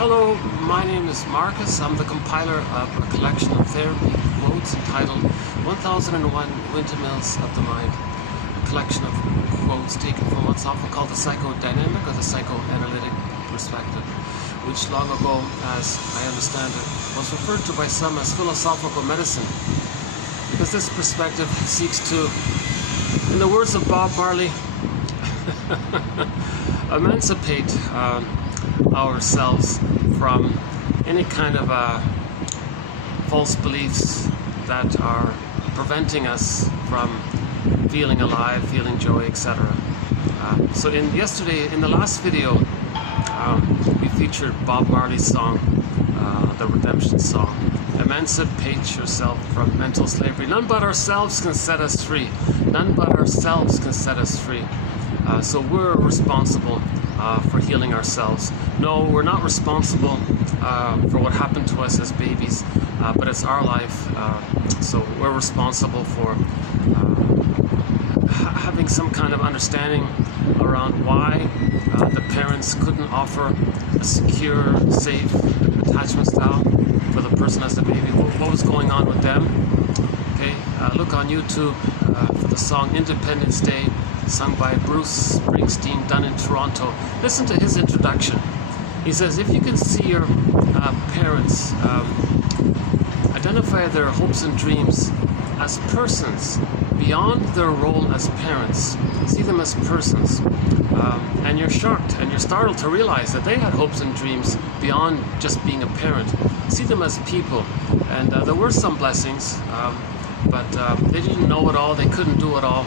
Hello, my name is Marcus. I'm the compiler of a collection of therapy quotes entitled 1001 Windmills of the Mind. A collection of quotes taken from what's often called the psychodynamic or the psychoanalytic perspective, which long ago, as I understand it, was referred to by some as philosophical medicine, because this perspective seeks to, in the words of Bob Marley, emancipate ourselves from any kind of false beliefs that are preventing us from feeling alive, feeling joy, etc. So in the last video, we featured Bob Marley's song, the Redemption song. Emancipate yourself from mental slavery. None but ourselves can set us free. None but ourselves can set us free. So we're responsible for healing ourselves. No, we're not responsible for what happened to us as babies, but it's our life. So we're responsible for having some kind of understanding around why the parents couldn't offer a secure, safe attachment style for the person as the baby. What was going on with them? Okay, look on YouTube for the song Independence Day, sung by Bruce Springsteen, done in Toronto. Listen to his introduction. He says, if you can see your parents identify their hopes and dreams as persons beyond their role as parents, see them as persons, and you're shocked and you're startled to realize that they had hopes and dreams beyond just being a parent. See them as people, and there were some blessings, but they didn't know it all, they couldn't do it all.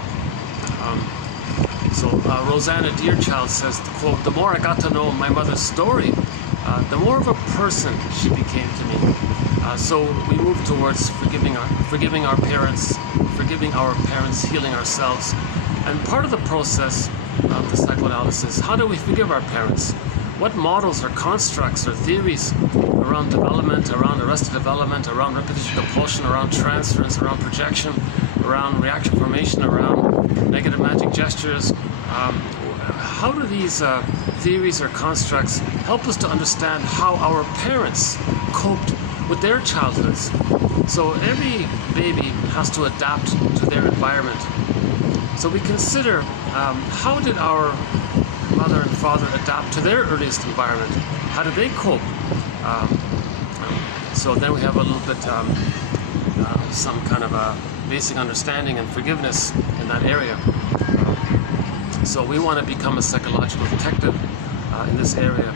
So Rosanna Deerchild says, quote, the more I got to know my mother's story, the more of a person she became to me. So we move towards forgiving our parents, healing ourselves. And part of the process of the psychoanalysis, how do we forgive our parents? What models or constructs or theories around development, around arrested development, around repetition compulsion, around transference, around projection, around reaction formation, around negative magic gestures, how do these theories or constructs help us to understand how our parents coped with their childhoods? So every baby has to adapt to their environment. So we consider how did our mother and father adapt to their earliest environment? How did they cope? So then we have a little bit some kind of a basic understanding and forgiveness in that area. So we want to become a psychological detective in this area.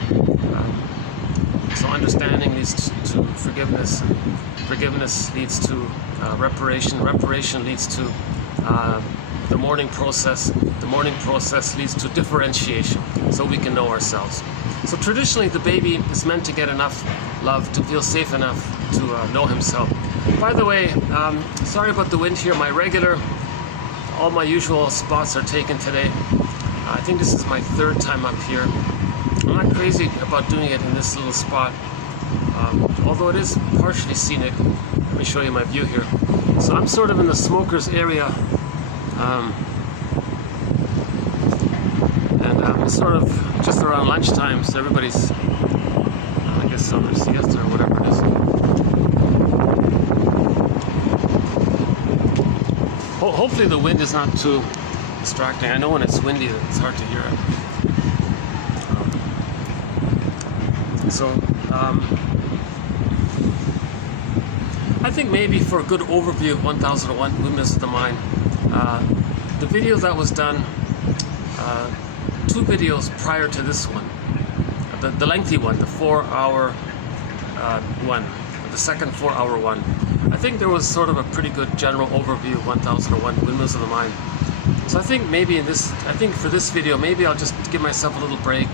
So understanding leads to forgiveness. Forgiveness leads to reparation. Reparation leads to the mourning process. The mourning process leads to differentiation, so we can know ourselves. So traditionally, the baby is meant to get enough love to feel safe enough to know himself. By the way, sorry about the wind here. All my usual spots are taken today. I think this is my third time up here. I'm not crazy about doing it in this little spot, although it is partially scenic. Let me show you my view here. So I'm sort of in the smokers area, and it's sort of just around lunchtime, so everybody's, I guess, on their siesta or whatever it is. Hopefully the wind is not too distracting. I know when it's windy it's hard to hear it. So I think maybe for a good overview of 1001 Windmills of the Mind, the video that was done, 2 videos prior to this one, the lengthy one, the 4-hour one, the second 4-hour one, I think there was sort of a pretty good general overview of 1001 Windmills of the Mind. So I think for this video, maybe I'll just give myself a little break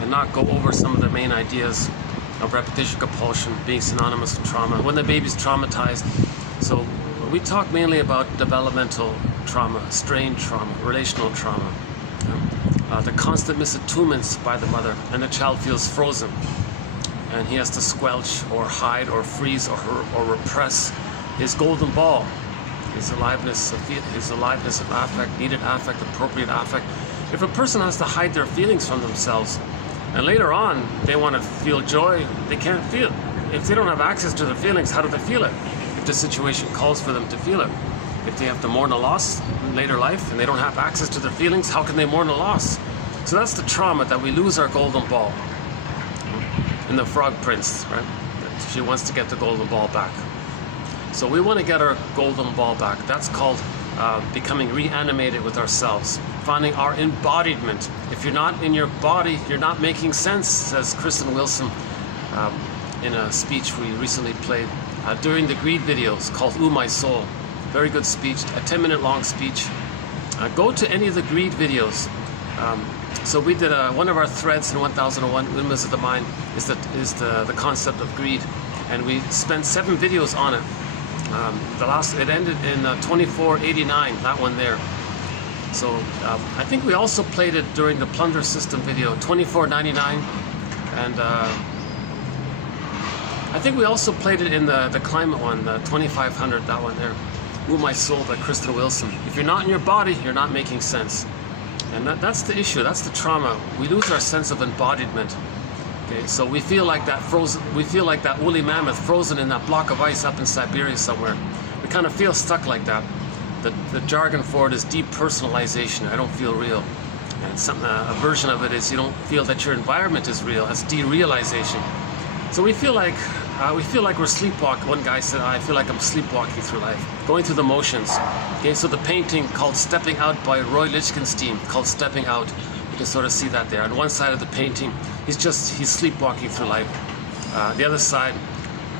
and not go over some of the main ideas of repetition compulsion being synonymous with trauma, when the baby's traumatized. So we talk mainly about developmental trauma, strain trauma, relational trauma, the constant misattunements by the mother, and the child feels frozen, and he has to squelch or hide or freeze or repress his golden ball, his aliveness of affect, needed affect, appropriate affect. If a person has to hide their feelings from themselves, And later on, they want to feel joy, they can't feel it. If they don't have access to their feelings, how do they feel it? If the situation calls for them to feel it. If they have to mourn a loss in later life and they don't have access to their feelings, how can they mourn a loss? So that's the trauma, that we lose our golden ball. In the Frog Prince, right? She wants to get the golden ball back. So we want to get our golden ball back. That's called becoming reanimated with ourselves, finding our embodiment. If you're not in your body, you're not making sense, says Kristen Wilson in a speech we recently played during the Greed videos called Ooh My Soul. Very good speech, a 10-minute long speech. Go to any of the Greed videos. So we did one of our threads in 1001 Windmills of the Mind is the concept of greed, and we spent 7 videos on it. It ended in 2489, that one there. So I think we also played it during the Plunder System video, 2499, and I think we also played it in the climate one, the 2500, that one there. Ooh My Soul by Kristen Wilson. If you're not in your body, you're not making sense. And that's the issue, that's the trauma. We lose our sense of embodiment. Okay, so we feel like that woolly mammoth frozen in that block of ice up in Siberia somewhere. We kind of feel stuck like that. The jargon for it is depersonalization. I don't feel real. And a version of it is you don't feel that your environment is real. That's derealization. So we feel like we're sleepwalking. One guy said, I feel like I'm sleepwalking through life, going through the motions. Okay, so the painting called Stepping Out by Roy Lichtenstein, called Stepping Out, you can sort of see that there. On one side of the painting, he's sleepwalking through life. The other side,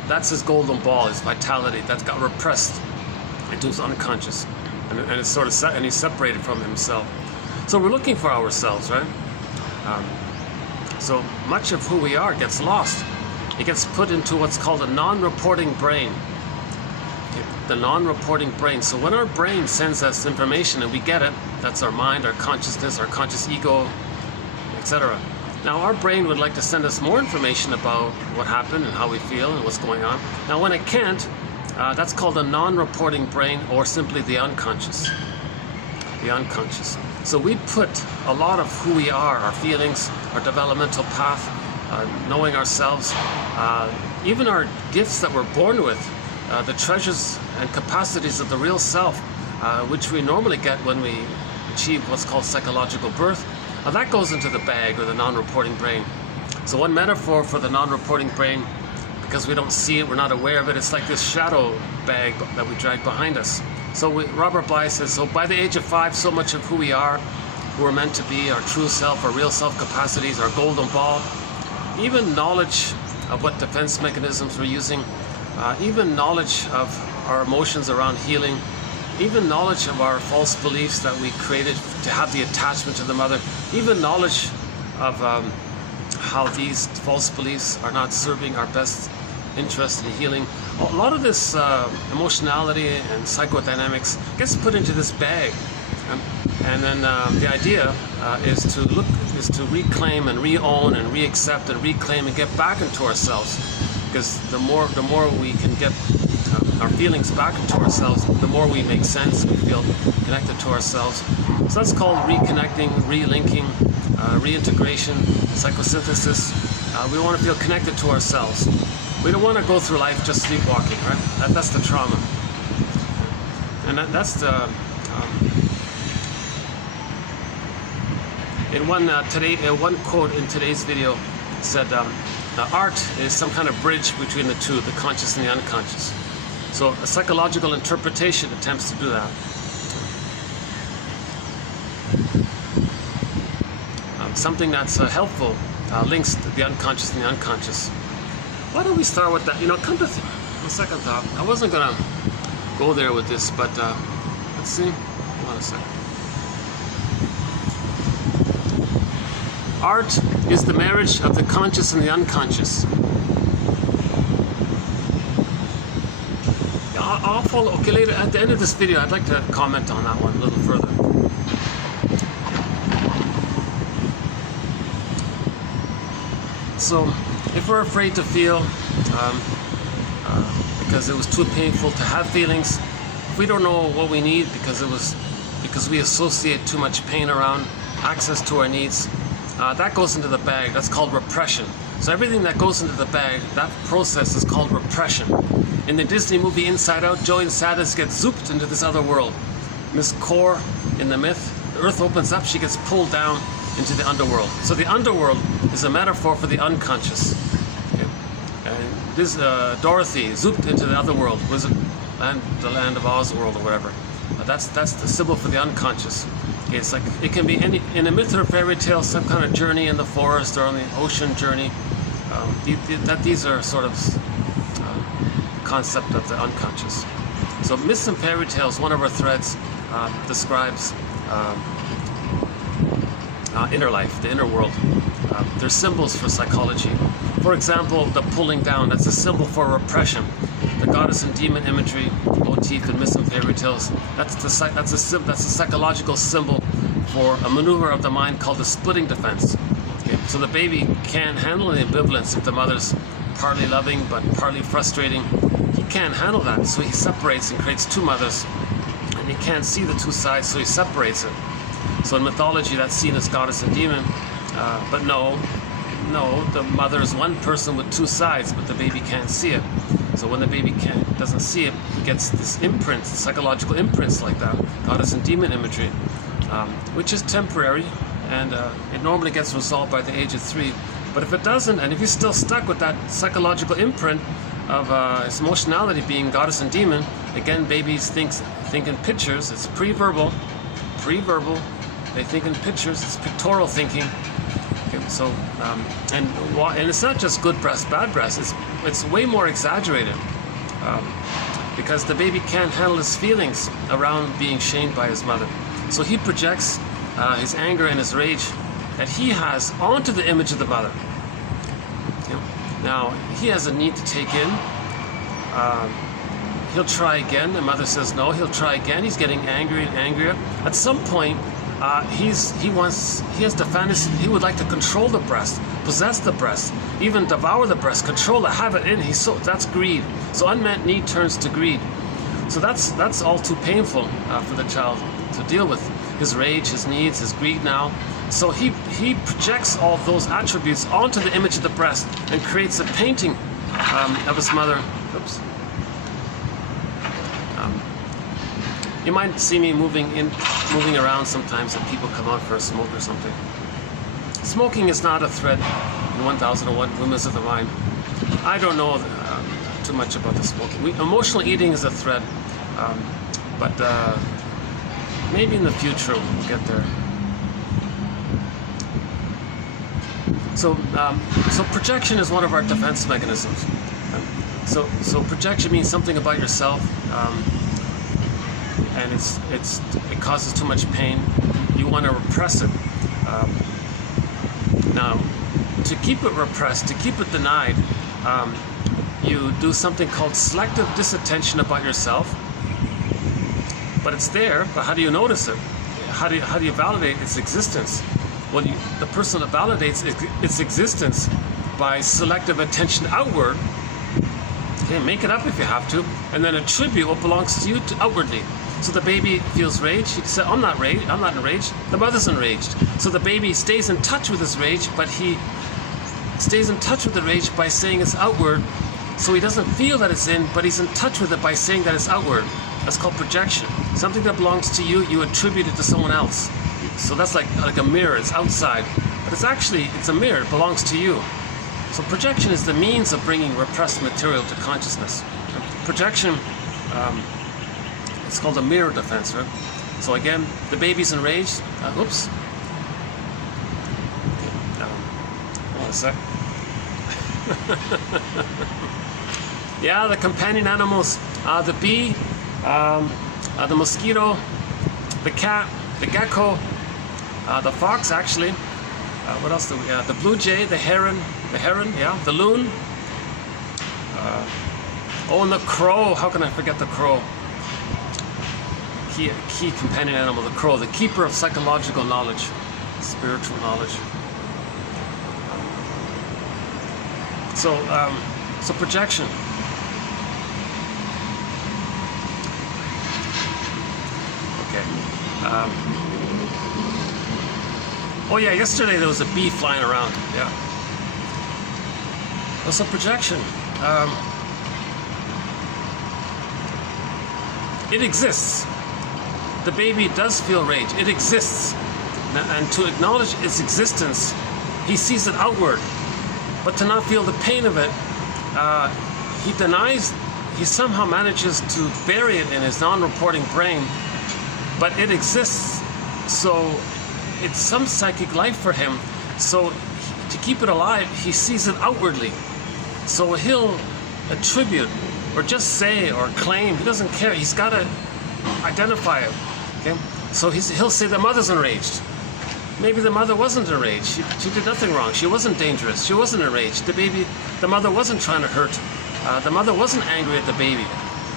that's his golden ball, his vitality, that got repressed into his unconscious. And it's sort of and he's separated from himself. So we're looking for ourselves, right? So much of who we are gets lost. It gets put into what's called a non-reporting brain. Okay, the non-reporting brain. So when our brain sends us information and we get it, that's our mind, our consciousness, our conscious ego, etc. Now our brain would like to send us more information about what happened and how we feel and what's going on. Now when it can't, that's called a non-reporting brain, or simply the unconscious. The unconscious. So we put a lot of who we are, our feelings, our developmental path, knowing ourselves, even our gifts that we're born with, the treasures and capacities of the real self, which we normally get when we achieve what's called psychological birth, that goes into the bag, or the non-reporting brain. So one metaphor for the non-reporting brain, because we don't see it, we're not aware of it, it's like this shadow bag that we drag behind us. So Robert Bly says, so by the age of 5, so much of who we are, who we're meant to be, our true self, our real self capacities, our golden ball, even knowledge of what defense mechanisms we're using, even knowledge of our emotions around healing, even knowledge of our false beliefs that we created to have the attachment to the mother, even knowledge of how these false beliefs are not serving our best interest in healing. A lot of this emotionality and psychodynamics gets put into this bag. And then the idea is to reclaim and re-own and re-accept and reclaim and get back into ourselves. Because the more we can get our feelings back into ourselves, the more we make sense, we feel connected to ourselves. So that's called reconnecting, relinking, reintegration, psychosynthesis. We want to feel connected to ourselves. We don't want to go through life just sleepwalking, right? That's the trauma. And that's the... In one quote in today's video, it said, art is some kind of bridge between the two, the conscious and the unconscious. So a psychological interpretation attempts to do that. Something that's helpful links the unconscious and the unconscious. Why don't we start with that? Come to a second thought. I wasn't gonna go there with this, but let's see. Hold on a second. Art is the marriage of the conscious and the unconscious. I'll follow. Okay, later at the end of this video, I'd like to comment on that one a little further. So, if we're afraid to feel because it was too painful to have feelings, if we don't know what we need because we associate too much pain around access to our needs, that goes into the bag. That's called repression. So everything that goes into the bag, that process is called repression. In the Disney movie Inside Out, Joey and Sadis get zooped into this other world. Miss Core, in the myth, the earth opens up, she gets pulled down into the underworld. So the underworld is a metaphor for the unconscious. Okay? And this Dorothy zooped into the other world, the land of Oz world or whatever. That's the symbol for the unconscious. Okay, it's like it can be any in a myth or a fairy tale, some kind of journey in the forest or on the ocean journey. These are sort of concept of the unconscious. So myths and fairy tales, one of our threads, describes inner life, the inner world. They're symbols for psychology. For example, the pulling down, that's a symbol for repression. The goddess and demon imagery motif in myths and fairy tales, that's a psychological symbol for a maneuver of the mind called the splitting defense. Okay? So the baby can't handle the ambivalence if the mother's partly loving but partly frustrating. He can't handle that, so he separates and creates two mothers, and he can't see the two sides, so he separates it. So in mythology, that's seen as goddess and demon, but no, the mother is one person with two sides, but the baby can't see it. So when the baby doesn't see it, he gets this imprint, psychological imprints like that, goddess and demon imagery, which is temporary, and it normally gets resolved by the age of 3. But if it doesn't, and if you're still stuck with that psychological imprint of his emotionality being goddess and demon, again, babies think in pictures. It's pre-verbal. They think in pictures. It's pictorial thinking. Okay, so and it's not just good breast, bad breast. It's way more exaggerated because the baby can't handle his feelings around being shamed by his mother. So he projects his anger and his rage that he has onto the image of the mother. Okay. Now he has a need to take in. He'll try again. The mother says no. He'll try again. He's getting angrier and angrier. At some point, he has the fantasy. He would like to control the breast, possess the breast, even devour the breast, control it, have it in. That's greed. So unmet need turns to greed. So that's all too painful for the child to deal with. His rage, his needs, his greed now. So he projects all those attributes onto the image of the breast and creates a painting of his mother. Oops. You might see me moving around sometimes and people come out for a smoke or something. Smoking is not a thread in 1001 Windmills of the Mind. I don't know too much about the smoking. Emotional eating is a thread, but maybe in the future we'll get there. So projection is one of our defense mechanisms. So projection means something about yourself. And it causes too much pain. You want to repress it. Now, to keep it repressed, to keep it denied, you do something called selective disattention about yourself. But it's there. But how do you notice it? How do you validate its existence? Well, the person that validates its existence by selective attention outward. Okay, make it up if you have to, and then attribute what belongs to you outwardly. So the baby feels rage. He said, I'm not enraged. The mother's enraged. So the baby stays in touch with his rage, but he stays in touch with the rage by saying it's outward. So he doesn't feel that it's in, but he's in touch with it by saying that it's outward. That's called projection. Something that belongs to you, you attribute it to someone else. So that's like a mirror. It's outside, but it's a mirror. It belongs to you. So projection is the means of bringing repressed material to consciousness. Projection. It's called a mirror defense, right? So again, the baby's enraged. Oops. Hold on a sec. Yeah, the companion animals, the bee, the mosquito, the cat, the gecko, the fox actually. What else do we have? The blue jay, the heron, yeah, the loon. And the crow. How can I forget the crow? Key companion animal, the crow, the keeper of psychological knowledge, spiritual knowledge. So projection. Okay. Oh yeah, yesterday there was a bee flying around. Yeah. That's a projection. It exists. The baby does feel rage. It exists. And to acknowledge its existence, he sees it outward. But to not feel the pain of it, he denies, he somehow manages to bury it in his non-reporting brain. But it exists, so it's some psychic life for him. So to keep it alive, he sees it outwardly. So he'll attribute, or just say, or claim, he doesn't care, he's got to identify it. Okay? So he'll say the mother's enraged. Maybe the mother wasn't enraged. She did nothing wrong. She wasn't dangerous. She wasn't enraged. The mother wasn't trying to hurt. The mother wasn't angry at the baby.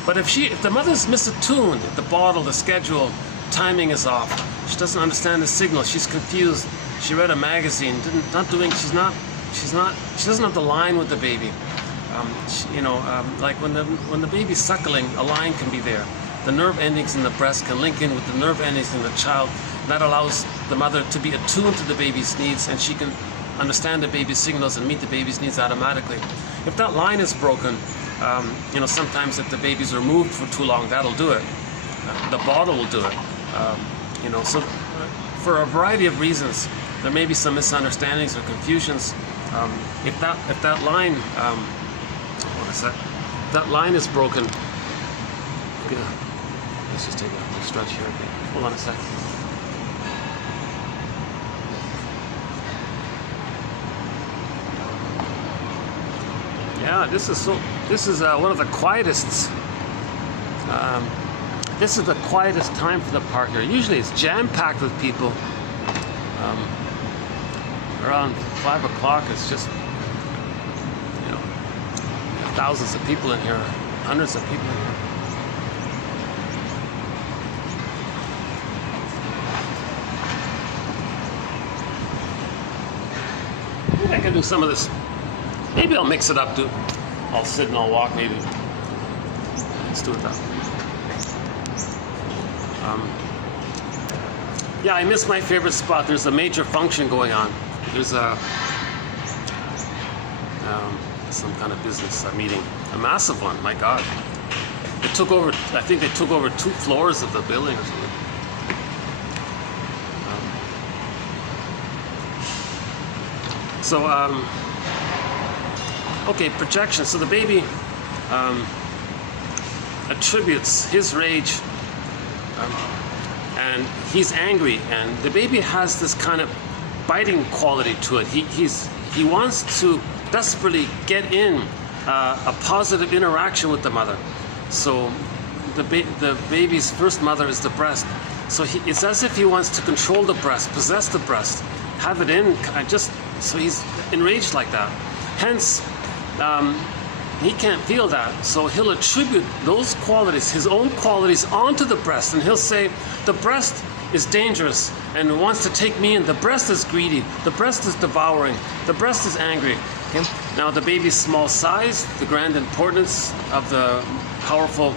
But if the mother's misattuned, the bottle, the schedule, timing is off. She doesn't understand the signal. She's confused. She read a magazine. She doesn't have the line with the baby. Like when the baby's suckling, a line can be there. The nerve endings in the breast can link in with the nerve endings in the child. That allows the mother to be attuned to the baby's needs, and she can understand the baby's signals and meet the baby's needs automatically. If that line is broken, sometimes if the baby's removed for too long, that'll do it. The bottle will do it. So for a variety of reasons, there may be some misunderstandings or confusions. If that line, that line is broken. Let's just take a stretch here. Hold on a sec. Yeah, this is one of the quietest. This is the quietest time for the park here. Usually it's jam-packed with people. Around 5 o'clock, it's just thousands of people in here, hundreds of people in here. I can do some of this. Maybe I'll mix it up. I'll sit and I'll walk. Maybe. Let's do it that way. Yeah, I missed my favorite spot. There's a major function going on. There's some kind of business meeting, a massive one. My God, it took over. I think they took over 2 floors of the building or something. Okay, projection. So the baby attributes his rage, and he's angry, and the baby has this kind of biting quality to it. He wants to desperately get in a positive interaction with the mother. So the baby's first mother is the breast. So it's as if he wants to control the breast, possess the breast, have it in, so he's enraged like that. Hence, he can't feel that, so he'll attribute those qualities, his own qualities, onto the breast, and he'll say, the breast is dangerous and wants to take me in. The breast is greedy. The breast is devouring. The breast is angry. Okay? Now, the baby's small size, the grand importance of the powerful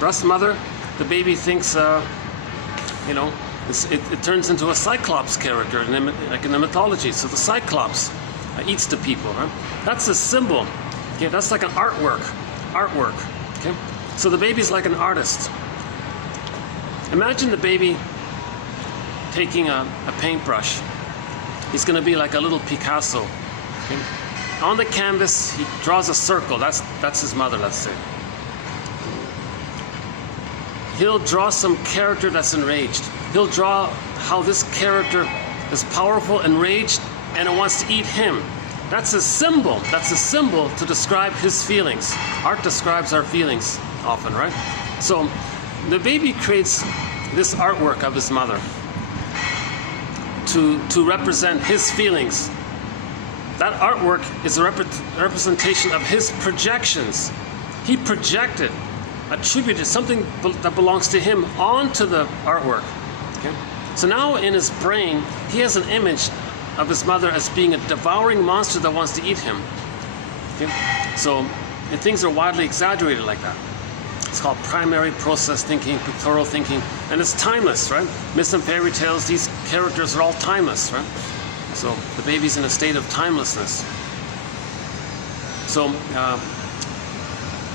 breast mother, the baby thinks, it turns into a Cyclops character, like in the mythology. So the Cyclops eats the people. Right? That's a symbol. Okay, that's like an artwork. Okay, so the baby's like an artist. Imagine the baby taking a paintbrush. He's going to be like a little Picasso. Okay? On the canvas, he draws a circle. That's his mother, let's say. He'll draw some character that's enraged. He'll draw how this character is powerful, enraged, and it wants to eat him. That's a symbol. That's a symbol to describe his feelings. Art describes our feelings often, right? So the baby creates this artwork of his mother to represent his feelings. That artwork is a representation of his projections. He projected, attributed something that belongs to him onto the artwork. Okay? So now in his brain, he has an image of his mother as being a devouring monster that wants to eat him. Okay? So things are widely exaggerated like that. It's called primary process thinking, pictorial thinking, and it's timeless, right? Myths and fairy tales, these characters are all timeless, right? So the baby's in a state of timelessness. So,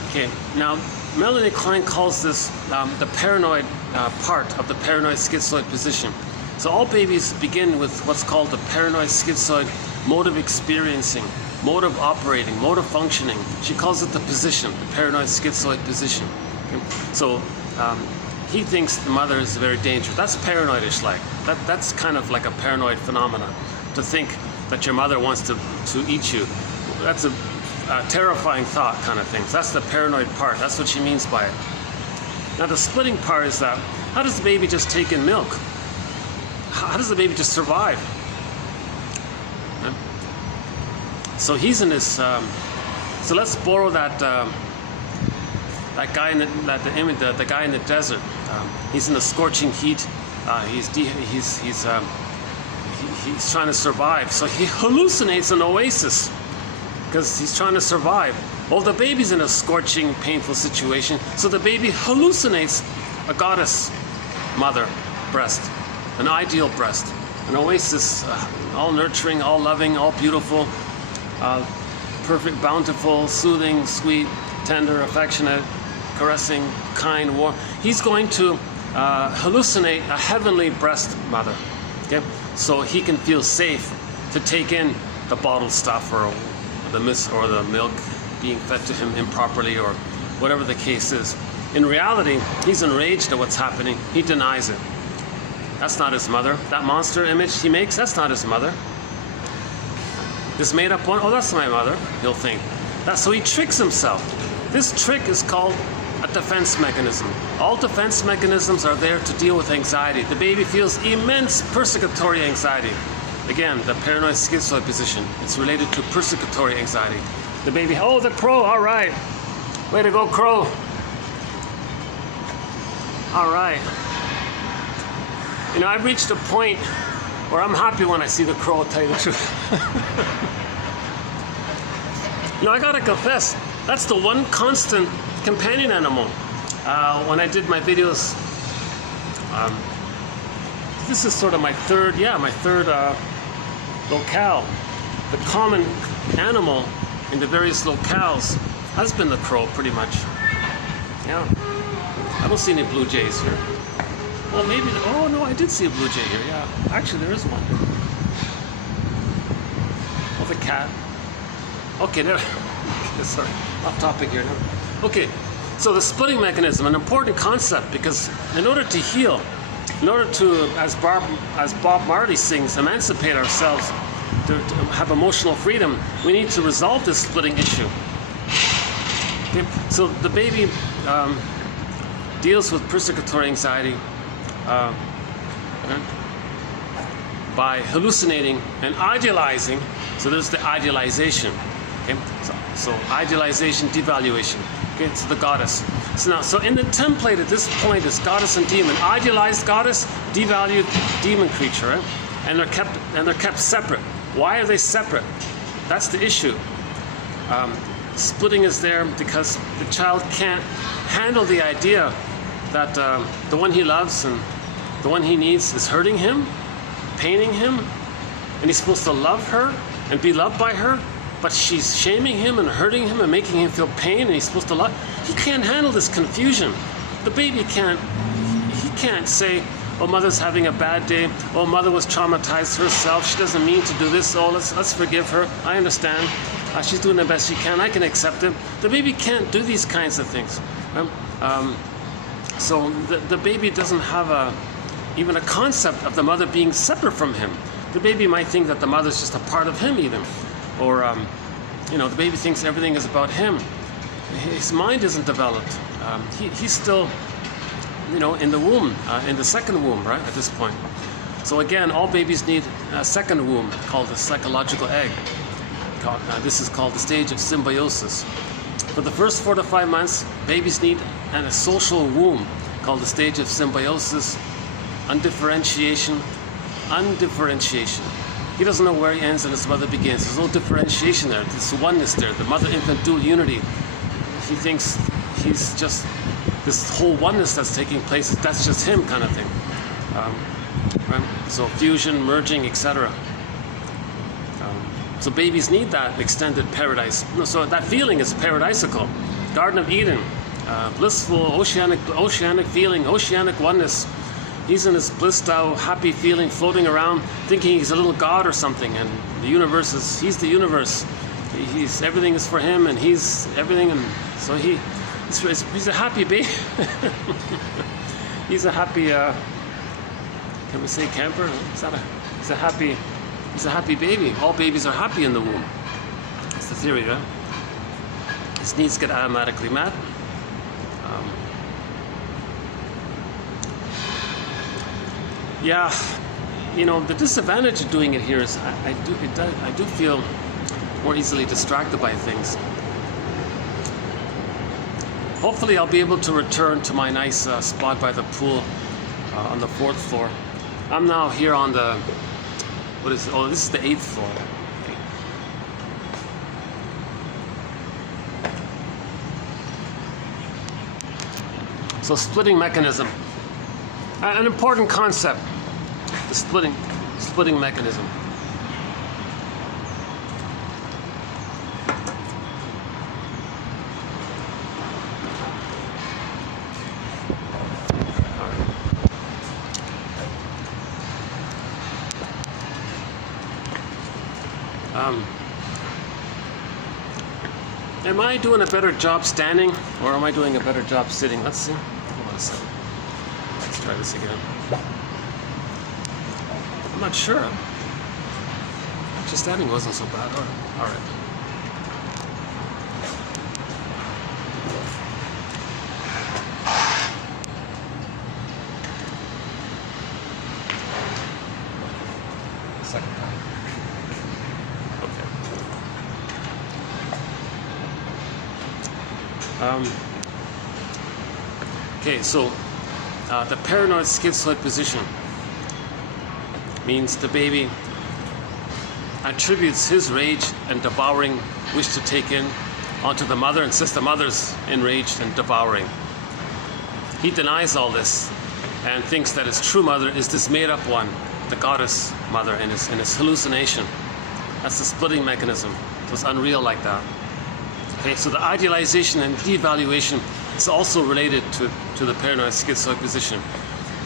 okay, now Melanie Klein calls this the paranoid part of the paranoid schizoid position. So all babies begin with what's called the paranoid schizoid mode of experiencing, mode of operating, mode of functioning. She calls it the position, the paranoid schizoid position. Okay? So he thinks the mother is very dangerous. That's paranoidish like. That's kind of like a paranoid phenomenon, to think that your mother wants to eat you. That's a terrifying thought kind of thing. So that's the paranoid part. That's what she means by it. Now the splitting part is that, how does the baby just take in milk? How does the baby just survive? So he's in this. So let's borrow that guy in the guy in the desert. He's in the scorching heat. He's trying to survive. So he hallucinates an oasis because he's trying to survive. Well, the baby's in a scorching, painful situation. So the baby hallucinates a goddess mother breast, an ideal breast, an oasis, all nurturing, all loving, all beautiful, perfect, bountiful, soothing, sweet, tender, affectionate, caressing, kind, warm. He's going to hallucinate a heavenly breast mother, okay? So he can feel safe to take in the bottled stuff or the milk being fed to him improperly or whatever the case is. In reality, he's enraged at what's happening. He denies it. That's not his mother. That monster image he makes, that's not his mother. This made up one, oh, that's my mother, he'll think. So he tricks himself. This trick is called a defense mechanism. All defense mechanisms are there to deal with anxiety. The baby feels immense persecutory anxiety. Again, the paranoid schizoid position. It's related to persecutory anxiety. The baby, oh, the crow, all right. Way to go, crow. All right. You know, I've reached a point where I'm happy when I see the crow, I'll tell you the truth. You know, I gotta confess, that's the one constant companion animal. When I did my videos, this is sort of my third locale. The common animal in the various locales has been the crow, pretty much. Yeah. I don't see any blue jays here. Well, maybe, oh no, I did see a blue jay here, yeah. Actually, there is one. Oh, the cat. Okay, there. Sorry, off topic here now. Okay, so the splitting mechanism, an important concept, because in order to heal, in order to, as Bob Marley sings, emancipate ourselves, to have emotional freedom, we need to resolve this splitting issue. Okay? So the baby deals with persecutory anxiety by hallucinating and idealizing. So there's the idealization. Okay? So idealization, devaluation. Okay, so the goddess. So in the template at this point is goddess and demon. Idealized goddess, devalued demon creature, right? And they're kept separate. Why are they separate? That's the issue. Splitting is there because the child can't handle the idea that the one he loves and the one he needs is hurting him, paining him, and he's supposed to love her and be loved by her, but she's shaming him and hurting him and making him feel pain, and he's supposed to love. He can't handle this confusion. The baby can't. He can't say, oh, mother's having a bad day. Oh, mother was traumatized herself. She doesn't mean to do this. Oh, let's forgive her. I understand. She's doing the best she can. I can accept it. The baby can't do these kinds of things. So the baby doesn't have even a concept of the mother being separate from him. The baby might think that the mother's just a part of him even. Or, you know, the baby thinks everything is about him. His mind isn't developed. He's still, you know, in the womb, in the second womb, right, at this point. So again, all babies need a second womb called the psychological egg. This is called the stage of symbiosis. For the first 4 to 5 months, babies need a social womb called the stage of symbiosis, undifferentiation. He doesn't know where he ends and his mother begins. There's no differentiation there. There's oneness there. The mother-infant dual unity. He thinks he's just this whole oneness that's taking place. That's just him, kind of thing. Right? So fusion, merging, etc. So babies need that extended paradise. So that feeling is paradisical. Garden of Eden, blissful, oceanic feeling, oceanic oneness. He's in this blissed out, happy feeling, floating around, thinking he's a little god or something, and the universe he's the universe. He's everything is for him, and he's everything, and so he's a happy baby. He's a happy. Can we say camper? He's a happy baby. All babies are happy in the womb. That's the theory, right? His needs get automatically met. Yeah, you know, the disadvantage of doing it here is I do feel more easily distracted by things. Hopefully I'll be able to return to my nice spot by the pool on the 4th floor. I'm now here on the, this is the 8th floor. Okay. So splitting mechanism. An important concept, the splitting mechanism. Am I doing a better job standing, or am I doing a better job sitting? Let's see. Hold on a second. Let's try this again. I'm not sure. Actually, standing wasn't so bad. All right. Second time. Okay, so the paranoid schizoid position means the baby attributes his rage and devouring wish to take in onto the mother, and says the mother's enraged and devouring. He denies all this and thinks that his true mother is this made-up one, the goddess mother, in his hallucination. That's the splitting mechanism. So it's unreal like that. Okay, so the idealization and devaluation is also related to the paranoid schizoid position.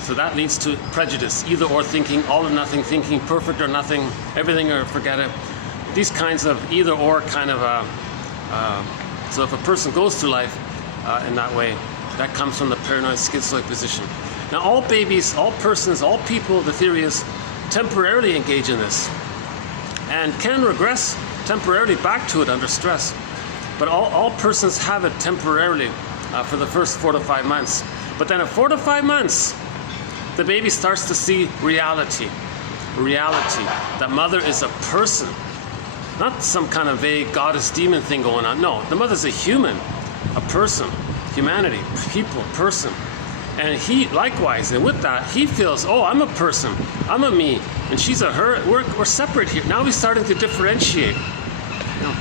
So that leads to prejudice, either or thinking, all or nothing thinking, perfect or nothing, everything or forget it. These kinds of either or kind of, so if a person goes through life in that way, that comes from the paranoid schizoid position. Now all babies, all persons, all people, the theory is, temporarily engage in this and can regress temporarily back to it under stress. But all persons have it temporarily for the first 4 to 5 months. But then at 4 to 5 months, the baby starts to see reality. Reality. That mother is a person. Not some kind of vague goddess demon thing going on. No, the mother's a human, a person, humanity, people, person. And he, likewise, and with that, he feels, oh, I'm a person, I'm a me, and she's a her. We're separate here. Now he's starting to differentiate. You know,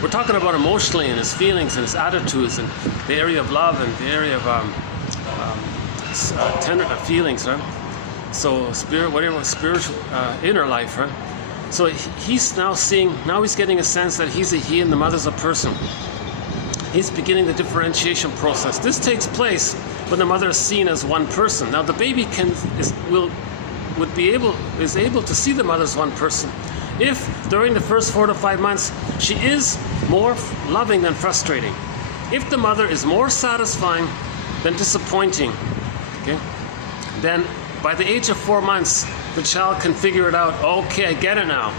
we're talking about emotionally and his feelings and his attitudes and the area of love and the area of tender feelings, right? So spiritual inner life, right? So he's now seeing, now he's getting a sense that he's a he and the mother's a person. He's beginning the differentiation process. This takes place when the mother is seen as one person. Now the baby is able to see the mother as one person if during the first 4 to 5 months she is more loving than frustrating. If the mother is more satisfying than disappointing, okay, then by the age of 4 months the child can figure it out. Okay, I get it now.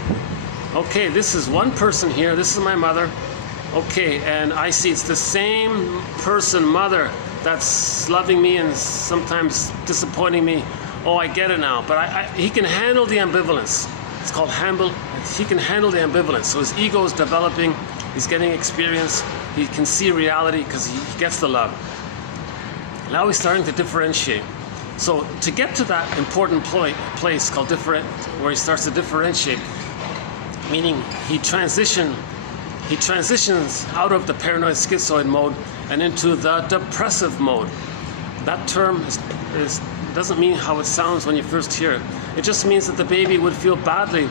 Okay, this is one person here, this is my mother. Okay, and I see it's the same person, mother, that's loving me and sometimes disappointing me. Oh, I get it now. But he can handle the ambivalence. It's called he can handle the ambivalence. So his ego is developing, he's getting experience, he can see reality because he gets the love. Now he's starting to differentiate. So to get to that important place called where he starts to differentiate, meaning he transitions out of the paranoid schizoid mode and into the depressive mode. That term doesn't mean how it sounds when you first hear it. It just means that the baby would feel badly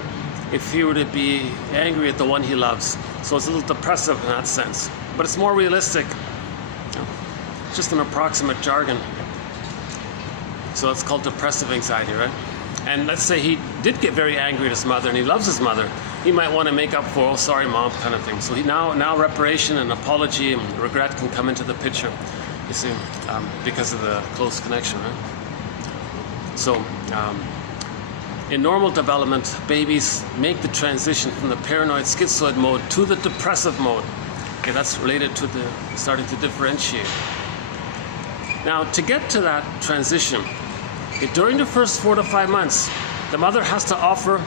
if he were to be angry at the one he loves. So it's a little depressive in that sense. But it's more realistic. It's just an approximate jargon. So it's called depressive anxiety, right? And let's say he did get very angry at his mother and he loves his mother. He might want to make up for, oh, sorry, mom, kind of thing. So now reparation and apology and regret can come into the picture, you see, because of the close connection, right? So in normal development, babies make the transition from the paranoid schizoid mode to the depressive mode. Okay, that's related to the starting to differentiate. Now, to get to that transition, during the first 4 to 5 months, the mother has to offer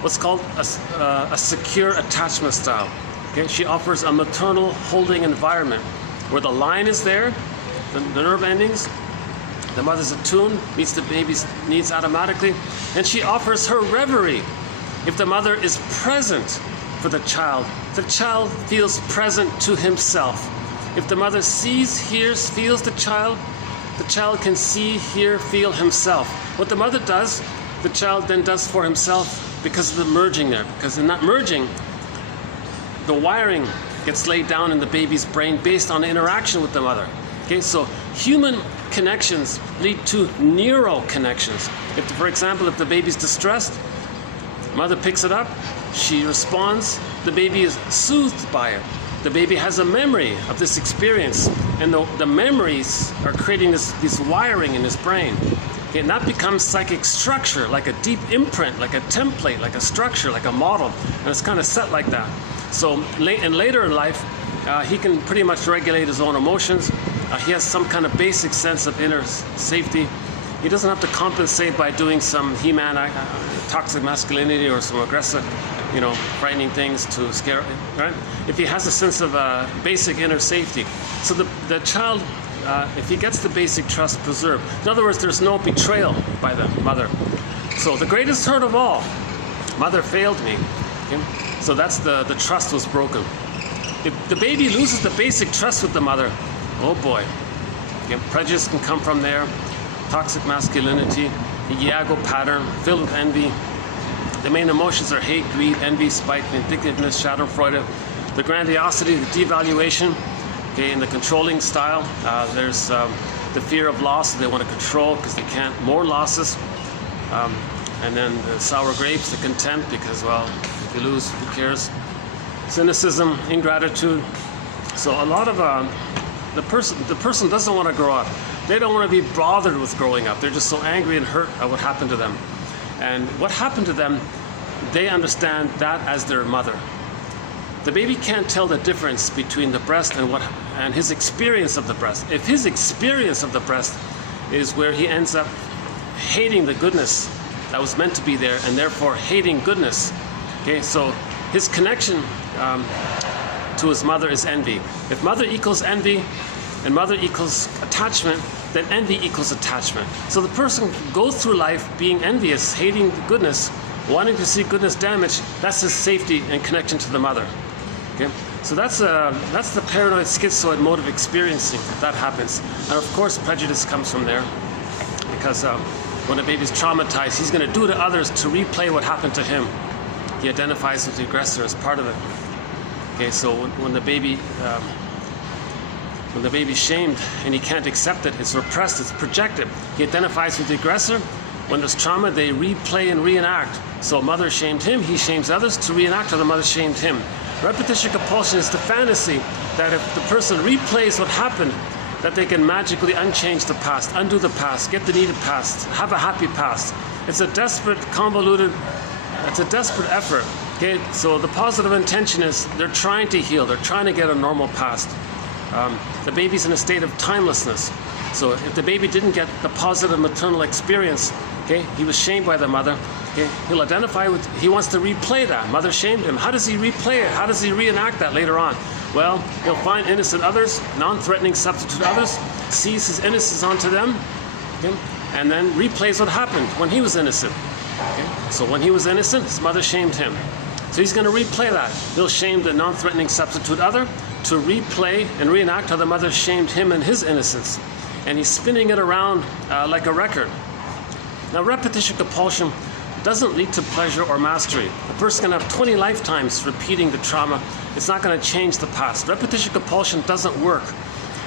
what's called a secure attachment style. Okay? She offers a maternal holding environment where the line is there, the nerve endings, the mother's attuned, meets the baby's needs automatically, and she offers her reverie. If the mother is present for the child feels present to himself. If the mother sees, hears, feels the child can see, hear, feel himself. What the mother does, the child then does for himself because of the merging there. Because in that merging, the wiring gets laid down in the baby's brain based on interaction with the mother. Okay, so human connections lead to neural connections. If, for example, if the baby's distressed, mother picks it up, she responds, the baby is soothed by it. The baby has a memory of this experience, and the memories are creating this wiring in his brain. Okay, and that becomes psychic structure, like a deep imprint, like a template, like a structure, like a model, and it's kind of set like that. So later in life, he can pretty much regulate his own emotions. He has some kind of basic sense of inner safety. He doesn't have to compensate by doing some He-Man toxic masculinity or some aggressive, frightening things to scare, right? If he has a sense of basic inner safety. So the child, if he gets the basic trust preserved, in other words, there's no betrayal by the mother. So the greatest hurt of all, mother failed me. Okay? So that's the trust was broken. If the baby loses the basic trust with the mother, oh boy, okay, prejudice can come from there, toxic masculinity, the Iago pattern, filled with envy. The main emotions are hate, greed, envy, spite, vindictiveness, schadenfreude, the grandiosity, the devaluation, okay, in the controlling style. There's the fear of loss, they want to control because they can't, more losses. And then the sour grapes, the contempt, because, well, if you lose, who cares? Cynicism, ingratitude. So a lot of the person doesn't want to grow up. They don't want to be bothered with growing up. They're just so angry and hurt at what happened to them. And what happened to them, they understand that as their mother. The baby can't tell the difference between the breast and his experience of the breast. If his experience of the breast is where he ends up hating the goodness that was meant to be there, and therefore hating goodness, okay, so his connection to his mother is envy. If mother equals envy and mother equals attachment, then envy equals attachment. So the person goes through life being envious, hating the goodness, wanting to see goodness damaged. That's his safety and connection to the mother. Okay, so that's the paranoid schizoid mode of experiencing that happens. And of course, prejudice comes from there, because when a baby's traumatized, he's going to do to others to replay what happened to him. He identifies with the aggressor as part of it. Okay, so when the baby's shamed and he can't accept it, it's repressed, it's projected. He identifies with the aggressor. When there's trauma, they replay and reenact. So mother shamed him, he shames others to reenact how the mother shamed him. Repetition compulsion is the fantasy that if the person replays what happened, that they can magically unchange the past, undo the past, get the needed past, have a happy past. It's a desperate, convoluted, it's a desperate effort. Okay, so the positive intention is they're trying to heal, they're trying to get a normal past. The baby's in a state of timelessness. So if the baby didn't get the positive maternal experience, okay, he was shamed by the mother, okay, he'll identify with, he wants to replay that. Mother shamed him. How does he replay it? How does he reenact that later on? Well, he'll find innocent others, non-threatening substitute others, sees his innocence onto them, okay, and then replays what happened when he was innocent. Okay? So when he was innocent, his mother shamed him. So he's going to replay that. He'll shame the non-threatening substitute other to replay and reenact how the mother shamed him and his innocence. And he's spinning it around like a record. Now, repetition compulsion doesn't lead to pleasure or mastery. A person can have 20 lifetimes repeating the trauma. It's not going to change the past. Repetition compulsion doesn't work.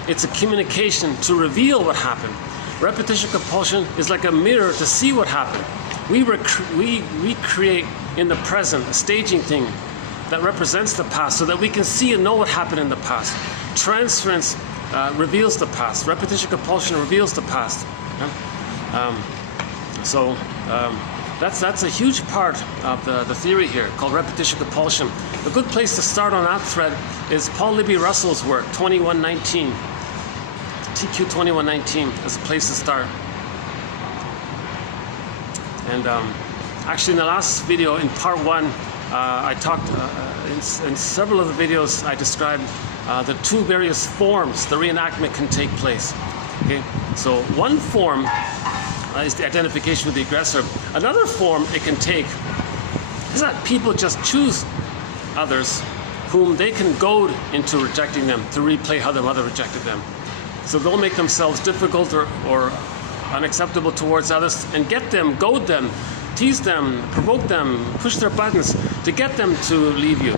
It's a communication to reveal what happened. Repetition compulsion is like a mirror to see what happened. We recreate in the present a staging thing that represents the past so that we can see and know what happened in the past. Transference reveals the past. Repetition compulsion reveals the past. That's a huge part of the theory here called repetition compulsion. A good place to start on that thread is Paul Libby Russell's work, 2119. TQ 2119 is a place to start. And actually in the last video, in part 1, I talked, in several of the videos I described the two various forms the reenactment can take place. Okay? So one form is the identification with the aggressor. Another form it can take is that people just choose others whom they can goad into rejecting them, to replay how their mother rejected them. So they'll make themselves difficult or unacceptable towards others and get them, goad them, tease them, provoke them, push their buttons to get them to leave you.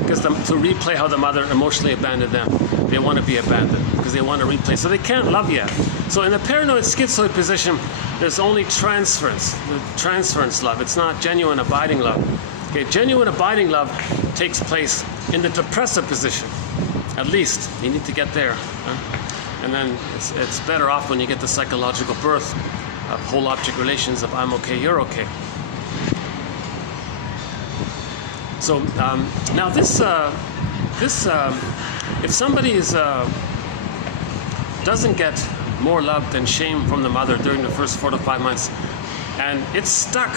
Because to replay how the mother emotionally abandoned them. They want to be abandoned because they want to replay. So they can't love you. So in the paranoid schizoid position, there's only transference love. It's not genuine abiding love. Okay, genuine abiding love takes place in the depressive position. At least you need to get there. And then it's better off when you get the psychological birth of whole object relations of I'm okay, you're okay. So now this if somebody doesn't get more love than shame from the mother during the first 4 to 5 months, and it's stuck,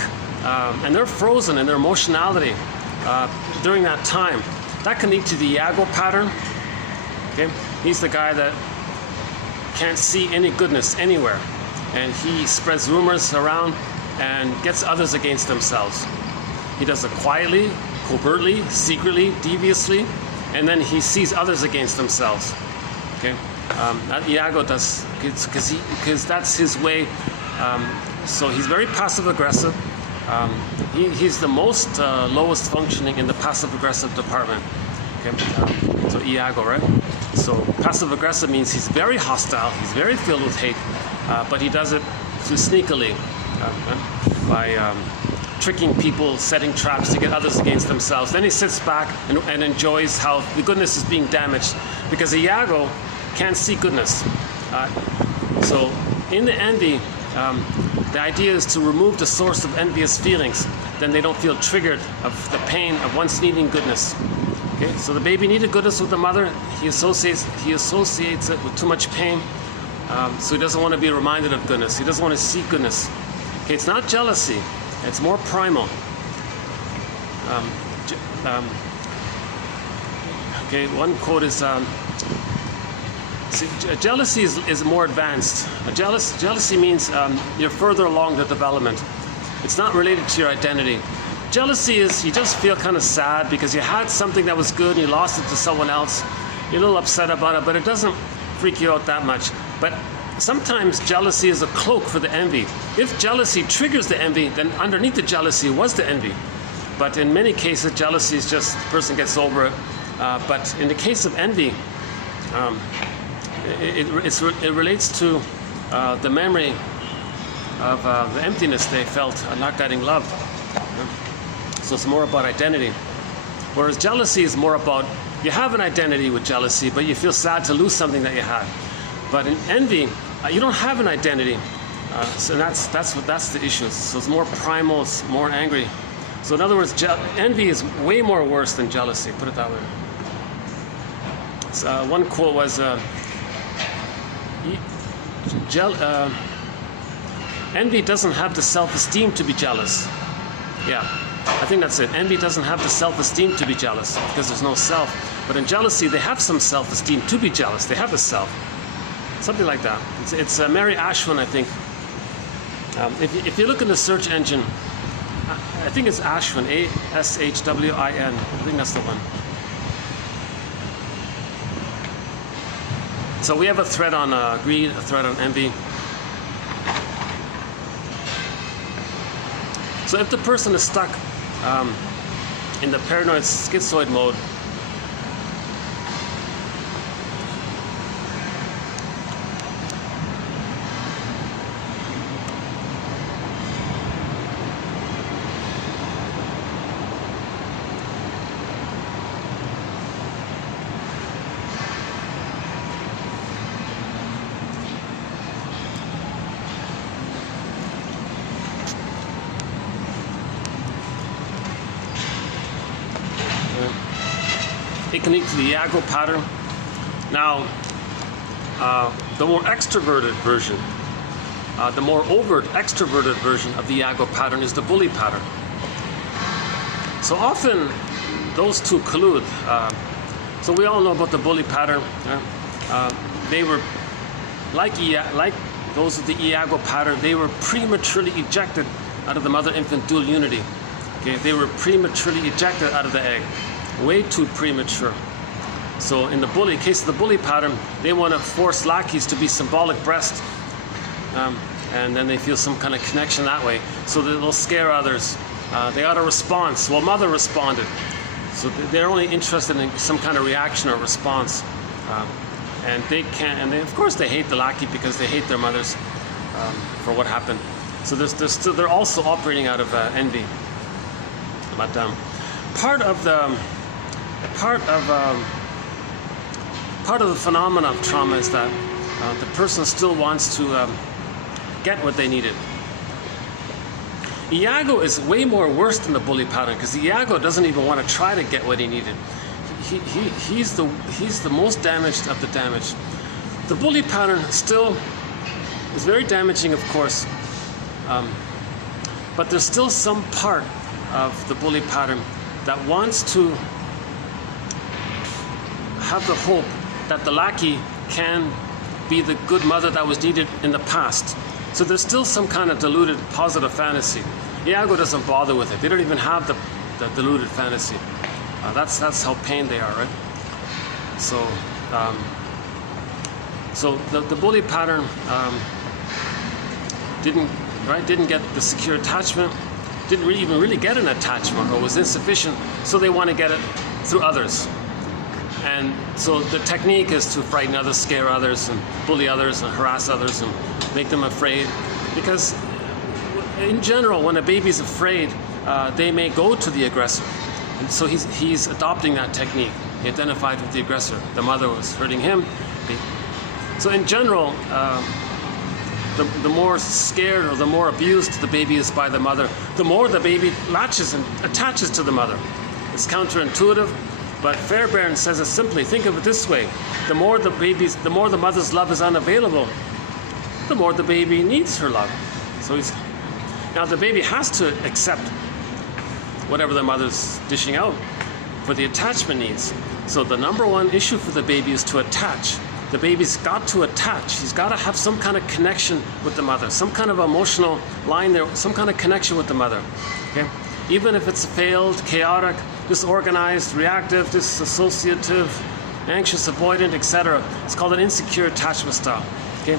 and they're frozen in their emotionality during that time, that can lead to the Iago pattern. Okay, he's the guy that can't see any goodness anywhere, and he spreads rumors around and gets others against themselves. He does it quietly, covertly, secretly, deviously, and then he sees others against themselves. Okay, Iago does because that's his way. So he's very passive aggressive. He's the most lowest functioning in the passive aggressive department. Okay, so Iago, right? So passive aggressive means he's very hostile. He's very filled with hate, but he does it through sneakily by tricking people, setting traps to get others against themselves. Then he sits back and enjoys how the goodness is being damaged, because Iago can't see goodness. So in the envy, the idea is to remove the source of envious feelings. Then they don't feel triggered of the pain of once needing goodness. Okay, so the baby needed goodness with the mother. He associates it with too much pain. So he doesn't want to be reminded of goodness. He doesn't want to see goodness. Okay, it's not jealousy. It's more primal. Okay, one quote is, jealousy is more advanced. Jealousy means you're further along the development. It's not related to your identity. Jealousy is you just feel kind of sad because you had something that was good and you lost it to someone else. You're a little upset about it, but it doesn't freak you out that much. But sometimes jealousy is a cloak for the envy. If jealousy triggers the envy, then underneath the jealousy was the envy. But in many cases, jealousy is just the person gets over it. But in the case of envy, it relates to the memory of the emptiness they felt not getting loved. So it's more about identity. Whereas jealousy is more about, you have an identity with jealousy, but you feel sad to lose something that you had. But in envy, you don't have an identity. So that's the issue. So it's more primal, it's more angry. So in other words, envy is way more worse than jealousy, put it that way. So, one quote was, envy doesn't have the self-esteem to be jealous. Yeah, I think that's it. Envy doesn't have the self-esteem to be jealous because there's no self. But in jealousy, they have some self-esteem to be jealous. They have a self. Something like that. It's Mary Ashwin, I think. If you look in the search engine, I think it's Ashwin, A-S-H-W-I-N. I think that's the one. So we have a thread on greed, a thread on envy. So So if the person is stuck in the paranoid schizoid mode, it can lead to the Iago pattern. Now, the more extroverted version, the more overt extroverted version of the Iago pattern is the bully pattern. So often those two collude. So we all know about the bully pattern. They were like those of the Iago pattern. They were prematurely ejected out of the mother-infant dual unity. Okay, they were prematurely ejected out of the egg, way too premature. So in the case of the bully pattern, they want to force lackeys to be symbolic breast, and then they feel some kind of connection that way. So they'll scare others. They got a response. Well, mother responded. So they're only interested in some kind of reaction or response. And they can't, and of course they hate the lackey because they hate their mothers for what happened. So they're also operating out of envy. But part of the phenomena of trauma is that the person still wants to get what they needed. Iago is way more worse than the bully pattern because Iago doesn't even want to try to get what he needed. He's the most damaged of the damaged. The bully pattern still is very damaging, of course, but there's still some part of the bully pattern that wants to have the hope that the lackey can be the good mother that was needed in the past. So there's still some kind of diluted positive fantasy. Iago doesn't bother with it. They don't even have the diluted fantasy. That's how pained they are, right? So the bully pattern didn't get the secure attachment, didn't even really get an attachment, or was insufficient. So they want to get it through others. And so the technique is to frighten others, scare others, and bully others, and harass others, and make them afraid. Because in general, when a baby's afraid, they may go to the aggressor. And so he's adopting that technique. He identified with the aggressor. The mother was hurting him. So in general, the more scared or the more abused the baby is by the mother, the more the baby latches and attaches to the mother. It's counterintuitive, but Fairbairn says it simply. Think of it this way: the more the mother's love is unavailable, the more the baby needs her love. So now the baby has to accept whatever the mother's dishing out for the attachment needs. So the number one issue for the baby is to attach. The baby's got to attach. He's got to have some kind of connection with the mother, some kind of emotional line there, some kind of connection with the mother. Okay? Even if it's failed, chaotic, disorganized, reactive, disassociative, anxious, avoidant, etc. It's called an insecure attachment style. Okay?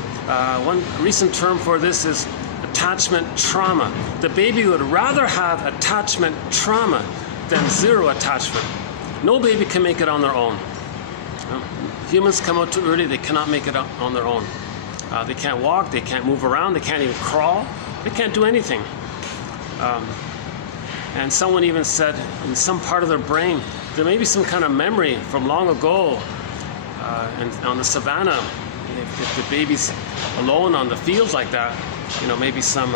One recent term for this is attachment trauma. The baby would rather have attachment trauma than zero attachment. No baby can make it on their own. Humans come out too early, they cannot make it on their own. They can't walk, they can't move around, they can't even crawl, they can't do anything. And someone even said in some part of their brain, there may be some kind of memory from long ago and on the savannah. If the baby's alone on the field like that, maybe some,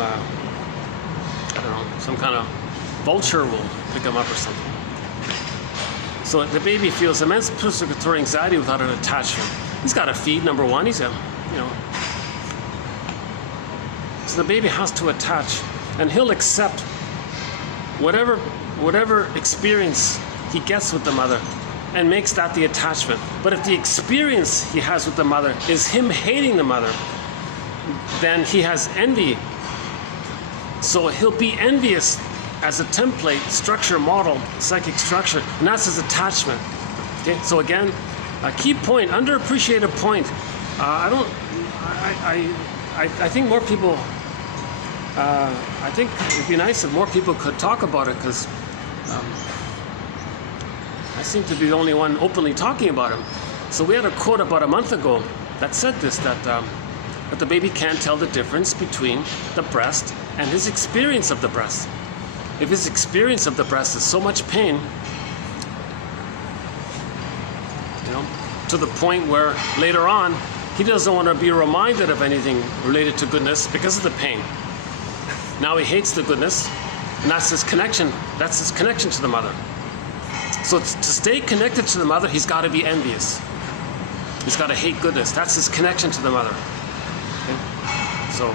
some kind of vulture will pick them up or something. So the baby feels immense participatory anxiety without an attachment. He's got to feed, number one. So the baby has to attach, and he'll accept whatever experience he gets with the mother, and makes that the attachment. But if the experience he has with the mother is him hating the mother, then he has envy. So he'll be envious as a template, structure, model, psychic structure, and that's his attachment. Okay, so again, a key point, underappreciated point. I think more people I think it'd be nice if more people could talk about it, because I seem to be the only one openly talking about him. So we had a quote about a month ago that said this, that the baby can't tell the difference between the breast and his experience of the breast. If his experience of the breast is so much pain, to the point where later on he doesn't want to be reminded of anything related to goodness because of the pain. Now he hates the goodness, and that's his connection. That's his connection to the mother. So to stay connected to the mother, he's got to be envious. He's got to hate goodness. That's his connection to the mother. Okay? So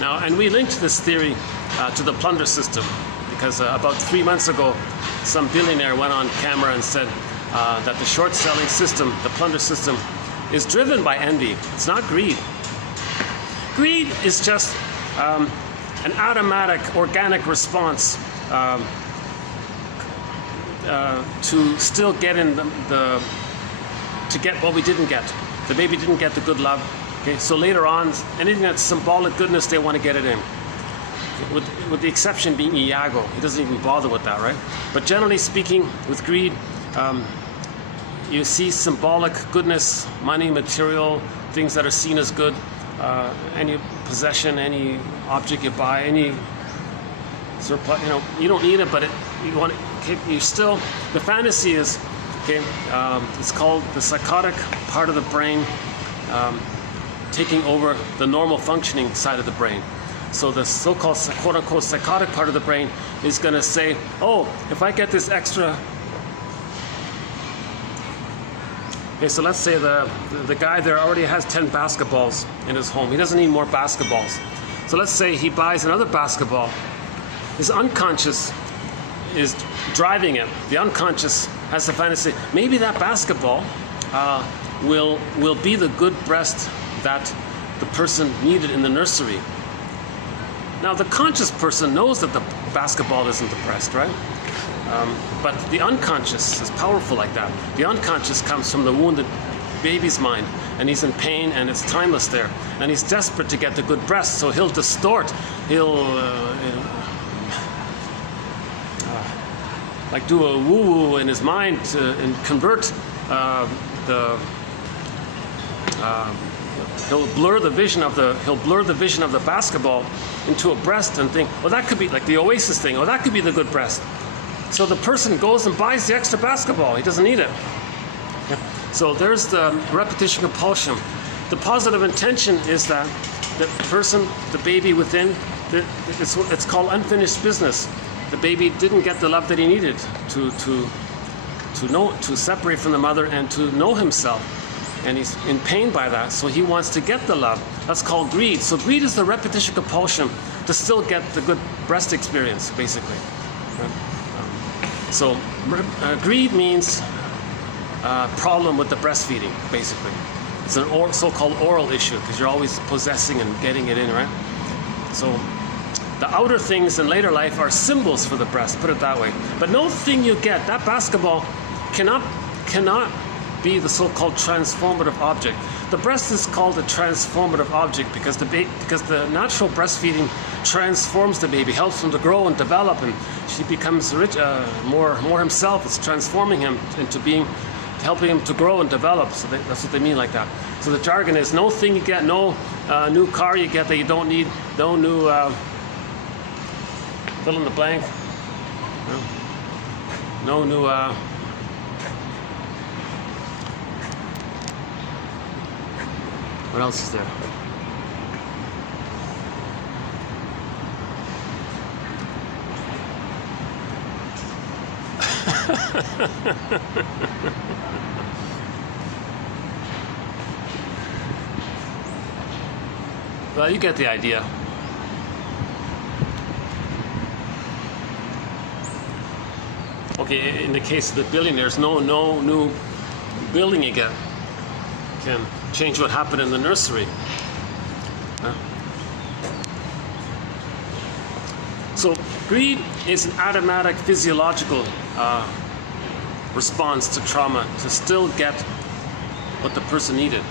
now, and we linked this theory to the plunder system, because about 3 months ago, some billionaire went on camera and said that the short selling system, the plunder system, is driven by envy. It's not greed. Greed is just an automatic, organic response to still get in to get what we didn't get. The baby didn't get the good love. Okay, so later on, anything that's symbolic goodness, they want to get it in. With the exception being Iago, he doesn't even bother with that, right? But generally speaking, with greed, you see symbolic goodness, money, material, things that are seen as good, any possession, any object you buy, any surplus, you don't need it, but you want it. Okay, you still, the fantasy is, okay, it's called the psychotic part of the brain taking over the normal functioning side of the brain. So the so-called quote-unquote psychotic part of the brain is going to say, oh, if I get this extra. Okay, so let's say the guy there already has 10 basketballs in his home. He doesn't need more basketballs. So let's say he buys another basketball. His unconscious is driving it. The unconscious has the fantasy, maybe that basketball will be the good breast that the person needed in the nursery. Now, the conscious person knows that the basketball isn't the breast, right? But the unconscious is powerful like that. The unconscious comes from the wounded baby's mind, and he's in pain, and it's timeless there. And he's desperate to get the good breast, so he'll distort. He'll like do a woo-woo in his mind and convert he'll blur the vision of the basketball into a breast and think, oh, that could be like the Oasis thing. Oh, that could be the good breast. So the person goes and buys the extra basketball. He doesn't need it. Yeah. So there's the repetition compulsion. The positive intention is that the person, the baby within, it's called unfinished business. The baby didn't get the love that he needed to separate from the mother and to know himself. And he's in pain by that, so he wants to get the love. That's called greed. So greed is the repetition compulsion to still get the good breast experience, basically. So greed means problem with the breastfeeding, basically. It's an so-called oral issue, because you're always possessing and getting it in, right? So the outer things in later life are symbols for the breast, put it that way. But no thing you get, that basketball cannot be the so-called transformative object. The breast is called a transformative object because the natural breastfeeding transforms the baby, helps him to grow and develop, and she becomes rich, more himself. It's transforming him into helping him to grow and develop. So that's what they mean like that. So the jargon is no thing you get, no new car you get that you don't need, no new fill in the blank, no new. What else is there? Well, you get the idea. Okay, in the case of the billionaires, no new building you get can change what happened in the nursery. So greed is an automatic physiological response to trauma to still get what the person needed.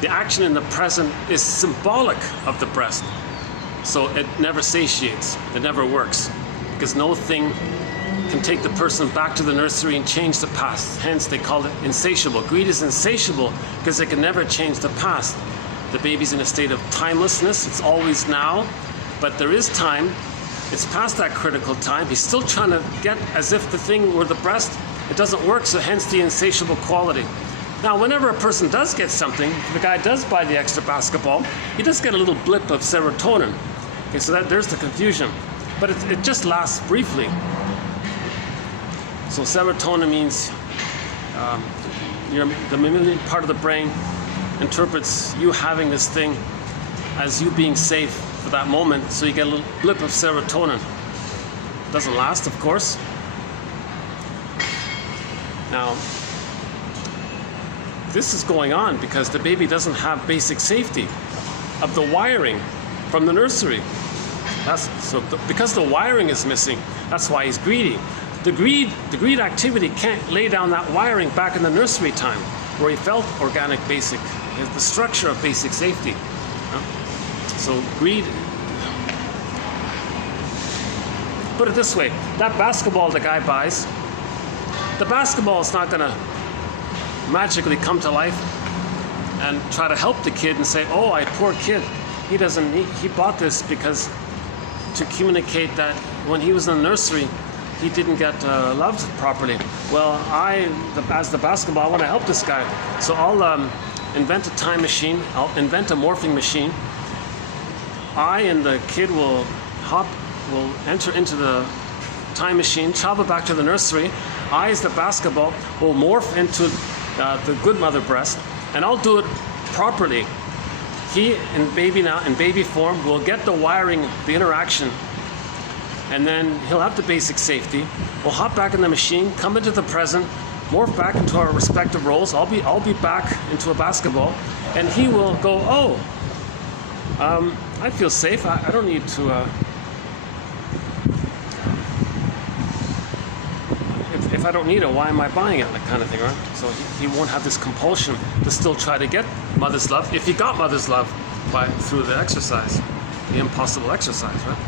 The action in the present is symbolic of the breast. So it never satiates, it never works, because no thing can take the person back to the nursery and change the past. Hence they call it insatiable. Greed is insatiable because it can never change the past. The baby's in a state of timelessness, it's always now, but there is time. It's past that critical time. He's still trying to get as if the thing were the breast. It doesn't work, so hence the insatiable quality. Now, whenever a person does get something, if the guy does buy the extra basketball, he does get a little blip of serotonin. Okay, so there's the confusion. But it just lasts briefly. So serotonin means the mammalian part of the brain interprets you having this thing as you being safe for that moment, so you get a little blip of serotonin. Doesn't last, of course. Now, this is going on because the baby doesn't have basic safety of the wiring from the nursery. Because the wiring is missing, that's why he's greedy. The greed activity can't lay down that wiring back in the nursery time, where he felt organic basic, the structure of basic safety. So greed. Put it this way: that basketball the guy buys, the basketball is not going to magically come to life and try to help the kid and say, "Oh, poor kid. He bought this because to communicate that when he was in the nursery, he didn't get loved properly. Well, as the basketball, I want to help this guy. So I'll invent a time machine. I'll invent a morphing machine. I and the kid will enter into the time machine, travel back to the nursery. I, as the basketball, will morph into the good mother breast, and I'll do it properly. He, in baby form, will get the wiring, the interaction, and then he'll have the basic safety. We'll hop back in the machine, come into the present, morph back into our respective roles. I'll be back into a basketball, and he will go, "Oh, I feel safe. I don't need to." If I don't need it, why am I buying it? That kind of thing, right? So he won't have this compulsion to still try to get mother's love if he got mother's love through the exercise, the impossible exercise, right?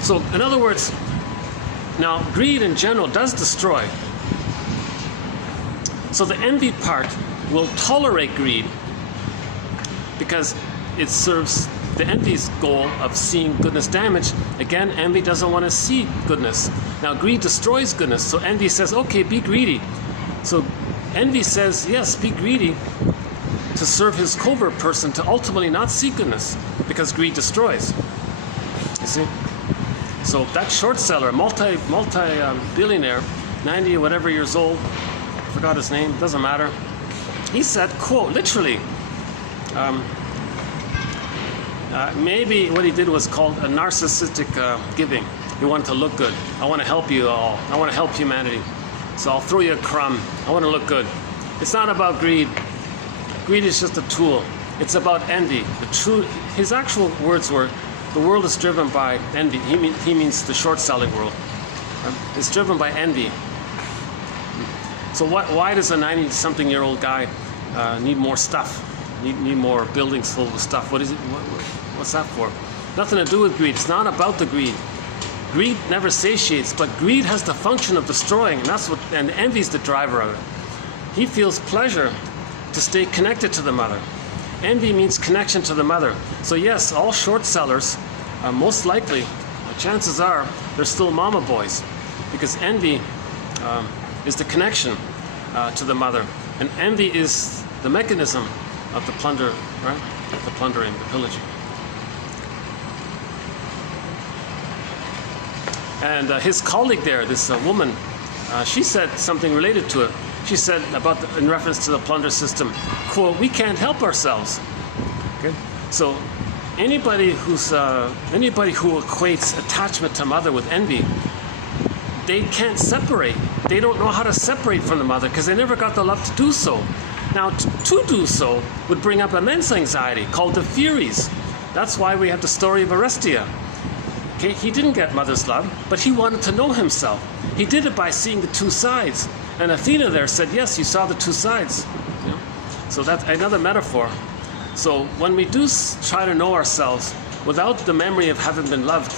So, in other words, now greed in general does destroy. So the envy part will tolerate greed because it serves the envy's goal of seeing goodness damaged. Again, envy doesn't want to see goodness. Now, greed destroys goodness. So envy says, "Okay, be greedy." So envy says, yes, be greedy, to serve his covert person to ultimately not see goodness, because greed destroys. You see? So that short seller, multi-billionaire, 90 or whatever years old, forgot his name, doesn't matter. He said, quote, literally, maybe what he did was called a narcissistic giving. He wanted to look good. I want to help you all. I want to help humanity. So I'll throw you a crumb. I want to look good. It's not about greed. Greed is just a tool. It's about envy. His actual words were, the world is driven by envy. He means the short-selling world. It's driven by envy. So why does a 90-something-year-old guy need more stuff? Need more buildings full of stuff? What is it? What's that for? Nothing to do with greed. It's not about the greed. Greed never satiates, but greed has the function of destroying, and envy is the driver of it. He feels pleasure to stay connected to the mother. Envy means connection to the mother. So yes, all short sellers, most likely, chances are, they're still mama boys, because envy is the connection to the mother, and envy is the mechanism of the plunder, right? The plundering, the pillaging. And his colleague there, this woman, she said something related to it. She said in reference to the plunder system, quote, "We can't help ourselves." Okay, so anybody who equates attachment to mother with envy, they can't separate. They don't know how to separate from the mother because they never got the love to do so. Now, to do so would bring up immense anxiety called the Furies. That's why we have the story of Orestes. Okay, he didn't get mother's love, but he wanted to know himself. He did it by seeing the two sides. And Athena there said, yes, you saw the two sides. You know? So that's another metaphor. So when we do try to know ourselves without the memory of having been loved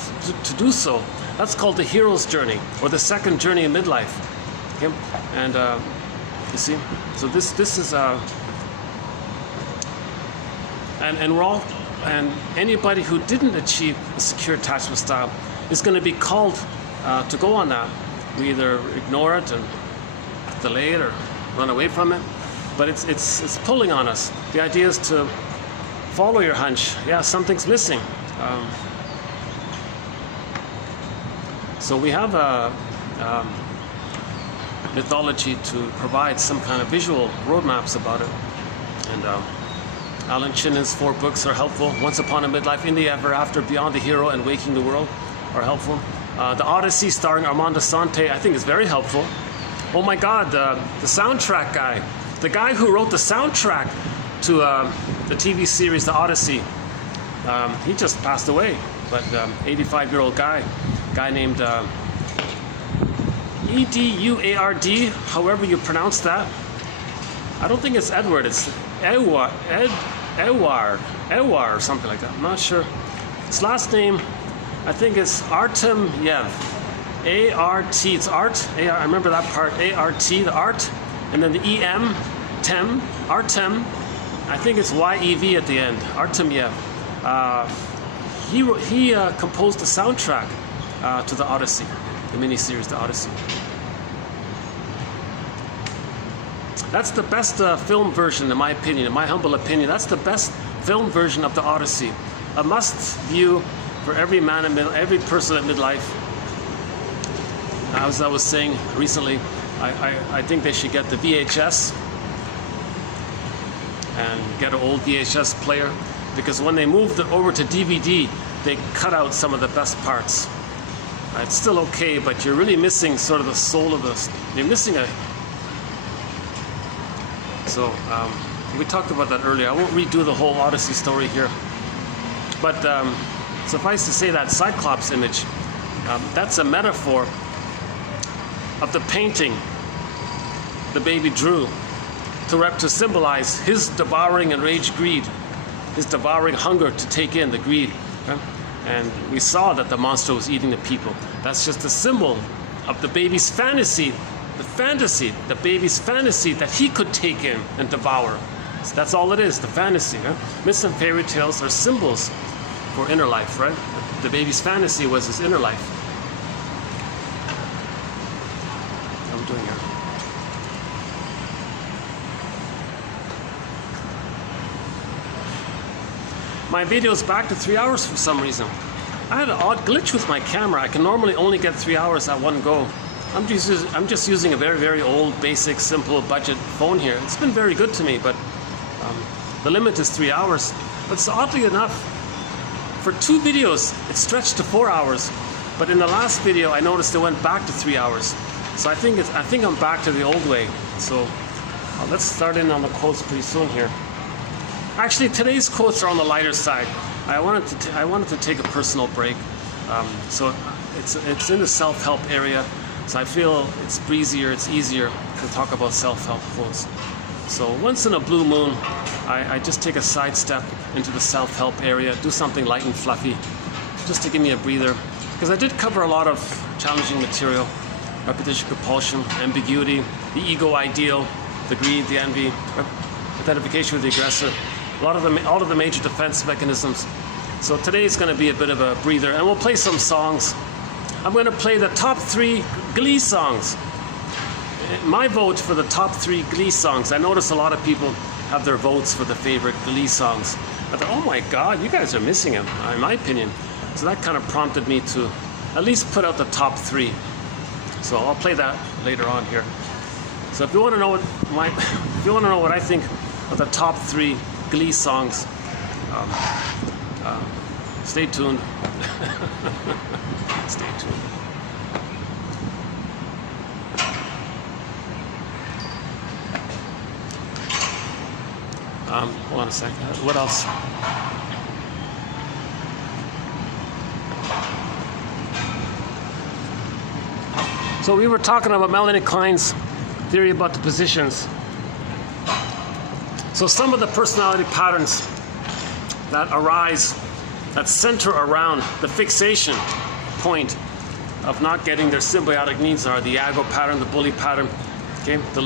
to do so, that's called the hero's journey, or the second journey in midlife. Okay? And you see, so this is and we're all, and anybody who didn't achieve a secure attachment style is going to be called to go on that. We either ignore it and delay it or run away from it, but it's pulling on us. The idea is to follow your hunch. Yeah, something's missing. So we have a mythology to provide some kind of visual roadmaps about it. And Alan Chinnon's 4 books are helpful. Once Upon a Midlife, In the Ever After, Beyond the Hero, and Waking the World are helpful. The Odyssey, starring Armando Sante, I think is very helpful. Oh my God, the soundtrack guy. The guy who wrote the soundtrack to the TV series The Odyssey, he just passed away. But 85-year-old guy named Eduard, however you pronounce that. I don't think it's Edward, it's Ewar or something like that. I'm not sure. His last name, I think it's Artemyev. A-R-T, it's art. I remember that part, A-R-T, the art. And then the E-M, Tem, Artem. I think it's Y-E-V at the end, Artemyev. He composed the soundtrack to The Odyssey, the miniseries The Odyssey. That's the best film version, in my opinion, in my humble opinion. That's the best film version of The Odyssey. A must view for every man and every person at midlife. As I was saying recently, I think they should get the VHS and get an old VHS player, because when they moved it over to DVD, they cut out some of the best parts. It's still okay, but you're really missing sort of the soul of this. You're missing a... So, we talked about that earlier. I won't redo the whole Odyssey story here. But suffice to say, that Cyclops image, that's a metaphor of the painting the baby drew to symbolize his devouring enraged greed, his devouring hunger to take in the greed. Okay? And we saw that the monster was eating the people. That's just a symbol of the baby's fantasy, the baby's fantasy that he could take in and devour. So that's all it is, the fantasy. Right? Myths and fairy tales are symbols for inner life, right? The baby's fantasy was his inner life. How are we doing here? My video's back to 3 hours for some reason. I had an odd glitch with my camera. I can normally only get 3 hours at one go. I'm just using a very, very old, basic, simple budget phone here. It's been very good to me, but the limit is 3 hours. But so oddly enough, for 2 videos, it stretched to 4 hours. But in the last video, I noticed it went back to 3 hours. So I think I'm back to the old way. So let's start in on the quotes pretty soon here. Actually, today's quotes are on the lighter side. I wanted to take a personal break. So it's in the self-help area. So I feel it's breezier, it's easier to talk about self-help quotes. So once in a blue moon, I just take a sidestep into the self-help area, do something light and fluffy, just to give me a breather. Because I did cover a lot of challenging material: repetition, compulsion, ambiguity, the ego ideal, the greed, the envy, identification with the aggressor, all of the major defense mechanisms. So today is going to be a bit of a breather, and we'll play some songs. I'm going to play the top 3 Glee songs. My vote for the top 3 Glee songs. I notice a lot of people have their votes for the favorite Glee songs. I thought, oh my God, you guys are missing them, in my opinion. So that kind of prompted me to at least put out the top 3. So I'll play that later on here. So if you want to know what I think of the top 3 Glee songs, stay tuned. Stay tuned. Hold on a second. What else? So we were talking about Melanie Klein's theory about the positions. So So some of the personality patterns that arise, that center around the fixation point of not getting their symbiotic needs are the ego pattern, the bully pattern. Okay, the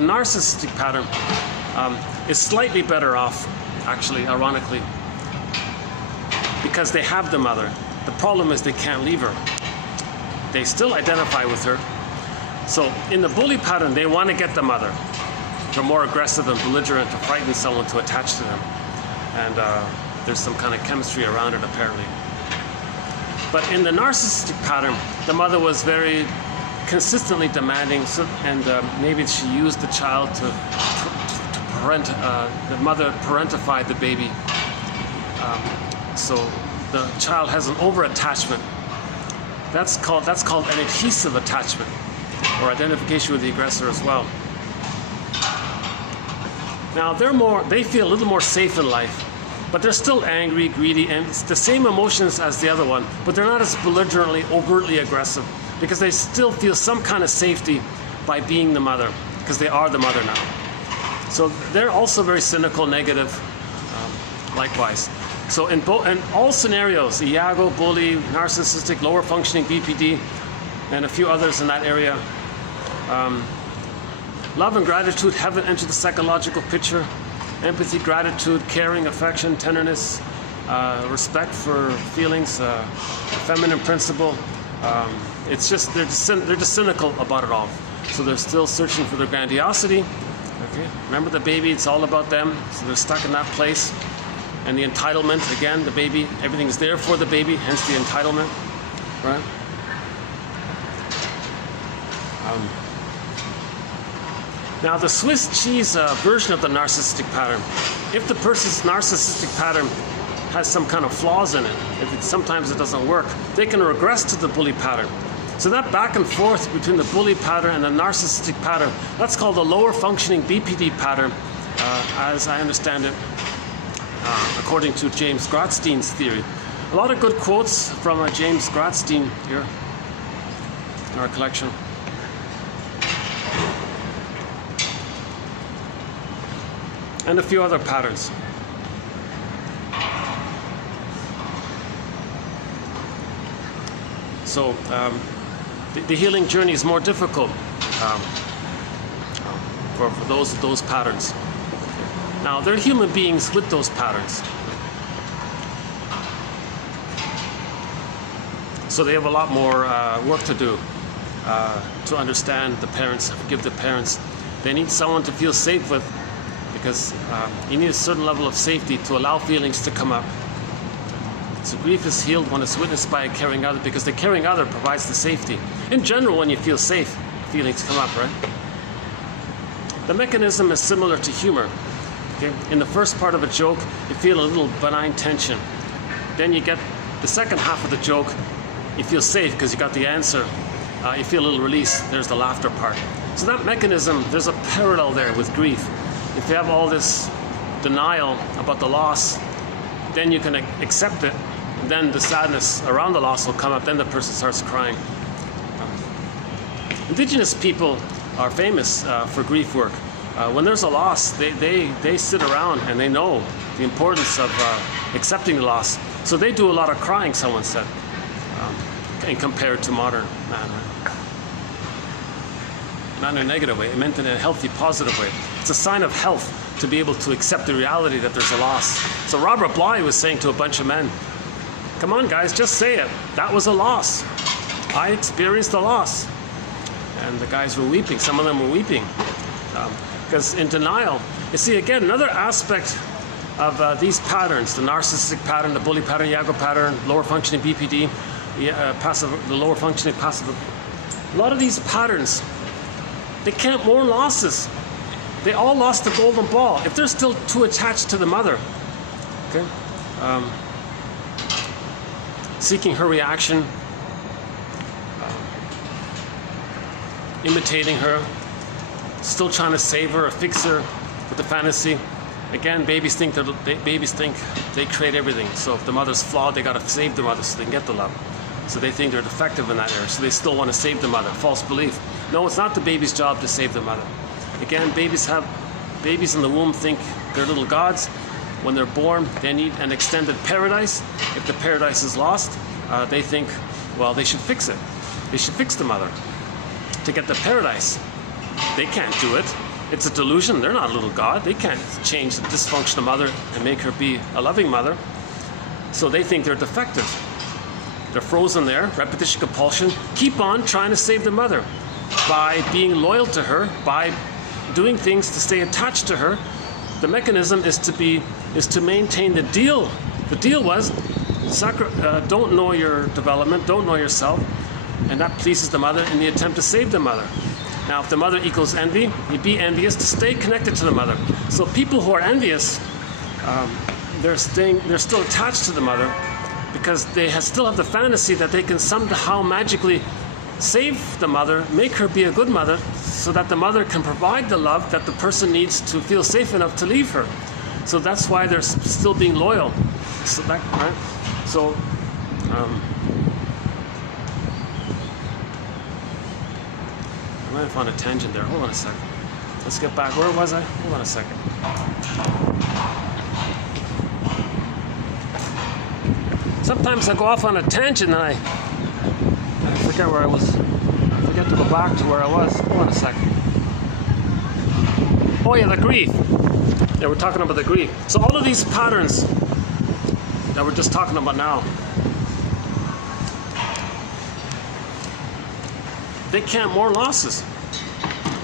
narcissistic pattern is slightly better off, actually, ironically, because they have the mother. The problem is they can't leave her. They still identify with her. So in the bully pattern, they want to get the mother. They're more aggressive and belligerent to frighten someone to attach to them. And there's some kind of chemistry around it, apparently. But in the narcissistic pattern, the mother was very consistently demanding, and maybe she used the child to the mother parentified the baby. So the child has an over-attachment. That's called an adhesive attachment, or identification with the aggressor as well. Now they feel a little more safe in life, but they're still angry, greedy, and it's the same emotions as the other one, but they're not as belligerently, overtly aggressive, because they still feel some kind of safety by being the mother, because they are the mother now. So they're also very cynical, negative, likewise. So in all scenarios, Iago, bully, narcissistic, lower functioning, BPD, and a few others in that area, love and gratitude haven't entered the psychological picture. Empathy, gratitude, caring, affection, tenderness, respect for feelings, feminine principle. It's just they're just cynical about it all. So they're still searching for their grandiosity. Okay, remember the baby? It's all about them. So they're stuck in that place. And the entitlement, again, the baby, everything's there for the baby, hence the entitlement, right? Now, the Swiss cheese version of the narcissistic pattern, if the person's narcissistic pattern has some kind of flaws in it, sometimes it doesn't work, they can regress to the bully pattern. So that back and forth between the bully pattern and the narcissistic pattern, that's called the lower functioning BPD pattern, as I understand it, according to James Grotstein's theory. A lot of good quotes from James Grotstein here in our collection. And a few other patterns. So the healing journey is more difficult for those patterns. Now, they're human beings with those patterns. So they have a lot more work to do to understand the parents, forgive the parents. They need someone to feel safe with, because you need a certain level of safety to allow feelings to come up. So grief is healed when it's witnessed by a caring other, because the caring other provides the safety. In general, when you feel safe, feelings come up, right? The mechanism is similar to humor. Okay? In the first part of a joke, you feel a little benign tension. Then you get the second half of the joke, you feel safe because you got the answer. You feel a little release. There's the laughter part. So that mechanism, there's a parallel there with grief. If you have all this denial about the loss, then you can accept it. And then the sadness around the loss will come up. Then the person starts crying. Indigenous people are famous for grief work. When there's a loss, they sit around and they know the importance of accepting the loss. So they do a lot of crying, someone said, and compared to modern man. Right? Not in a negative way, it meant in a healthy, positive way. It's a sign of health to be able to accept the reality that there's a loss. So Robert Bly was saying to a bunch of men, come on guys, just say it. That was a loss. I experienced a loss. And the guys were weeping, some of them were weeping. Because in denial, you see again, another aspect of these patterns, the narcissistic pattern, the bully pattern, Iago pattern, lower functioning BPD, the lower functioning passive. A lot of these patterns, they can't mourn losses. They all lost the golden ball. If they're still too attached to the mother, okay, seeking her reaction, imitating her, still trying to save her or fix her with the fantasy. Again, babies think they create everything. So if the mother's flawed, they gotta save the mother so they can get the love. So they think they're defective in that area. So they still want to save the mother. False belief. No, it's not the baby's job to save the mother. Again, babies have Babies in the womb think they're little gods. When they're born, they need an extended paradise. If the paradise is lost, they think, well, they should fix it. They should fix the mother to get the paradise. They can't do it. It's a delusion. They're not a little god. They can't change the dysfunctional mother and make her be a loving mother. So they think they're defective. They're frozen there, repetition, compulsion. Keep on trying to save the mother by being loyal to her, by doing things to stay attached to her. The mechanism is to maintain the deal. The deal was don't know your development, don't know yourself, and that pleases the mother in the attempt to save the mother. Now, if the mother equals envy, you be envious to stay connected to the mother. So people who are envious, they're still attached to the mother because they still have the fantasy that they can somehow magically save the mother, make her be a good mother, so that the mother can provide the love that the person needs to feel safe enough to leave her. So that's why they're still being loyal. So that, right? So, I might have found a tangent there. Hold on a second. Let's get back. Where was I? Hold on a second. Sometimes I go off on a tangent and I forget where I was. I forget to go back to where I was. Hold on a second. Oh yeah, the grief. Yeah, we're talking about the grief. So all of these patterns that we're just talking about now, they can't mourn losses.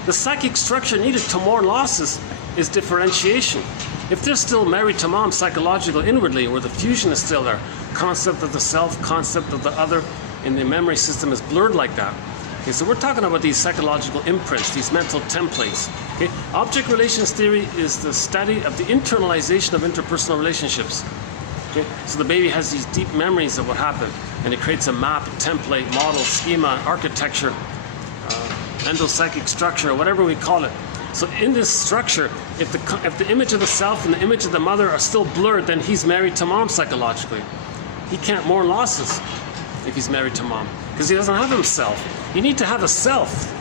The psychic structure needed to mourn losses is differentiation. If they're still married to mom psychological inwardly, where the fusion is still there, concept of the self, concept of the other in the memory system is blurred like that. Okay, so we're talking about these psychological imprints, these mental templates. Okay? Object relations theory is the study of the internalization of interpersonal relationships. Okay? So the baby has these deep memories of what happened, and it creates a map, a template, model, schema, architecture, endopsychic structure, whatever we call it. So in this structure, if the image of the self and the image of the mother are still blurred, then he's married to mom psychologically. He can't mourn losses if he's married to mom, because he doesn't have himself. You need to have a self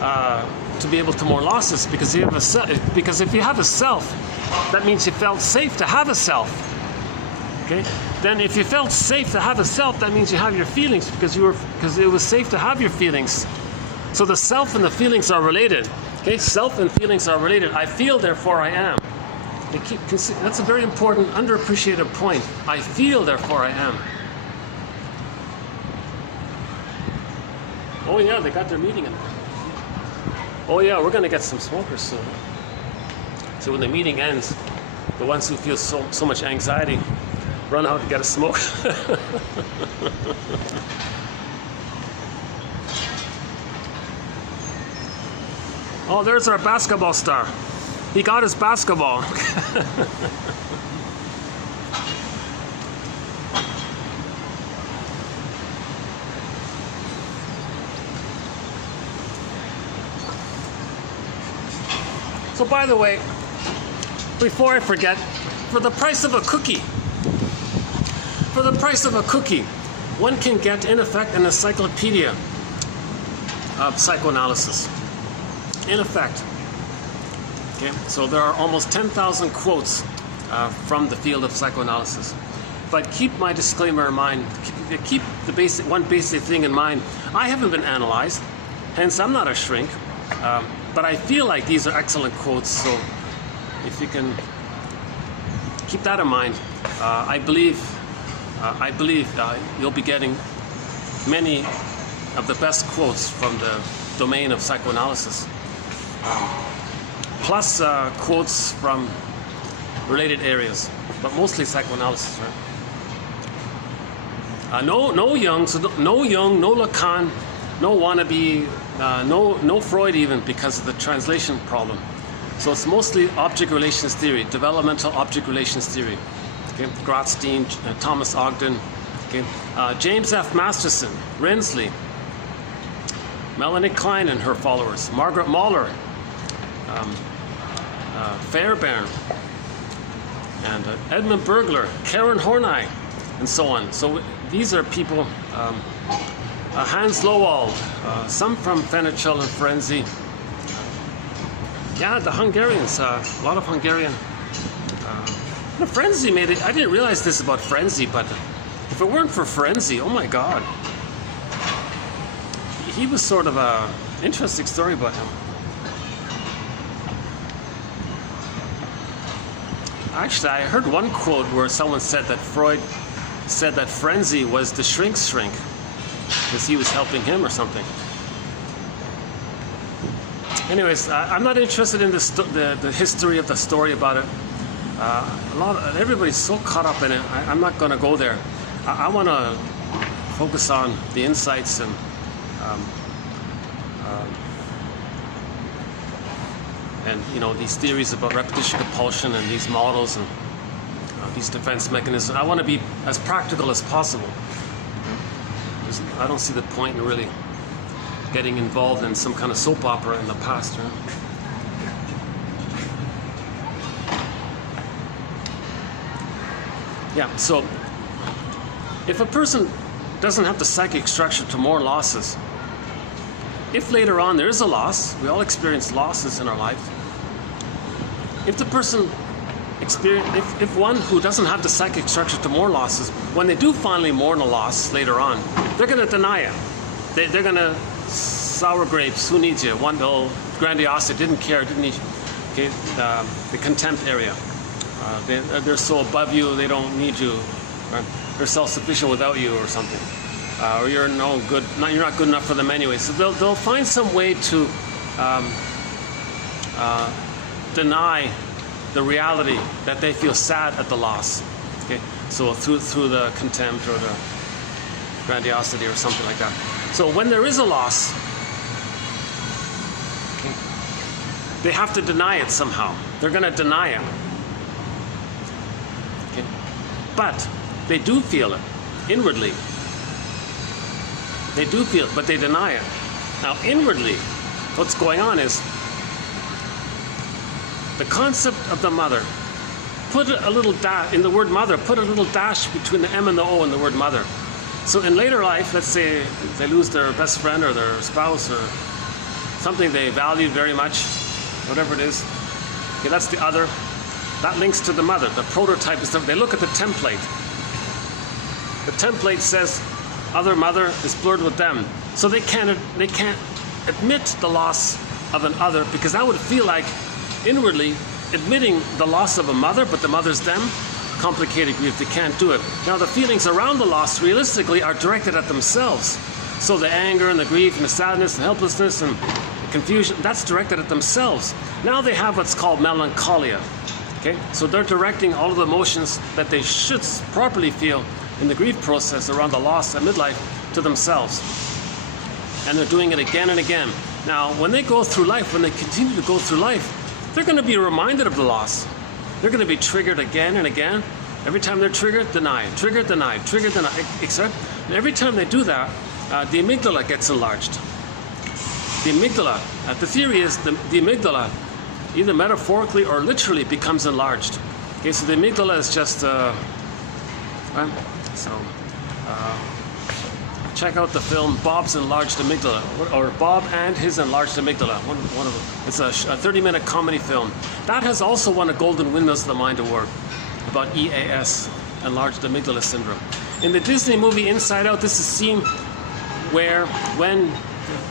to be able to mourn losses, because if you have a self, that means you felt safe to have a self. Okay? Then if you felt safe to have a self, that means you have your feelings, because it was safe to have your feelings. So the self and the feelings are related. Okay? Self and feelings are related. I feel, therefore I am. That's a very important, underappreciated point. I feel, therefore I am. Oh yeah, they got their meeting in there. Oh yeah, we're going to get some smokers soon. So when the meeting ends, the ones who feel so much anxiety run out and get a smoke. Oh, there's our basketball star. He got his basketball. So by the way, before I forget, for the price of a cookie, one can get, in effect, an encyclopedia of psychoanalysis. In effect. Okay, so there are almost 10,000 quotes from the field of psychoanalysis. But keep my disclaimer in mind, keep the one basic thing in mind. I haven't been analyzed, hence I'm not a shrink, but I feel like these are excellent quotes, so if you can keep that in mind, I believe you'll be getting many of the best quotes from the domain of psychoanalysis. Plus quotes from related areas, but mostly psychoanalysis, right? No Jung, no Lacan, no wannabe, no Freud even, because of the translation problem. So it's mostly object relations theory, developmental object relations theory. Okay, Grotstein, Thomas Ogden, okay, James F. Masterson, Rensley, Melanie Klein and her followers, Margaret Mahler, Fairbairn, and Edmund Bergler, Karen Horney, and so on. So these are people, Hans Lowald, some from Fenichel and Ferenczi, Yeah, the Hungarians, a lot of Hungarian. Frenzy made it. I didn't realize this about Frenzy, but if it weren't for Frenzy, oh my God. He was sort of a interesting story about him. Actually, I heard one quote where someone said that Freud said that Frenzy was the shrink's shrink because he was helping him or something. Anyways, I'm not interested in the history of the story about it. Everybody's so caught up in it. I'm not going to go there. I want to focus on the insights and you know, these theories about repetition compulsion and these models and these defense mechanisms. I want to be as practical as possible. I don't see the point in really getting involved in some kind of soap opera in the past. Right? Yeah, so if a person doesn't have the psychic structure to mourn losses, if later on there is a loss, we all experience losses in our life. If the person if one who doesn't have the psychic structure to mourn losses, when they do finally mourn a loss later on, they're going to deny it. They're going to sour grapes. Who needs you? One grandiosity, didn't care, didn't need. Okay, the contempt area. They're so above you, they don't need you. Right? They're self-sufficient without you, or something. Or you're no good. You're not good enough for them anyway. So they'll find some way to deny the reality that they feel sad at the loss. Okay, so through the contempt or the grandiosity or something like that. So when there is a loss, okay, they have to deny it somehow. They're going to deny it. Okay, but they do feel it inwardly. They do feel it, but they deny it. Now, inwardly, what's going on is the concept of the mother. Put a little dash in the word mother. Put a little dash between the M and the O in the word mother. So in later life, let's say they lose their best friend or their spouse or something they valued very much, whatever it is. Okay, that's the other. That links to the mother. The prototype is they look at the template. The template says other mother is blurred with them. So they can't admit the loss of an other, because that would feel like inwardly admitting the loss of a mother, but the mother's them. Complicated grief, they can't do it. Now the feelings around the loss realistically are directed at themselves. So the anger and the grief and the sadness and helplessness and the confusion, that's directed at themselves. Now they have what's called melancholia. Okay, so they're directing all of the emotions that they should properly feel in the grief process around the loss at midlife to themselves. And they're doing it again and again. Now, when they go through life, when they continue to go through life, they're going to be reminded of the loss. They're going to be triggered again and again. Every time they're triggered, deny. Triggered, deny. Triggered, deny. Etc. And every time they do that, the amygdala gets enlarged. The amygdala, the theory is the amygdala, either metaphorically or literally, becomes enlarged. Okay, so the amygdala is just, check out the film Bob's Enlarged Amygdala, or Bob and His Enlarged Amygdala. One of them. It's a 30-minute comedy film. That has also won a Golden Windmills of the Mind Award about EAS, Enlarged Amygdala Syndrome. In the Disney movie Inside Out, this is a scene where when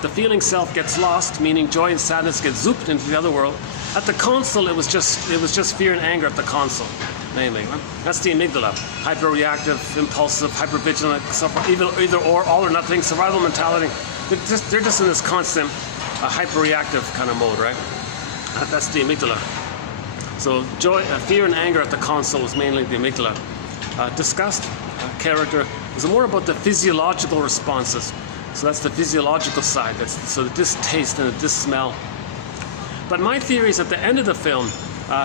the feeling self gets lost, meaning joy and sadness get zooped into the other world, at the console it was just fear and anger at the console. Mainly. That's the amygdala. Hyperreactive, impulsive, hypervigilant, either or, all or nothing, survival mentality. They're just in this constant hyperreactive kind of mode, right? That's the amygdala. So joy, fear and anger at the console is mainly the amygdala. Disgust, character, is more about the physiological responses. So that's the physiological side. So the distaste and the dissmell. But my theory is at the end of the film,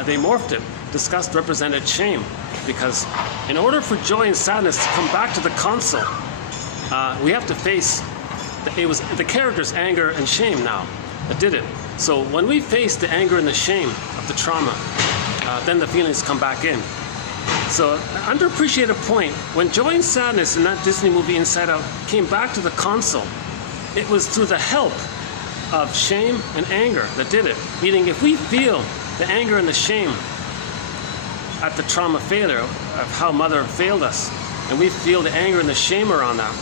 they morphed it. Disgust represented shame, because in order for joy and sadness to come back to the console, we have to face it was the character's anger and shame now that did it. So when we face the anger and the shame of the trauma, then the feelings come back in. So an underappreciated point, when joy and sadness in that Disney movie Inside Out came back to the console, it was through the help of shame and anger that did it. Meaning, if we feel the anger and the shame at the trauma failure of how mother failed us, and we feel the anger and the shame around that,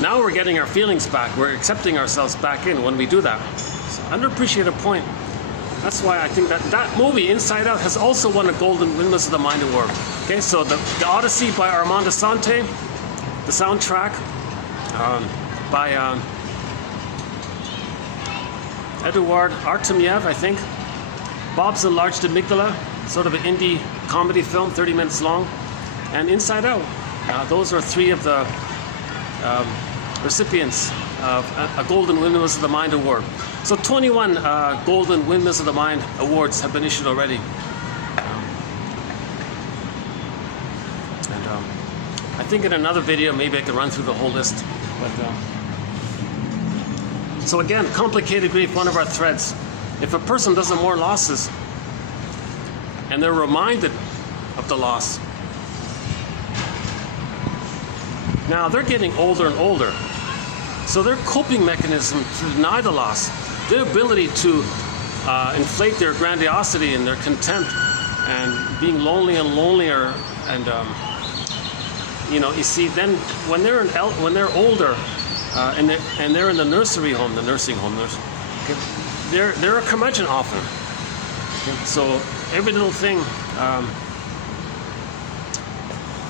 now we're getting our feelings back. We're accepting ourselves back in when we do that. So, underappreciated point. That's why I think that movie, Inside Out, has also won a Golden Windmills of the Mind Award. Okay, so the Odyssey by Armand Assante, the soundtrack by Eduard Artemyev, I think. Bob's Enlarged Amygdala, sort of an indie comedy film, 30 minutes long. And Inside Out. Those are three of the recipients of a Golden Windmills of the Mind Award. So 21 Golden Windmills of the Mind Awards have been issued already. I think in another video, maybe I could run through the whole list. But, so again, complicated grief, one of our threads. If a person does more losses, and they're reminded of the loss, now they're getting older and older. So their coping mechanism to deny the loss, their ability to inflate their grandiosity and their contempt and being lonely and lonelier, and you see, then when they're older and they're in the nursing home, okay, they're a curmudgeon often. Okay, so every little thing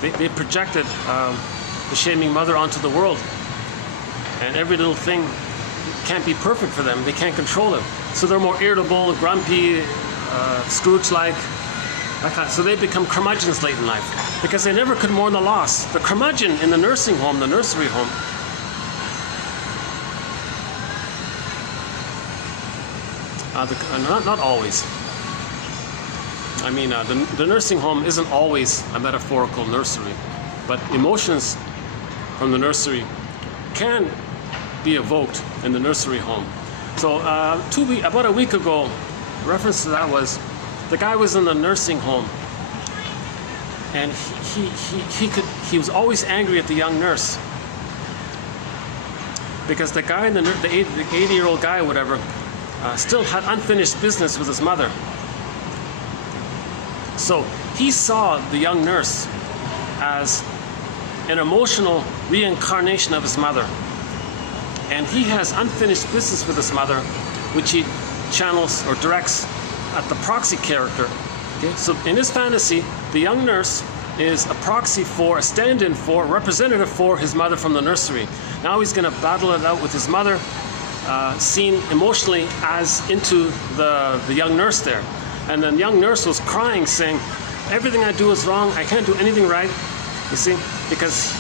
they projected the shaming mother onto the world. And every little thing can't be perfect for them. They can't control it. So they're more irritable, grumpy, Scrooge-like. So they become curmudgeons late in life because they never could mourn the loss. The curmudgeon in the nursing home, the nursery home, not always. I mean, the nursing home isn't always a metaphorical nursery, but emotions from the nursery can be evoked in the nursery home. So about a week ago, reference to that was, the guy was in the nursing home, and he was always angry at the young nurse because the guy, the 80-year-old guy or whatever, still had unfinished business with his mother. So he saw the young nurse as an emotional reincarnation of his mother. And he has unfinished business with his mother, which he channels or directs at the proxy character. Okay? So in his fantasy, the young nurse is a proxy for, a stand-in for, representative for his mother from the nursery. Now he's going to battle it out with his mother, seen emotionally as into the young nurse there. And the young nurse was crying, saying, everything I do is wrong, I can't do anything right, you see, because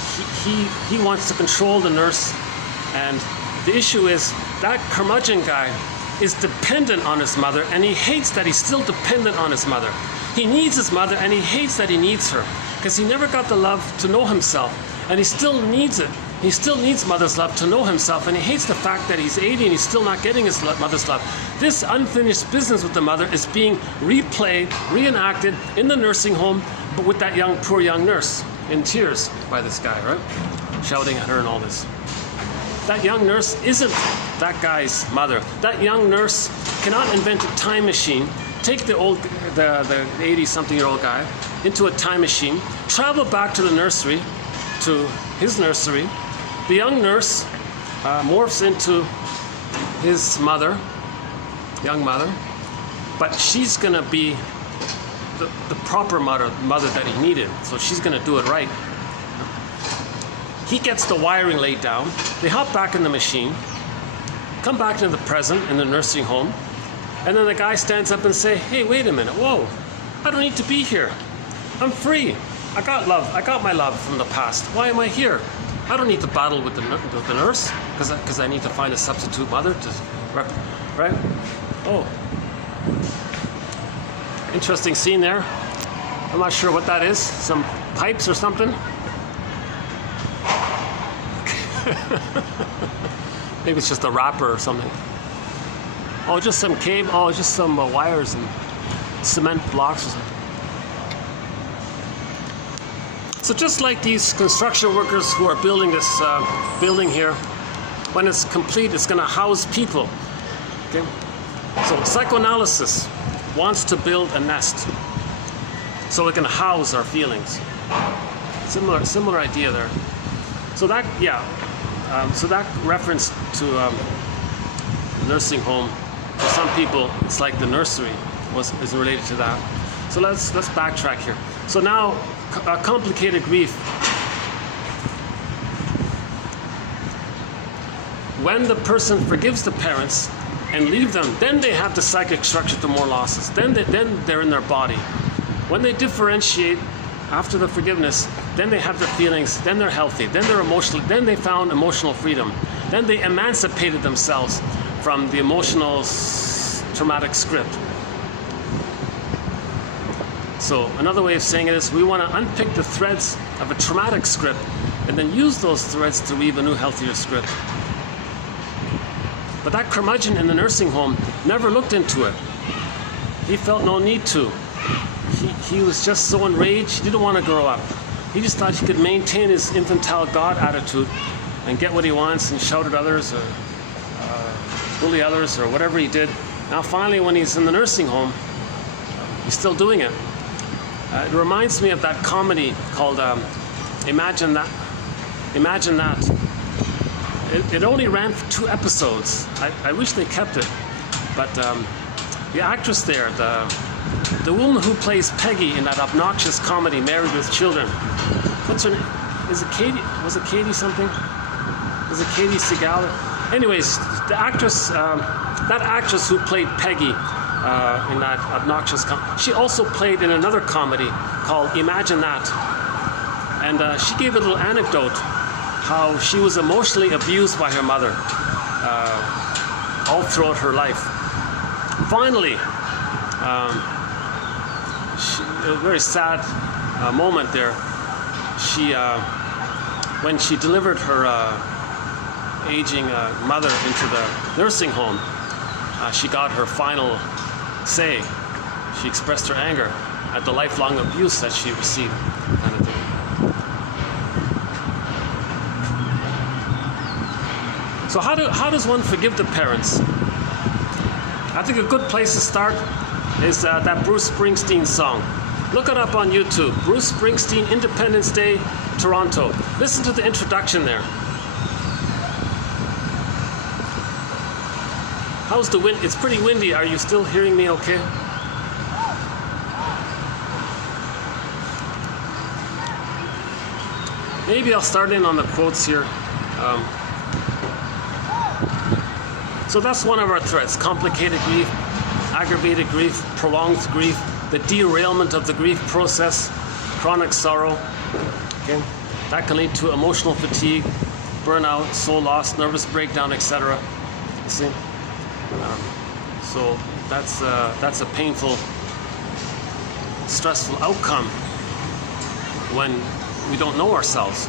he wants to control the nurse. And the issue is that curmudgeon guy is dependent on his mother, and he hates that he's still dependent on his mother. He needs his mother, and he hates that he needs her, because he never got the love to know himself, and he still needs it. He still needs mother's love to know himself, and he hates the fact that he's 80 and he's still not getting his mother's love. This unfinished business with the mother is being replayed, reenacted in the nursing home, but with that poor young nurse in tears by this guy, right? Shouting at her and all this. That young nurse isn't that guy's mother. That young nurse cannot invent a time machine, take the 80-something-year-old guy into a time machine, travel back to the nursery, to his nursery. The young nurse morphs into his mother, young mother, but she's going to be the proper mother that he needed. So she's going to do it right. He gets the wiring laid down. They hop back in the machine, come back into the present in the nursing home, and then the guy stands up and say, hey, wait a minute, whoa, I don't need to be here. I'm free. I got love. I got my love from the past. Why am I here? I don't need to battle with the nurse because I need to find a substitute mother to right? Oh, interesting scene there. I'm not sure what that is. Some pipes or something. Maybe it's just a wrapper or something. Oh, just some cable. Oh, just some wires and cement blocks or something. So just like these construction workers who are building this building here, when it's complete, it's going to house people. Okay? So psychoanalysis wants to build a nest so it can house our feelings. Similar idea there. So that, so that reference to nursing home, for some people, it's like the nursery is related to that. So let's backtrack here. So now, complicated grief. When the person forgives the parents and leave them, then they have the psychic structure to more losses. Then they're in their body. When they differentiate after the forgiveness, then they have their feelings, then they're healthy, then they're emotional, then they found emotional freedom. Then they emancipated themselves from the emotional traumatic script. So another way of saying it is we want to unpick the threads of a traumatic script and then use those threads to weave a new, healthier script. But that curmudgeon in the nursing home never looked into it. He felt no need to. He was just so enraged, he didn't want to grow up. He just thought he could maintain his infantile God attitude and get what he wants and shout at others or bully others or whatever he did. Now finally when he's in the nursing home, he's still doing it. It reminds me of that comedy called Imagine That. Imagine That. It only ran for 2 episodes. I wish they kept it. But the actress there, the woman who plays Peggy in that obnoxious comedy, Married with Children. What's her name? Is it Katie? Was it Katie something? Was it Katie Segal? Anyways, the actress, that actress who played Peggy in that obnoxious comedy, she also played in another comedy called Imagine That. And she gave a little anecdote how she was emotionally abused by her mother all throughout her life. Finally, a very sad moment there. She, when she delivered her aging mother into the nursing home, she got her final say. She expressed her anger at the lifelong abuse that she received, kind of thing. So how does one forgive the parents? I think a good place to start is that Bruce Springsteen song. Look it up on YouTube. Bruce Springsteen, Independence Day, Toronto. Listen to the introduction there. How's the wind? It's pretty windy. Are you still hearing me okay? Maybe I'll start in on the quotes here. So that's one of our threats: complicated grief, aggravated grief, prolonged grief, the derailment of the grief process, chronic sorrow. Okay, that can lead to emotional fatigue, burnout, soul loss, nervous breakdown, etc. You see, so that's a painful, stressful outcome when we don't know ourselves.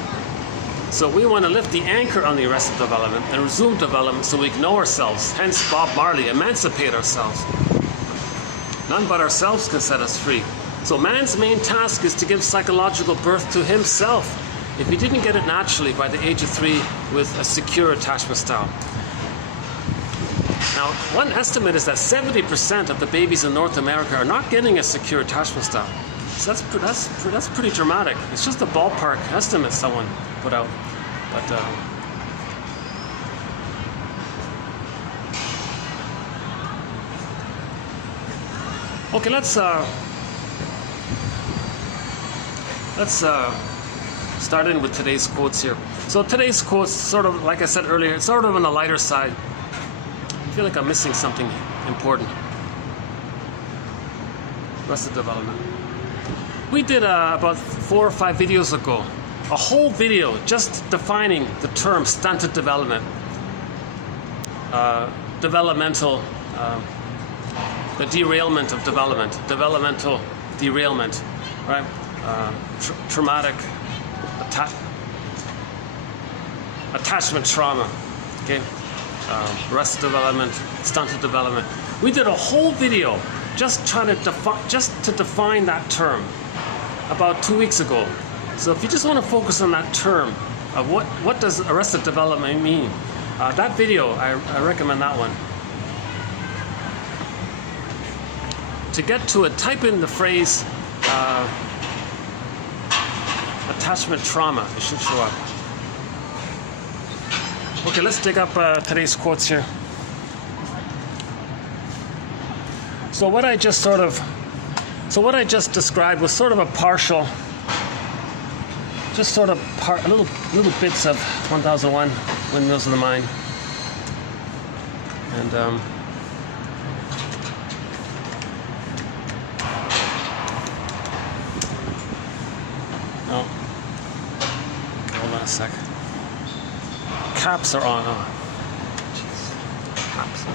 So we want to lift the anchor on the arrested development and resume development so we can know ourselves. Hence Bob Marley, emancipate ourselves. None but ourselves can set us free. So man's main task is to give psychological birth to himself if he didn't get it naturally by the age of 3 with a secure attachment style. Now, one estimate is that 70% of the babies in North America are not getting a secure attachment style. So that's pretty dramatic. It's just a ballpark estimate someone put out. But okay, let's start in with today's quotes here. So today's quotes, sort of like I said earlier, it's sort of on the lighter side. I feel like I'm missing something important. Arrested development. We did about 4 or 5 videos ago a whole video just defining the term stunted development, developmental, the derailment of development, developmental derailment, right? Traumatic attachment trauma, okay? Arrested development, stunted development. We did a whole video just trying to define that term about 2 weeks ago. So if you just want to focus on that term of what does arrested development mean, that video, I recommend that one. to get to it, type in the phrase attachment trauma. It should show up. Okay, let's dig up today's quotes here. So what I just described was sort of a partial, just sort of little bits of 1001 Windmills of the Mind. And oh, hold on a sec. Caps are on. Oh. Caps.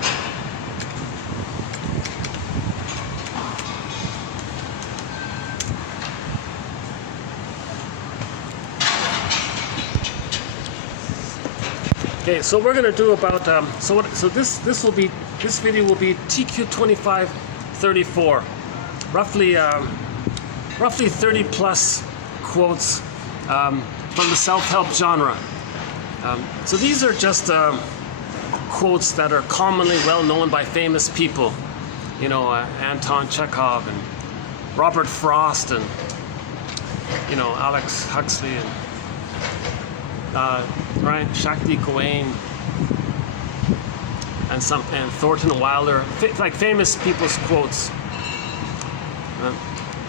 Okay, so we're gonna do about this video will be TQ2534, roughly 30 plus quotes from the self-help genre. So these are just quotes that are commonly well known by famous people, you know, Anton Chekhov and Robert Frost and, you know, Alex Huxley and right, Shakti Gawain and Thornton Wilder, like famous people's quotes.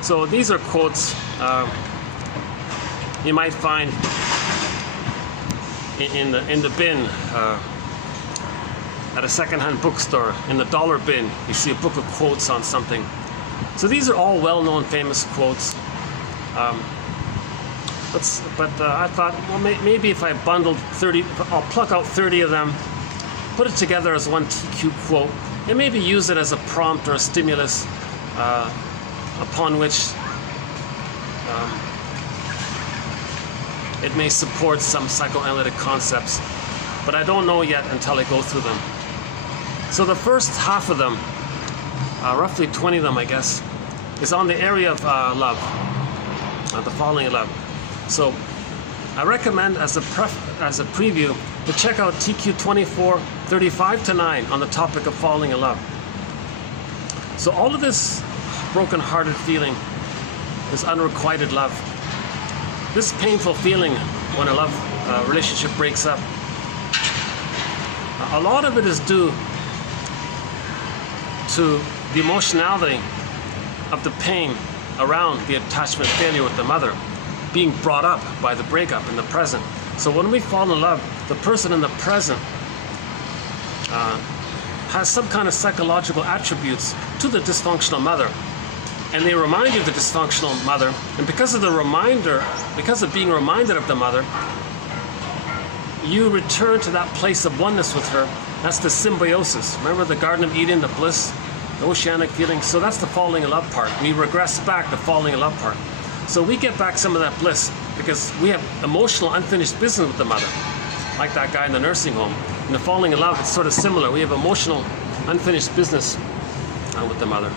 So these are quotes you might find in the bin at a secondhand bookstore. In the dollar bin, you see a book of quotes on something. So these are all well-known, famous quotes. But I thought, well, maybe if I bundled 30, I'll pluck out 30 of them, put it together as one TQ quote, and maybe use it as a prompt or a stimulus upon which it may support some psychoanalytic concepts. But I don't know yet until I go through them. So the first half of them, roughly 20 of them, I guess, is on the area of love, the falling in love. So I recommend as a preview to check out TQ2435-9 on the topic of falling in love. So all of this broken-hearted feeling is unrequited love. This painful feeling when a love relationship breaks up, a lot of it is due to the emotionality of the pain around the attachment failure with the mother being brought up by the breakup in the present. So when we fall in love, the person in the present has some kind of psychological attributes to the dysfunctional mother. And they remind you of the dysfunctional mother. And because of being reminded of the mother, you return to that place of oneness with her. That's the symbiosis. Remember the Garden of Eden, the bliss, the oceanic feeling? So that's the falling in love part. We regress back the falling in love part. So we get back some of that bliss because we have emotional unfinished business with the mother, like that guy in the nursing home. In the falling in love, it's sort of similar. We have emotional unfinished business with the mother.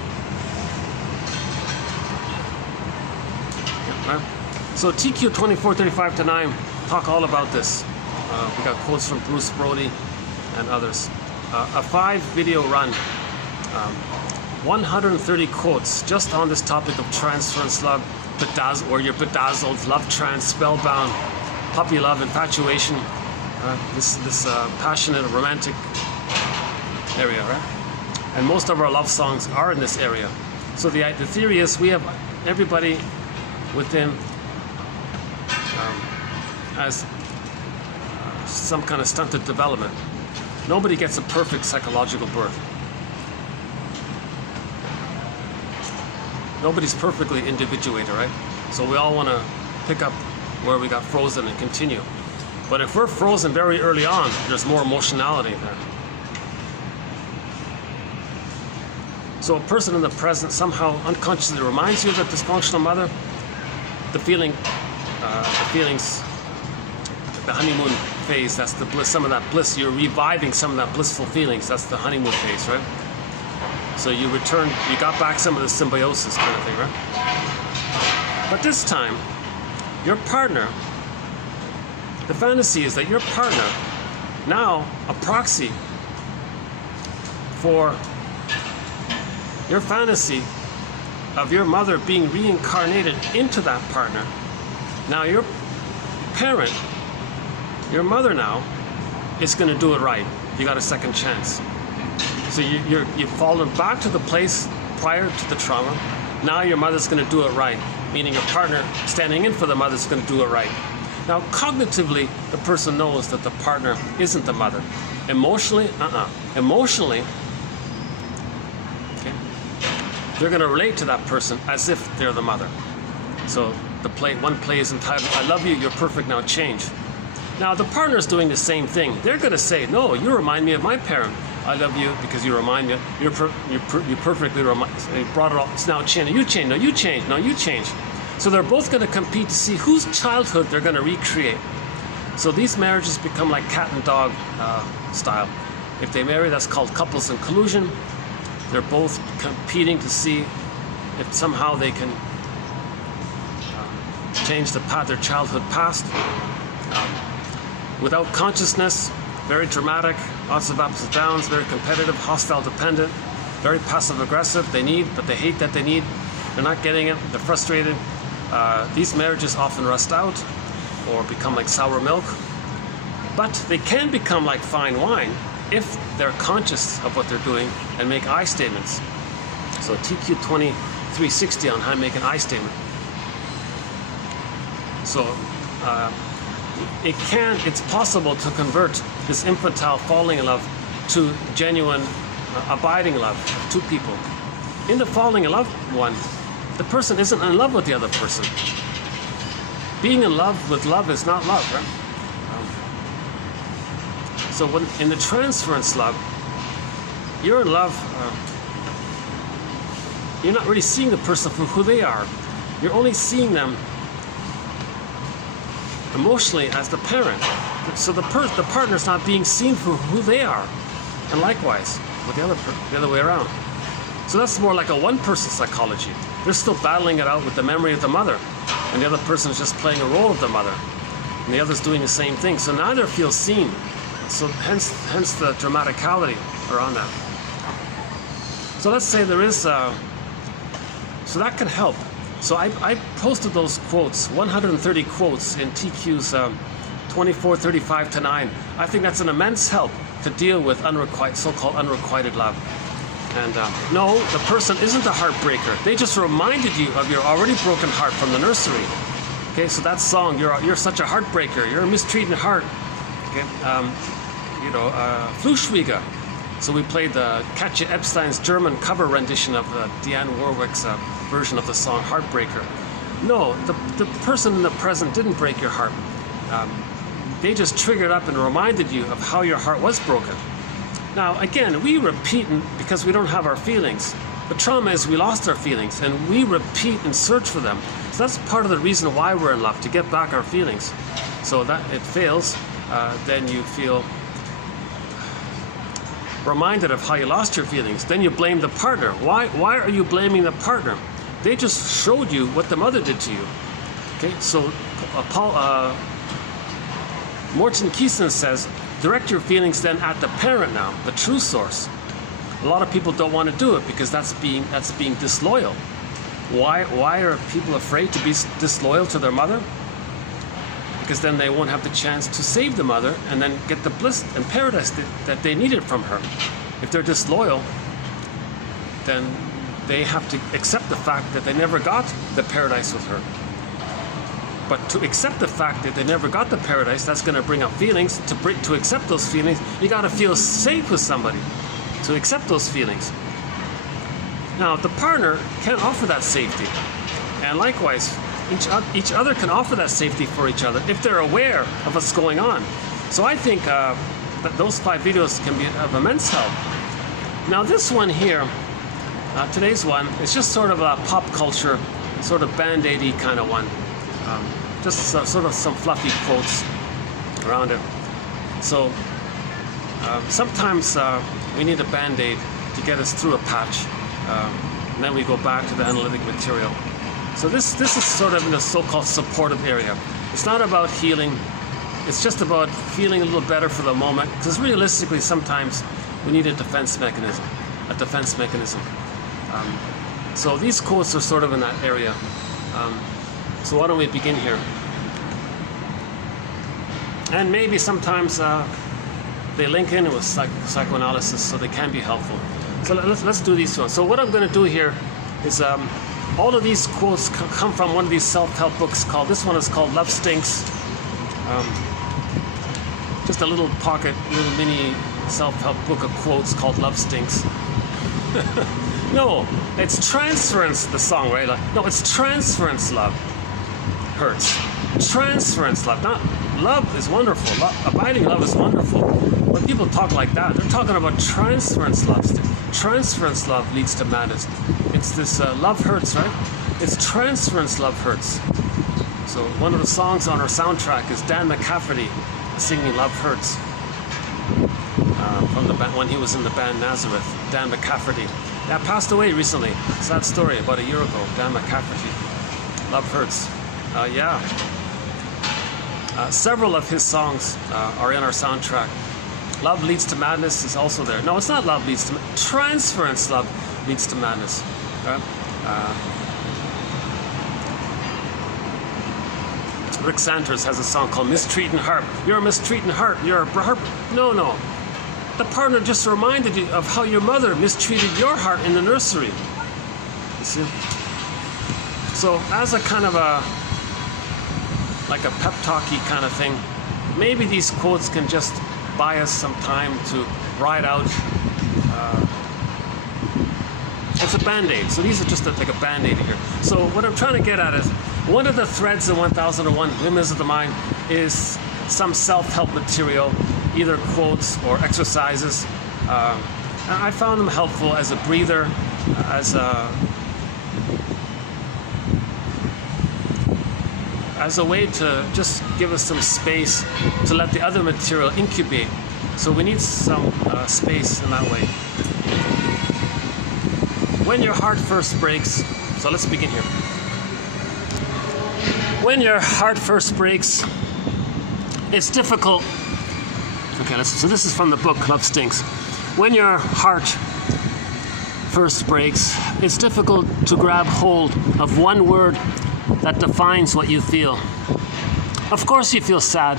So TQ2435-9 talk all about this. We got quotes from Bruce Brody and others. A 5-video run, 130 quotes just on this topic of transference love, or you're bedazzled, love trance, spellbound, puppy love, infatuation, this passionate, romantic area, right? And most of our love songs are in this area. So the theory is we have everybody within as some kind of stunted development. Nobody gets a perfect psychological birth. Nobody's perfectly individuated, right? So we all want to pick up where we got frozen and continue. But if we're frozen very early on, there's more emotionality there. So a person in the present somehow unconsciously reminds you of the dysfunctional mother, the feelings, the honeymoon phase, that's the bliss, some of that bliss, you're reviving some of that blissful feelings, that's the honeymoon phase, right? So you return, you got back some of the symbiosis kind of thing, right? But this time, your partner, the fantasy is that your partner, now a proxy for your fantasy of your mother being reincarnated into that partner. Now your parent, your mother now, is going to do it right. You got a second chance. So you've fallen back to the place prior to the trauma. Now your mother's going to do it right, meaning your partner standing in for the mother is going to do it right. Now cognitively, the person knows that the partner isn't the mother. Emotionally, Emotionally, okay, they're going to relate to that person as if they're the mother. So one play is entitled, "I love you, you're perfect, now change." Now the partner's doing the same thing. They're going to say, "No, you remind me of my parent. I love you because you remind me. You perfectly remind. You brought it all. It's now change. You change. No, you change. No, you change." So they're both going to compete to see whose childhood they're going to recreate. So these marriages become like cat and dog style. If they marry, that's called couples in collusion. They're both competing to see if somehow they can change their childhood past. Without consciousness, very dramatic, lots of ups and downs, very competitive, hostile, dependent, very passive aggressive. They need, but they hate that they need. They're not getting it. They're frustrated. These marriages often rust out or become like sour milk. But they can become like fine wine if they're conscious of what they're doing and make I statements. So TQ 2360 on how to make an I statement. So it's possible to convert this infantile falling in love to genuine abiding love of two people. In the falling in love one, the person isn't in love with the other person. Being in love with love is not love, right? So when in the transference love, you're in love, you're not really seeing the person for who they are. You're only seeing them emotionally as the parent. So the partner's not being seen for who they are. And likewise, with the other way around. So that's more like a one-person psychology. They're still battling it out with the memory of the mother, and the other person is just playing a role of the mother, and the other's doing the same thing. So neither feels seen. So hence the dramaticality around that. So let's say there is, so that can help. So I posted those quotes, 130 quotes in TQ's 2435 to 9. I think that's an immense help to deal with so-called unrequited love. And no, the person isn't a heartbreaker. They just reminded you of your already broken heart from the nursery. Okay, so that song, you're such a heartbreaker. You're a mistreated heart. Okay, Fluschwiege. So we played the Katja Epstein's German cover rendition of Dionne Warwick's version of the song Heartbreaker. No, the person in the present didn't break your heart. They just triggered up and reminded you of how your heart was broken. Now, again, we repeat because we don't have our feelings. The trauma is we lost our feelings, and we repeat and search for them. So that's part of the reason why we're in love, to get back our feelings. So that it fails, then you feel reminded of how you lost your feelings. Then you blame the partner. Why are you blaming the partner? They just showed you what the mother did to you. Okay, so Morton Keeson says, direct your feelings then at the parent now, the true source. A lot of people don't want to do it because that's being disloyal. Why are people afraid to be disloyal to their mother? Because then they won't have the chance to save the mother and then get the bliss and paradise that they needed from her. If they're disloyal, then they have to accept the fact that they never got the paradise with her. But to accept the fact that they never got the paradise, that's going to bring up feelings. To accept those feelings, you got to feel safe with somebody to accept those feelings. Now, the partner can offer that safety, and likewise, each other can offer that safety for each other if they're aware of what's going on. So I think that those 5 videos can be of immense help. Now, this one here, today's one, is just sort of a pop culture, sort of band-aid-y kind of one. Just sort of some fluffy quotes around it. So sometimes we need a band-aid to get us through a patch, and then we go back to the analytic material. So this is sort of in a so-called supportive area. It's not about healing. It's just about feeling a little better for the moment, because realistically sometimes we need a defense mechanism. So these quotes are sort of in that area. So why don't we begin here? And maybe sometimes they link in with psychoanalysis, so they can be helpful. So let's do these ones. So what I'm going to do here is all of these quotes come from one of these self-help books called, this one is called Love Stinks. Just a little pocket, little mini self-help book of quotes called Love Stinks. No, it's Transference, the song, right? No, it's Transference Love Hurts. Transference love, not love is wonderful. Abiding love is wonderful. When people talk like that, they're talking about transference love. Transference love leads to madness. It's this love hurts, right? It's transference love hurts. So one of the songs on our soundtrack is Dan McCafferty singing Love Hurts. From the band, when he was in the band Nazareth, Dan McCafferty. Yeah, passed away recently. Sad story, about a year ago. Dan McCafferty. Love Hurts. Several of his songs are in our soundtrack. Love Leads to Madness is also there. No, it's not Love Leads to Madness. Transference Love Leads to Madness. Rick Sanders has a song called Mistreating Heart. You're a mistreating heart. You're a heart. No. The partner just reminded you of how your mother mistreated your heart in the nursery. You see? So as a kind of like a pep talky kind of thing, maybe these quotes can just buy us some time to ride out. It's a band-aid. So these are just like a band-aid here. So what I'm trying to get at is, one of the threads in 1001 Windmills of the Mind is some self-help material, either quotes or exercises. And I found them helpful as a breather, as a way to just give us some space to let the other material incubate. So we need some space in that way. When your heart first breaks, so let's begin here. When your heart first breaks, it's difficult. Okay, so this is from the book Love Stinks. When your heart first breaks, it's difficult to grab hold of one word that defines what you feel. Of course you feel sad,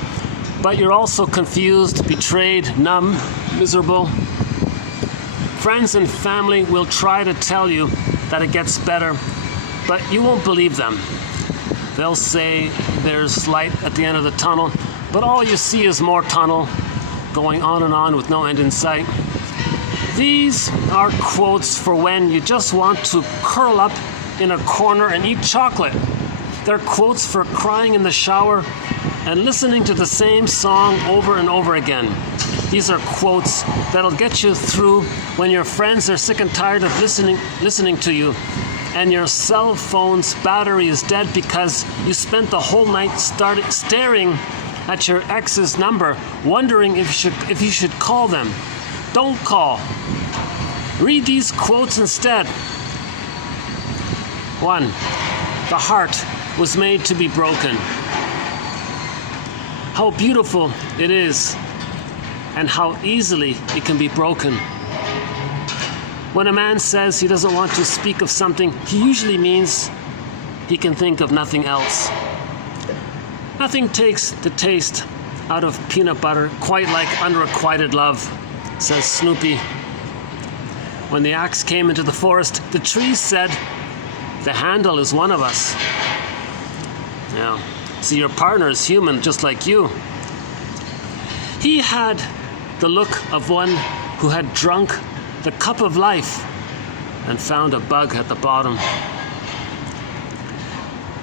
but you're also confused, betrayed, numb, miserable. Friends and family will try to tell you that it gets better, but you won't believe them. They'll say there's light at the end of the tunnel, but all you see is more tunnel going on and on with no end in sight. These are quotes for when you just want to curl up in a corner and eat chocolate. They're quotes for crying in the shower and listening to the same song over and over again. These are quotes that'll get you through when your friends are sick and tired of listening to you, and your cell phone's battery is dead because you spent the whole night staring at your ex's number, wondering if you should call them. Don't call. Read these quotes instead. 1. The heart was made to be broken. How beautiful it is, and how easily it can be broken. When a man says he doesn't want to speak of something, he usually means he can think of nothing else. Nothing takes the taste out of peanut butter quite like unrequited love, says Snoopy. When the axe came into the forest, the trees said, "The handle is one of us." Yeah. See, your partner is human just like you. He had the look of one who had drunk the cup of life and found a bug at the bottom.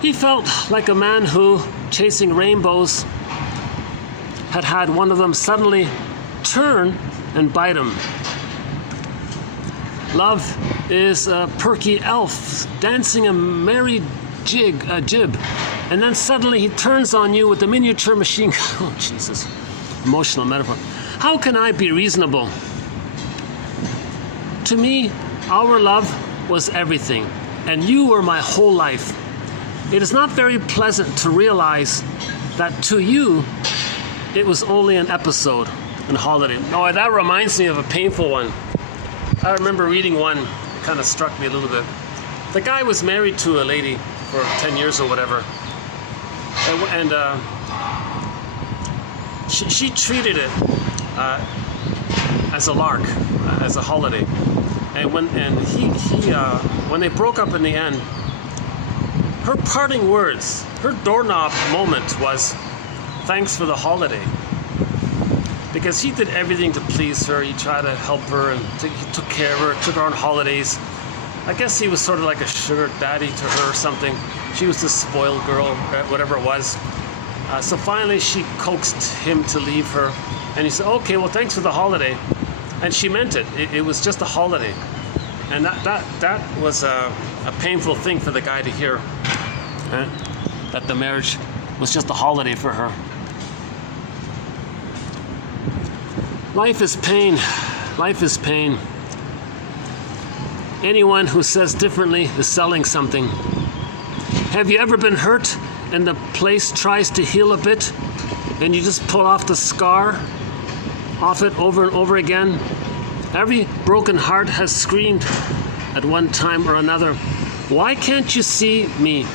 He felt like a man who, chasing rainbows, had one of them suddenly turn and bite him. Love is a perky elf dancing a merry jib, and then suddenly he turns on you with a miniature machine gun. Oh, Jesus. Emotional metaphor. How can I be reasonable? To me, our love was everything, and you were my whole life. It is not very pleasant to realize that to you, it was only an episode and holiday. Oh, that reminds me of a painful one. I remember reading one, it kind of struck me a little bit. the guy was married to a lady for 10 years or whatever, and she treated it as a lark, as a holiday. And when they broke up in the end, her parting words, her doorknob moment was, "Thanks for the holiday." Because he did everything to please her. He tried to help her, and he took care of her, took her on holidays. I guess he was sort of like a sugar daddy to her or something. She was this spoiled girl, whatever it was. So finally she coaxed him to leave her. And he said, "Okay, well, thanks for the holiday." And she meant it. It was just a holiday. And that was a painful thing for the guy to hear. That the marriage was just a holiday for her. Life is pain. Life is pain. Anyone who says differently is selling something. Have you ever been hurt and the place tries to heal a bit and you just pull off the scar off it over and over again? Every broken heart has screamed at one time or another, "Why can't you see me?"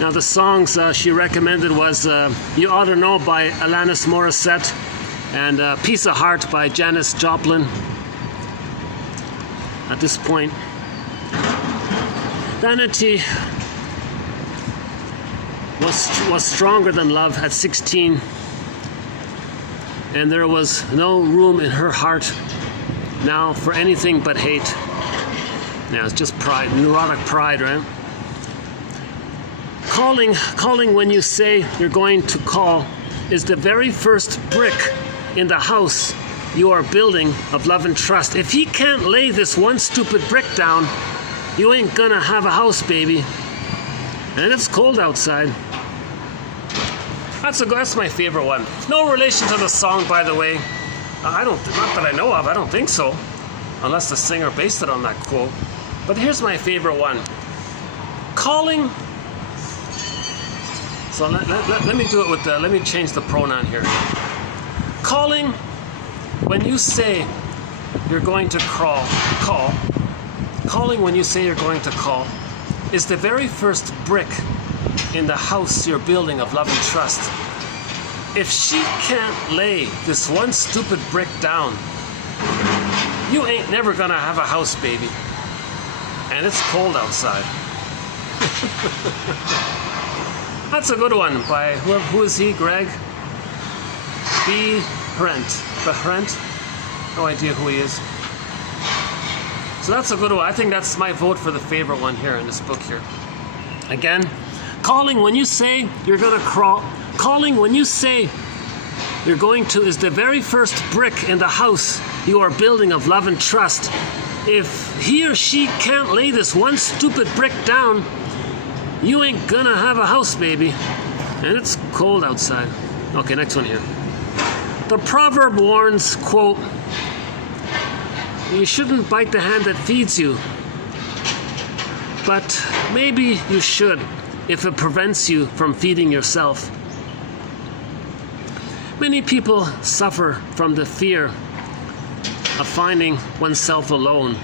Now the songs she recommended was You Ought to Know by Alanis Morissette and Piece of Heart by Janis Joplin. At this point, vanity was stronger than love at 16, and there was no room in her heart now for anything but hate. Now it's just pride, neurotic pride, right? Calling when you say you're going to call is the very first brick in the house you are building of love and trust. If he can't lay this one stupid brick down, you ain't gonna have a house, baby. And it's cold outside. That's my favorite one. No relation to the song, by the way. Not that I know of, I don't think so. Unless the singer based it on that quote. But here's my favorite one. Calling. So let me do it with let me change the pronoun here. Calling when you say you're going to calling when you say you're going to call is the very first brick in the house you're building of love and trust. If she can't lay this one stupid brick down, you ain't never gonna have a house, baby. And it's cold outside. That's a good one by, who is he, Greg? B. Brent. No idea who he is. So that's a good one. I think that's my vote for the favorite one here in this book here. Again, calling when you say you're going to crawl. Calling when you say you're going to is the very first brick in the house you are building of love and trust. If he or she can't lay this one stupid brick down, you ain't gonna have a house, baby. And it's cold outside. Okay, next one here. The proverb warns, quote, "You shouldn't bite the hand that feeds you, but maybe you should if it prevents you from feeding yourself." Many people suffer from the fear of finding oneself alone,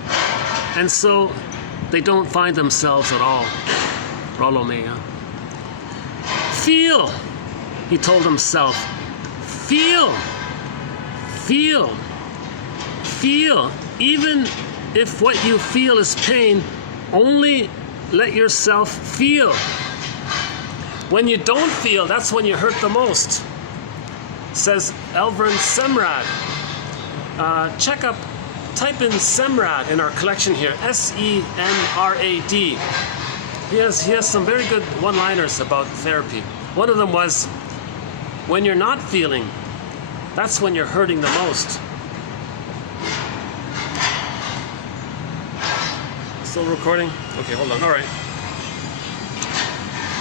and so they don't find themselves at all. Rollo Mea. Feel, he told himself. Feel. Even if what you feel is pain, only let yourself feel. When you don't feel, that's when you hurt the most, says Elvin Semrad. Type in Semrad in our collection here, Semrad. He has some very good one-liners about therapy. One of them was, when you're not feeling, that's when you're hurting the most. Still recording? Okay, hold on, all right.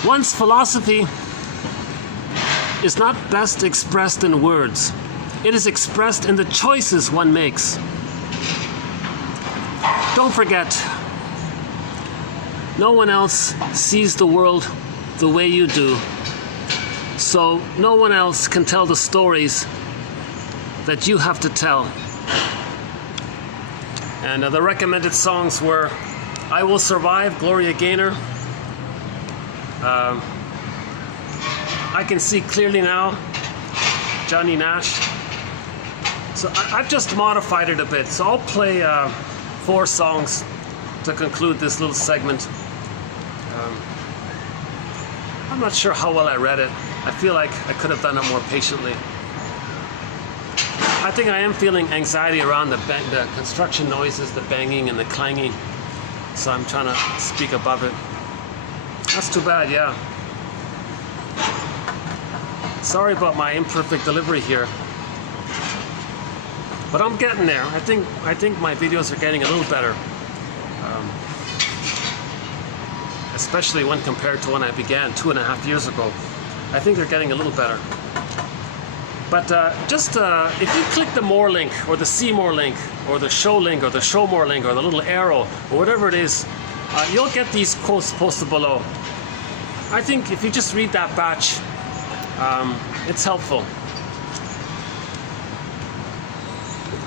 One's philosophy is not best expressed in words. It is expressed in the choices one makes. Don't forget, no one else sees the world the way you do, so no one else can tell the stories that you have to tell. And the recommended songs were I Will Survive, Gloria Gaynor. I Can See Clearly Now, Johnny Nash. So I've just modified it a bit. So I'll play 4 songs to conclude this little segment. I'm not sure how well I read it. I feel like I could have done it more patiently. I think I am feeling anxiety around the construction noises, the banging and the clanging. So I'm trying to speak above it. That's too bad, yeah. Sorry about my imperfect delivery here. But I'm getting there. I think my videos are getting a little better. Especially when compared to when I began 2.5 years ago. I think they're getting a little better. But if you click the more link, or the see more link, or the show link, or the show more link, or the little arrow, or whatever it is, you'll get these quotes posted below. I think if you just read that batch, it's helpful.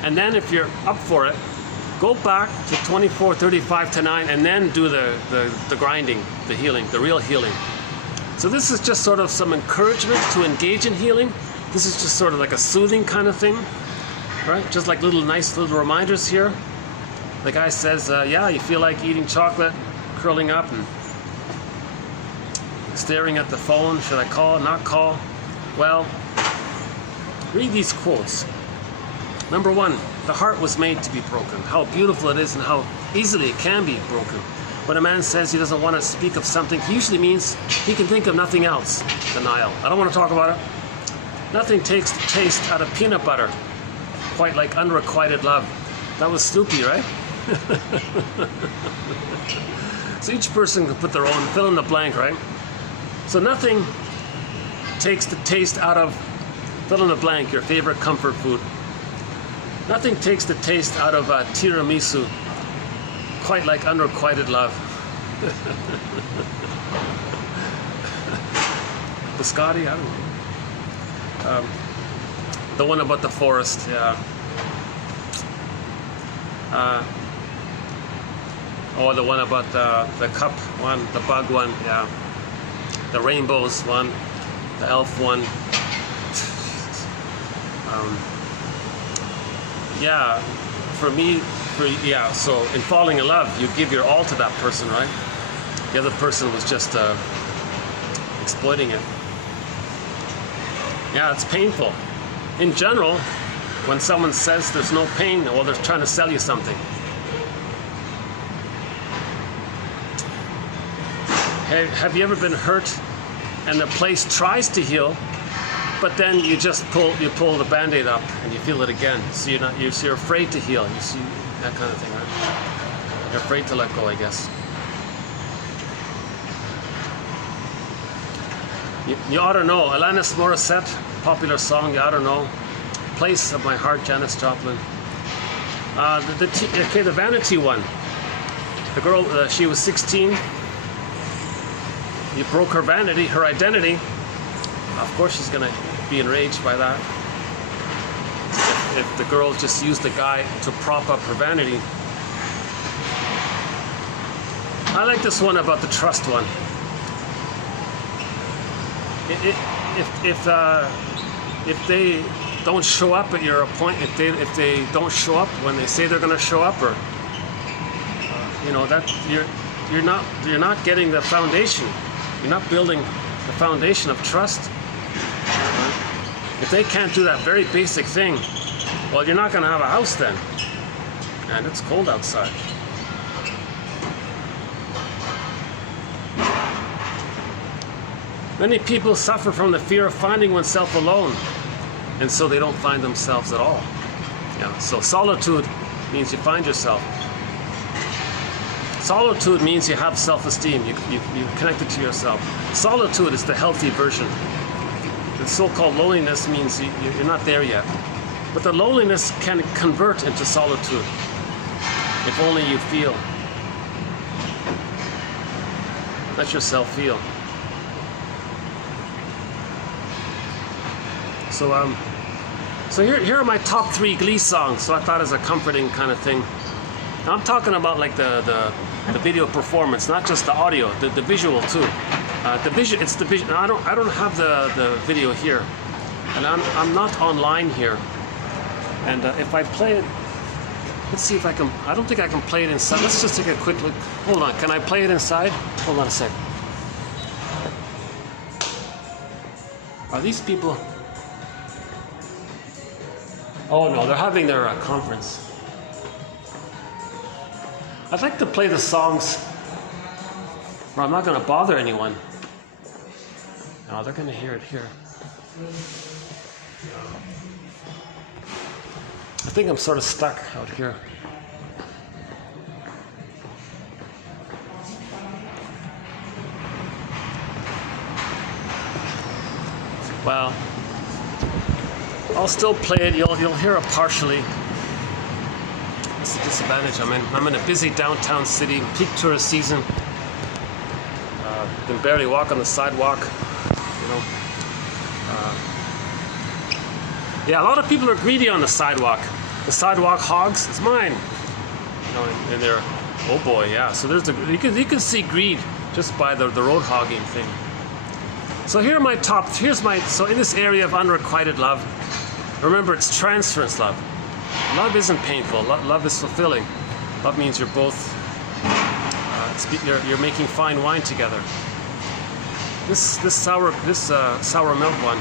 And then if you're up for it, go back to 24:35 to 9 and then do the grinding, the healing, the real healing. So this is just sort of some encouragement to engage in healing. This is just sort of like a soothing kind of thing, right? Just like nice little reminders here. The guy says, yeah, you feel like eating chocolate, curling up and staring at the phone. Should I call, not call? Well, read these quotes. Number 1, the heart was made to be broken. How beautiful it is and how easily it can be broken. When a man says he doesn't want to speak of something, he usually means he can think of nothing else. Denial. I don't want to talk about it. Nothing takes the taste out of peanut butter, quite like unrequited love. That was Snoopy, right? So each person can put their own, fill in the blank, right? So nothing takes the taste out of, fill in the blank, your favorite comfort food. Nothing takes the taste out of tiramisu, quite like unrequited love. Biscotti, I don't know. The one about the forest, yeah. Or the one about the cup one, the bug one, yeah. The rainbows one, the elf one. Yeah, for me, so in falling in love, you give your all to that person, right? The other person was just exploiting it. Yeah, it's painful. In general, when someone says there's no pain, well, they're trying to sell you something. Have you ever been hurt and the place tries to heal, but then you just pull the Band-Aid up and you feel it again? So you're afraid to heal. You see that kind of thing, right? You're afraid to let go, I guess. You ought to know. Alanis Morissette, popular song, You Ought to Know. Place of My Heart, Janis Joplin. The Vanity one. The girl, she was 16. You broke her vanity, her identity. Of course she's going to be enraged by that. If the girl just used the guy to prop up her vanity. I like this one about the trust one. If they don't show up at your appointment, if they don't show up when they say they're going to show up, or that you're not getting the foundation. You're not building the foundation of trust. If they can't do that very basic thing, well, you're not going to have a house then. And it's cold outside. Many people suffer from the fear of finding oneself alone, and so they don't find themselves at all. So solitude means you find yourself. Solitude means you have self-esteem. You're connected to yourself. Solitude is the healthy version. The so-called loneliness means you're not there yet. But the loneliness can convert into solitude if only you feel. Let yourself feel. So here are my top 3 Glee songs. So I thought as a comforting kind of thing. I'm talking about like the video performance, not just the audio, the visual too. The vision, it's the vision. I don't have the video here, and I'm not online here. And if I play it, let's see if I can. I don't think I can play it inside. Let's just take a quick look. Hold on, can I play it inside? Hold on a sec. Are these people? Oh no, they're having their conference. I'd like to play the songs where I'm not going to bother anyone. No, they're going to hear it here. I think I'm sort of stuck out here. Well, I'll still play it. You'll hear it partially. That's the disadvantage I'm in. I'm in a busy downtown city, peak tourist season. Can barely walk on the sidewalk. You know. Yeah, a lot of people are greedy on the sidewalk. The sidewalk hogs, it's mine. You know, and they're, oh boy, yeah. So there's you can see greed just by the road hogging thing. So here are my so in this area of unrequited love, remember it's transference love. Love isn't painful, love is fulfilling. Love means you're both, you're making fine wine together. This sour milk one.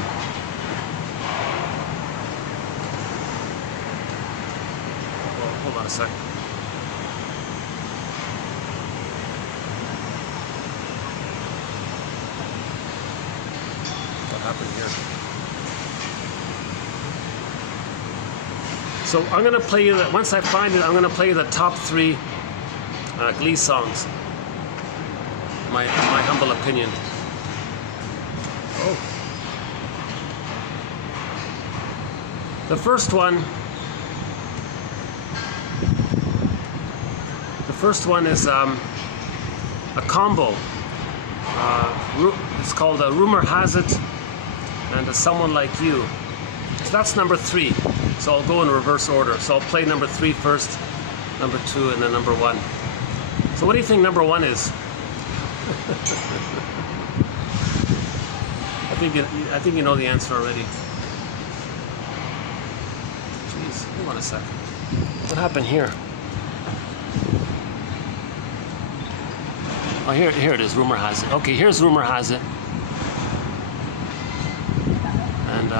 Well, hold on a sec. What happened here? So I'm going to play you, once I find it, I'm going to play you the top 3 Glee songs. My humble opinion. Oh. The first one is a combo. It's called Rumor Has It and Someone Like You. So that's number 3. So I'll go in reverse order. So I'll play number 3 first, number 2, and then number 1. So what do you think number 1 is? I think you know the answer already. Jeez, hold on a sec. What happened here? Oh, here it is. Rumor Has It. Okay, here's Rumor Has It. And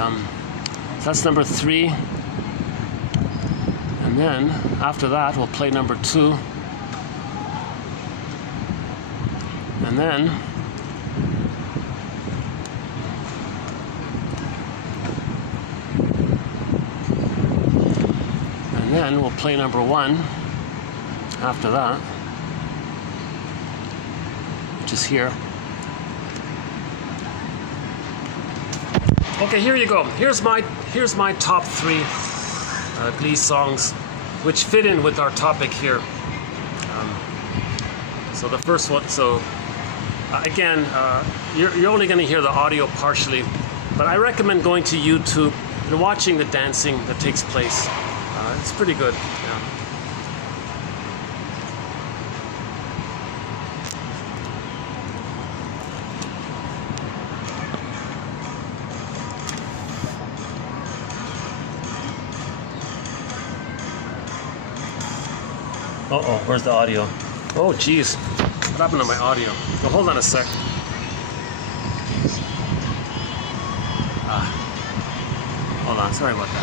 so that's number 3. And then after that, we'll play number 2. And then we'll play number 1 after that, which is here. Okay, here you go. Here's my top 3 Glee songs, which fit in with our topic here. So the first one. So again, you're only going to hear the audio partially, but I recommend going to YouTube and watching the dancing that takes place. It's pretty good. Yeah. Uh-oh, where's the audio? Oh, geez. What happened to my audio? Oh, hold on a sec. Hold on, sorry about that.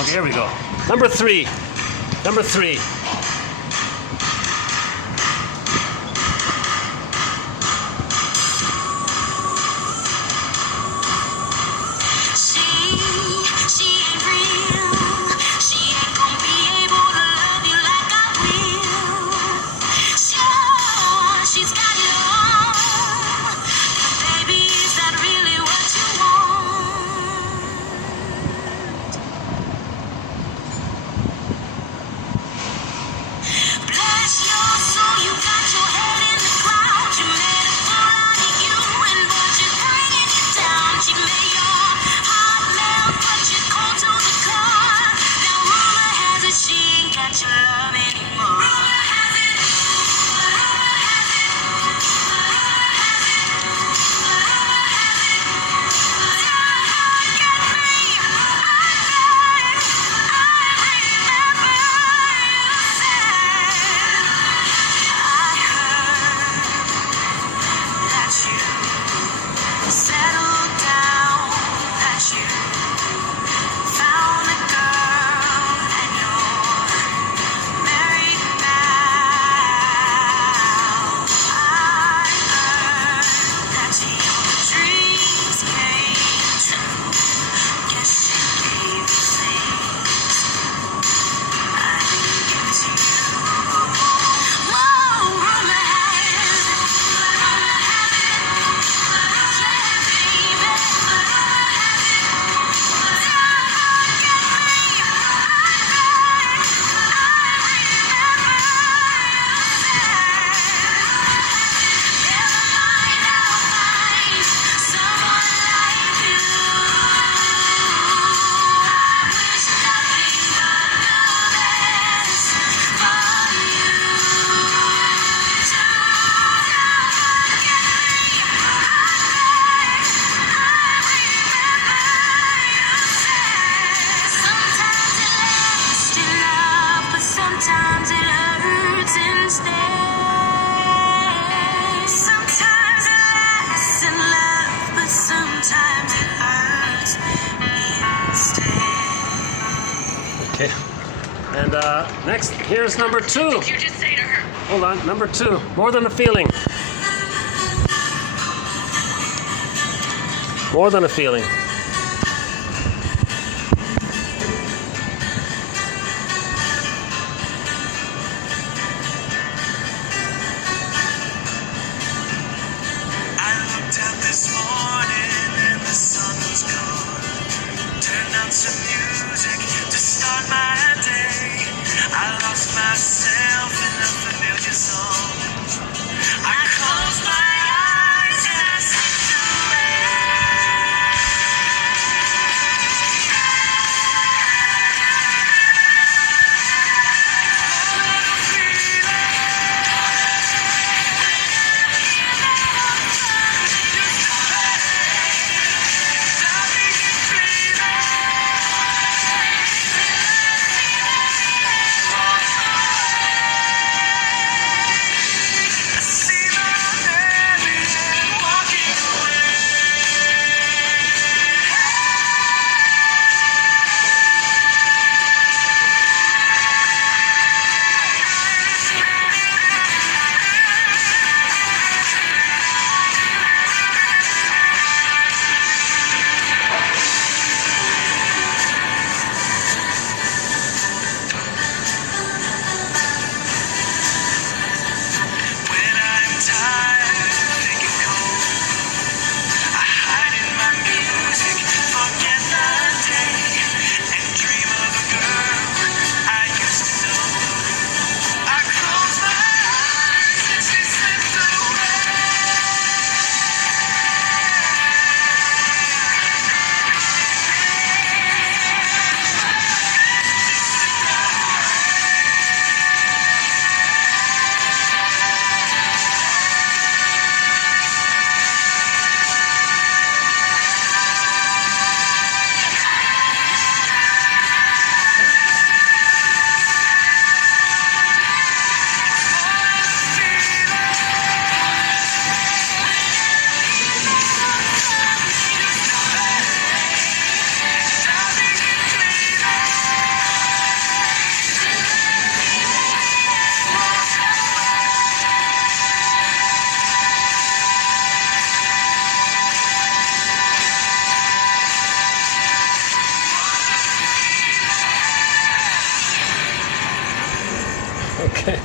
Okay, here we go. Number 3. Number 3. And next, here's number 2. What did you just say to her? Hold on, number 2. More than a feeling. More than a feeling. I looked out this morning and the sun was gone. Turned on some music to start my day. I lost myself in a familiar song. I closed my eyes and I slipped away. Okay.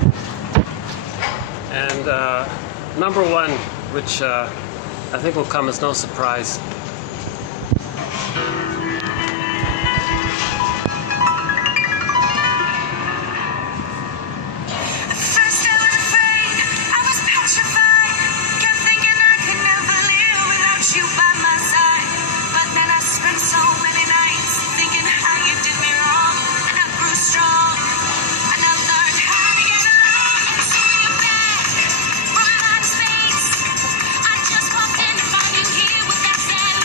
And number 1, which I think will come as no surprise. I just walked in to find you here with that sad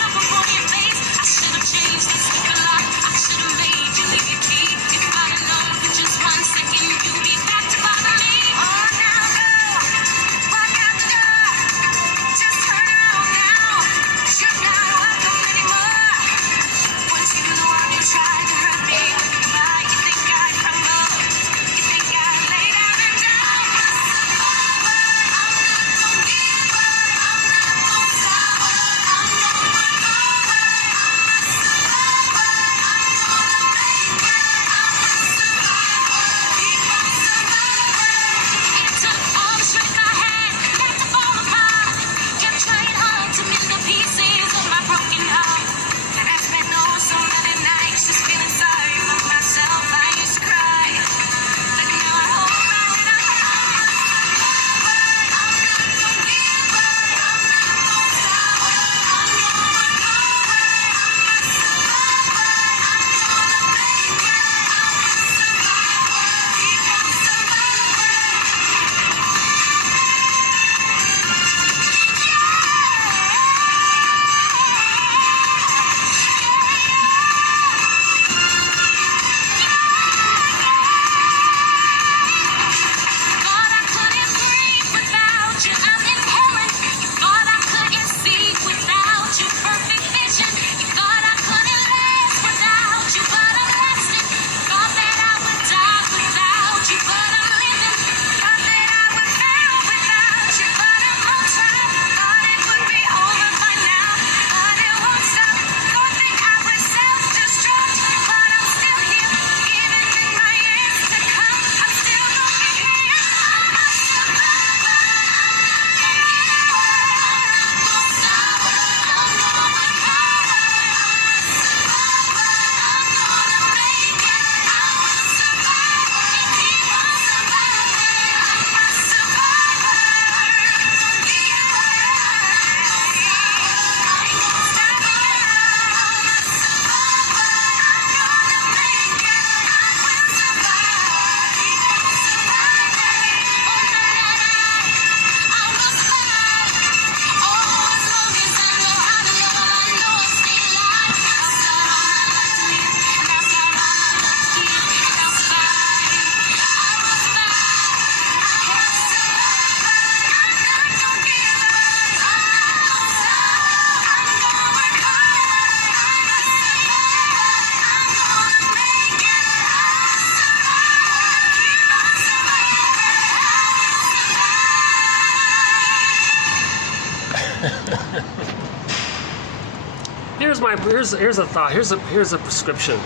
a thought. Here's a prescription.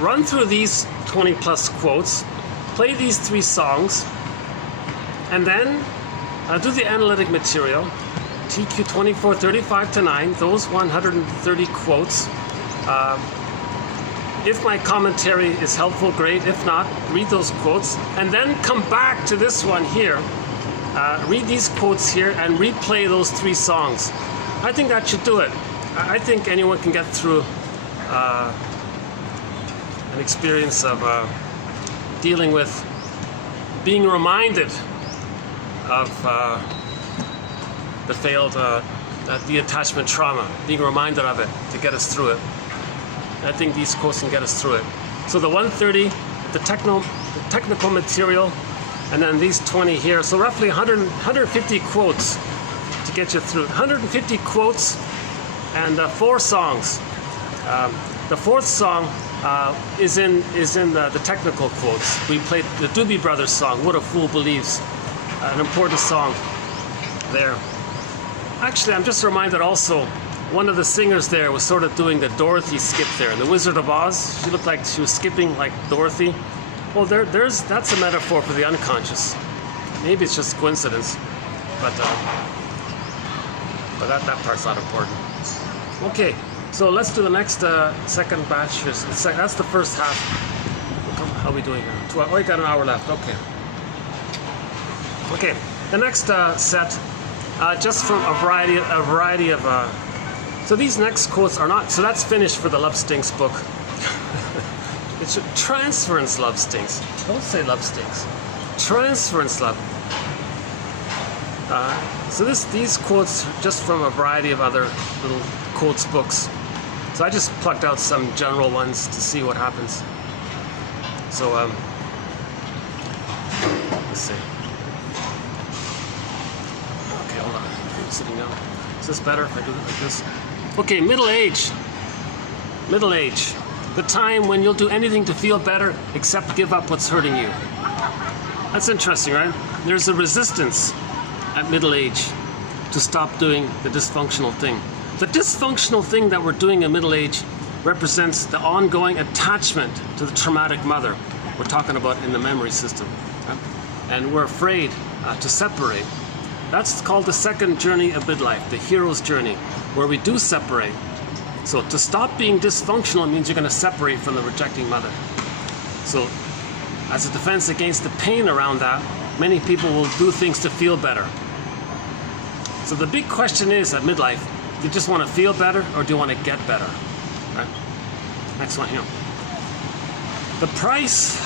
Run through these 20 plus quotes, play these 3 songs, and then do the analytic material. TQ 2435 to 9. Those 130 quotes. If my commentary is helpful, great. If not, read those quotes and then come back to this one here. Read these quotes here and replay those 3 songs. I think that should do it. I think anyone can get through an experience of dealing with being reminded of the failed, the attachment trauma, being reminded of it to get us through it. I think these quotes can get us through it. So the 130, the technical material, and then these 20 here. So roughly 150 quotes to get you through. 150 quotes and 4 songs. The 4th song is in the technical quotes. We played the Doobie Brothers song, "What a Fool Believes," an important song there. Actually, I'm just reminded also, one of the singers there was sort of doing the Dorothy skip there. In The Wizard of Oz, she looked like she was skipping like Dorothy. Well, that's a metaphor for the unconscious. Maybe it's just coincidence, but that part's not important. Okay, so let's do the next second batch. That's the first half. How are we doing now? Oh, we got an hour left. Okay. Okay, the next set, just from a variety of. So these next quotes are not. So that's finished for the Love Stinks book. It's transference love stinks. Don't say love stinks. Transference love. So these quotes just from a variety of other little quotes books. So I just plucked out some general ones to see what happens. So let's see. Okay, hold on. I'm sitting down. Is this better if I do it like this? Okay, middle age. Middle age. The time when you'll do anything to feel better except give up what's hurting you. That's interesting, right? There's a resistance at middle age to stop doing the dysfunctional thing. The dysfunctional thing that we're doing in middle age represents the ongoing attachment to the traumatic mother we're talking about in the memory system. Right? And we're afraid to separate. That's called the second journey of midlife, the hero's journey, where we do separate. So to stop being dysfunctional means you're going to separate from the rejecting mother. So as a defense against the pain around that, many people will do things to feel better. So the big question is at midlife, do you just want to feel better or do you want to get better? Right? Next one here. The price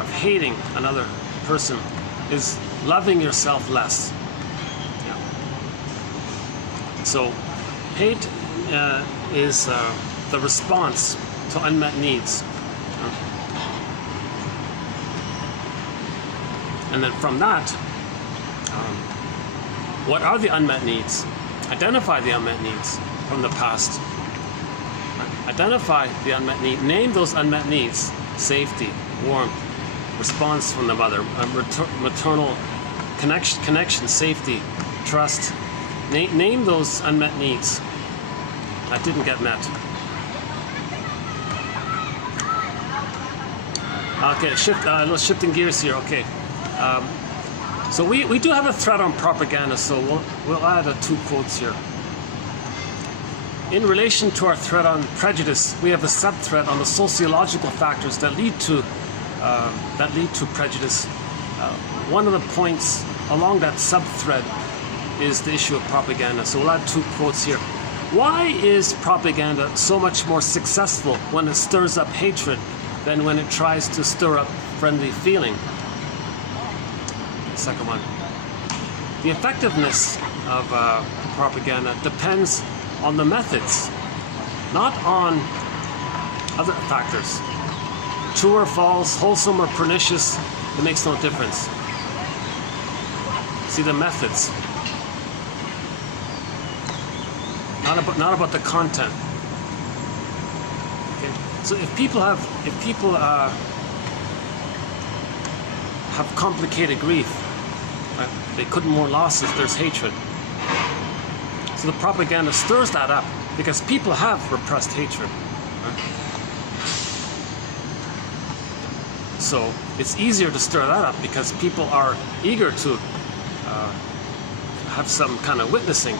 of hating another person is loving yourself less. Yeah. So hate is the response to unmet needs. And then from that, what are the unmet needs? Identify the unmet needs from the past. Identify the unmet need. Name those unmet needs. Safety, warmth, response from the mother, maternal connection, safety, trust. Name those unmet needs that didn't get met. Okay, shifting gears here. Okay, so we do have a thread on propaganda, so we'll add 2 quotes here. In relation to our thread on prejudice, we have a sub-thread on the sociological factors that lead to prejudice. One of the points along that sub-thread is the issue of propaganda. So we'll add 2 quotes here. Why is propaganda so much more successful when it stirs up hatred than when it tries to stir up friendly feeling? Second one. The effectiveness of propaganda depends on the methods, not on other factors. True or false, wholesome or pernicious, it makes no difference. See, the methods. Not about the content. Okay? So if people have complicated grief, they couldn't mourn losses. There's hatred. So the propaganda stirs that up because people have repressed hatred. Right? So it's easier to stir that up because people are eager to have some kind of witnessing.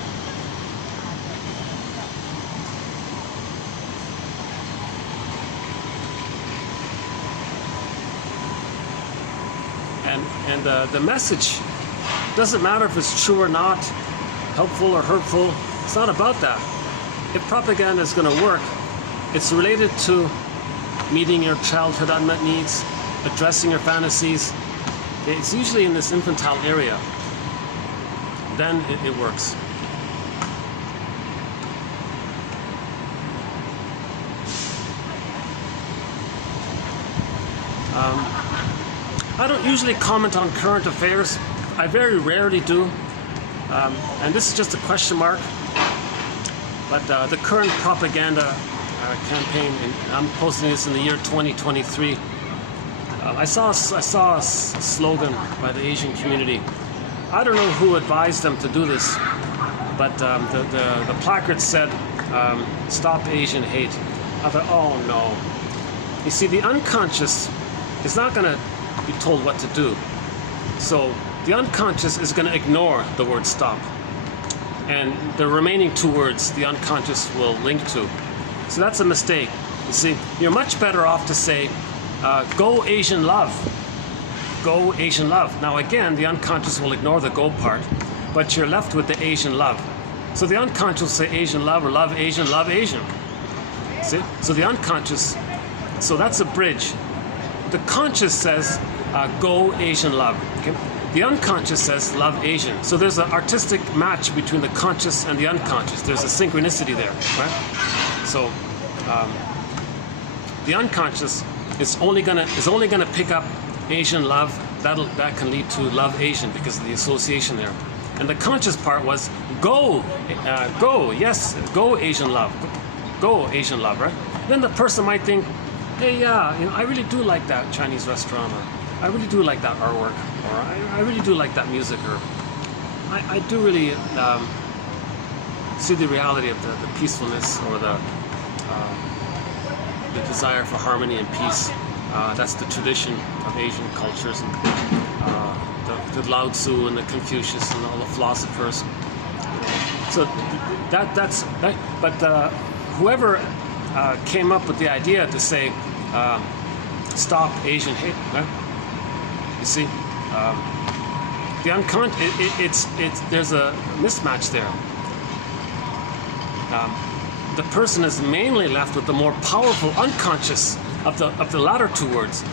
And the message doesn't matter if it's true or not, helpful or hurtful. It's not about that. If propaganda is going to work, it's related to meeting your childhood unmet needs, addressing your fantasies. It's usually in this infantile area. Then it works. I don't usually comment on current affairs. I very rarely do. And this is just a question mark. But the current propaganda campaign, I'm posting this in the year 2023. I saw a slogan by the Asian community. I don't know who advised them to do this, but the placard said, "Stop Asian hate." I thought, oh no. You see, the unconscious is not going to be told what to do. So the unconscious is going to ignore the word stop. And the remaining two words, the unconscious will link to. So that's a mistake. You see, you're much better off to say, go Asian love. Go Asian love. Now again, the unconscious will ignore the go part, but you're left with the Asian love. So the unconscious will say Asian love or love Asian, love Asian. See? So the unconscious, so that's a bridge. The conscious says, go Asian love. Okay? The unconscious says, love Asian. So there's an artistic match between the conscious and the unconscious. There's a synchronicity there, right? So the unconscious is only gonna pick up Asian love. That can lead to love Asian because of the association there. And the conscious part was go Asian love, go Asian love, right? Then the person might think, hey, yeah, I really do like that Chinese restaurant, or I really do like that artwork, or I really do like that music, or I do really see the reality of the peacefulness or the desire for harmony and peace. That's the tradition of Asian cultures, and the Lao Tzu and the Confucius and all the philosophers. So that's right. But whoever came up with the idea to say stop Asian hate, right? You see, the unconscious. There's a mismatch there. The person is mainly left with the more powerful unconscious of the latter two words.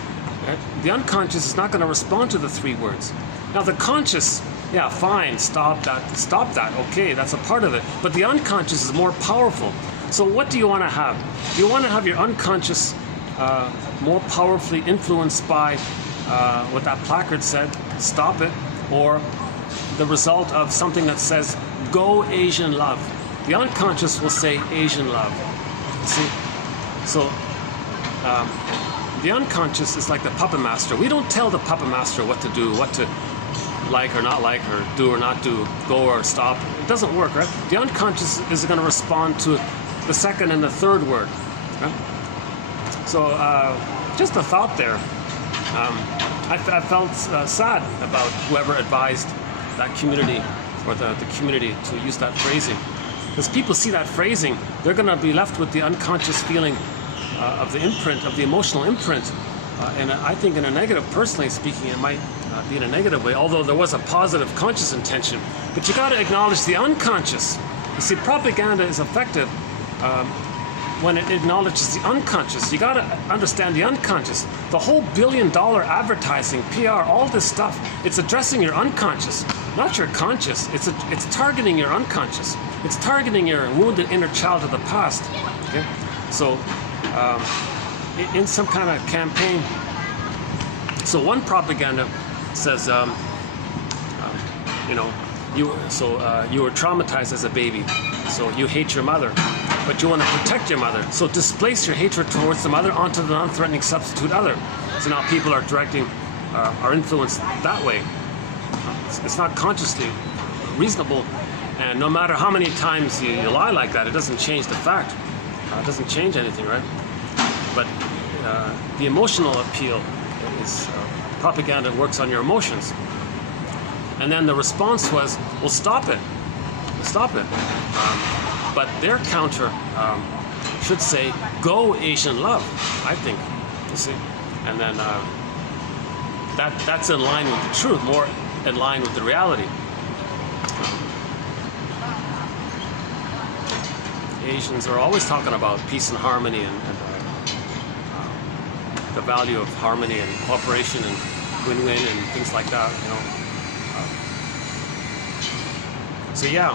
Right? The unconscious is not going to respond to the three words. Now the conscious, yeah, fine, stop that, okay, that's a part of it. But the unconscious is more powerful. So what do you want to have? Do you want to have your unconscious more powerfully influenced by what that placard said, stop it, or the result of something that says, go Asian love? The unconscious will say Asian love. See? So the unconscious is like the puppet master. We don't tell the puppet master what to do, what to like or not like, or do or not do, go or stop. It doesn't work, right? The unconscious is going to respond to the second and the third word. Right? So just a thought there. I felt sad about whoever advised that community or the community to use that phrasing. Because people see that phrasing, they're going to be left with the unconscious feeling of the imprint, of the emotional imprint. And I think in a negative, personally speaking, it might be in a negative way, although there was a positive conscious intention. But you got to acknowledge the unconscious. You see, propaganda is effective when it acknowledges the unconscious. You got to understand the unconscious. The whole billion-dollar advertising, PR, all this stuff, it's addressing your unconscious, not your conscious. It's targeting your unconscious. It's targeting your wounded inner child of the past. Okay? So, in some kind of campaign, so one propaganda says, you were traumatized as a baby, so you hate your mother, but you want to protect your mother. So displace your hatred towards the mother onto the non-threatening substitute other. So now people are directing, are influenced that way. It's not consciously reasonable And no matter how many times you lie like that, it doesn't change the fact. It doesn't change anything, right? But the emotional appeal is propaganda works on your emotions. And then the response was, well, stop it. Stop it. But their counter should say, go Asian love, I think. You see? And then that's in line with the truth, more in line with the reality. Asians are always talking about peace and harmony and the value of harmony and cooperation and win-win and things like that, you know. So yeah,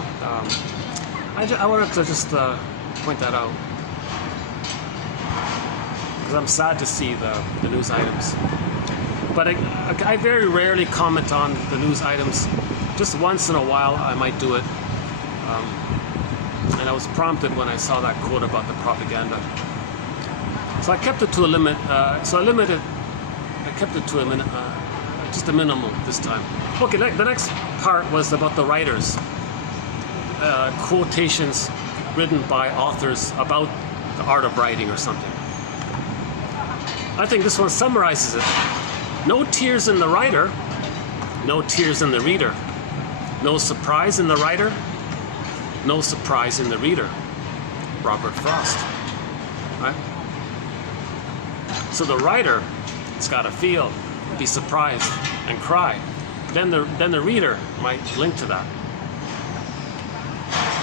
I wanted to just point that out because I'm sad to see the news items. But I very rarely comment on the news items. Just once in a while I might do it. And I was prompted when I saw that quote about the propaganda. So I kept it to a limit. I kept it to a minute, just a minimum this time. Okay, the next part was about the writers. Quotations written by authors about the art of writing or something. I think this one summarizes it. No tears in the writer, no tears in the reader. No surprise in the writer, no surprise in the reader. Robert Frost. Right? So the writer has got to feel, be surprised, and cry. Then the reader might link to that.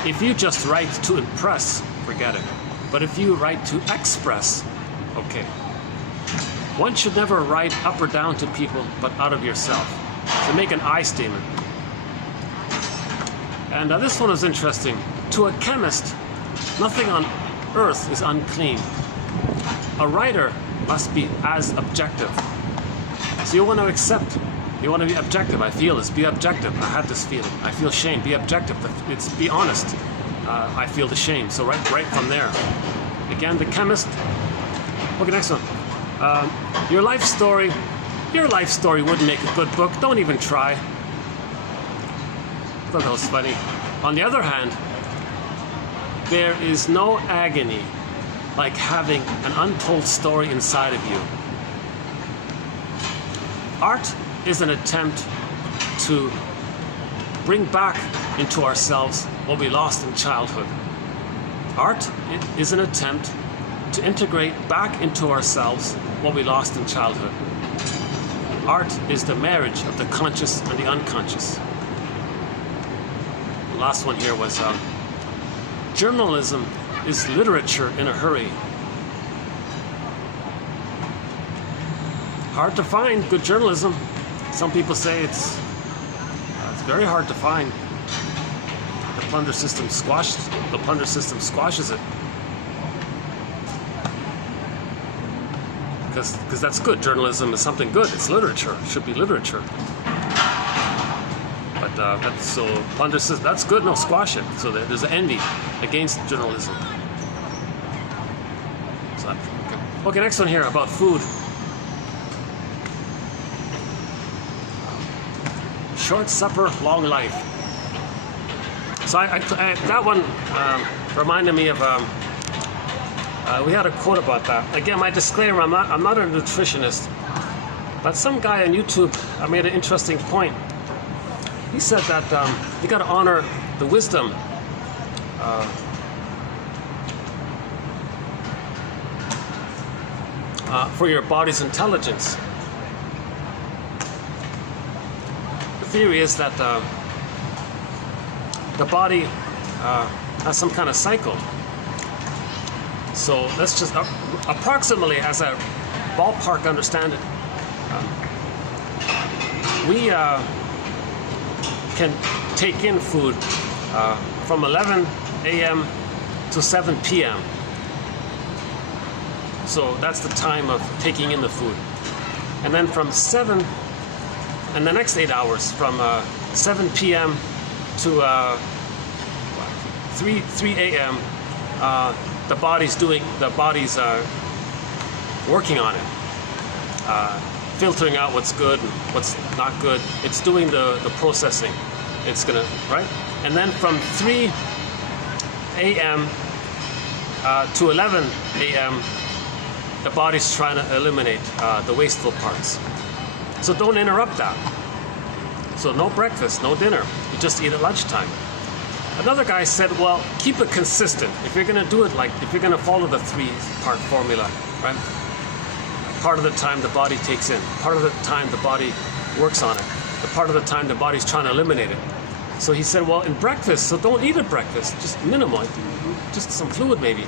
If you just write to impress, forget it. But if you write to express, okay. One should never write up or down to people, but out of yourself. So make an I statement. And this one is interesting. To a chemist, nothing on earth is unclean. A writer must be as objective. So you want to accept. You want to be objective. I feel this. Be objective. I have this feeling. I feel shame. Be objective. It's be honest. I feel the shame. So right from there. Again, the chemist. Okay, next one. Your life story wouldn't make a good book. Don't even try. I thought that was funny. On the other hand, there is no agony like having an untold story inside of you. Art is an attempt to bring back into ourselves what we lost in childhood. Art is an attempt to integrate back into ourselves what we lost in childhood. Art is the marriage of the conscious and the unconscious. The last one here was journalism is literature in a hurry. Hard to find good journalism. Some people say it's very hard to find. The plunder system squashes it. Because that's good. Journalism is something good. It's literature. It should be literature. But so plunder system, that's good. No, squash it. So there's an envy against journalism. So, okay, next one here about food. Short supper, long life. So that one reminded me of. We had a quote about that. Again, my disclaimer: I'm not a nutritionist, but some guy on YouTube made an interesting point. He said that you got to honor the wisdom for your body's intelligence. The theory is that the body has some kind of cycle. So let's just approximately, as a ballpark understand it, we can take in food from 11 a.m. to 7 p.m. So that's the time of taking in the food. And then from 7, and the next 8 hours, from 7 p.m. to 3 a.m., the body's working on it, filtering out what's good and what's not good. It's doing the processing. It's gonna, right? And then from 3 a.m. To 11 a.m., the body's trying to eliminate the wasteful parts. So don't interrupt that. So no breakfast, no dinner. You just eat at lunchtime. Another guy said, well, keep it consistent. If you're going to do it if you're going to follow the 3-part formula, right? Part of the time the body takes in, part of the time the body works on it, the part of the time the body's trying to eliminate it. So he said, well, in breakfast, so don't eat at breakfast, just minimal, just some fluid maybe,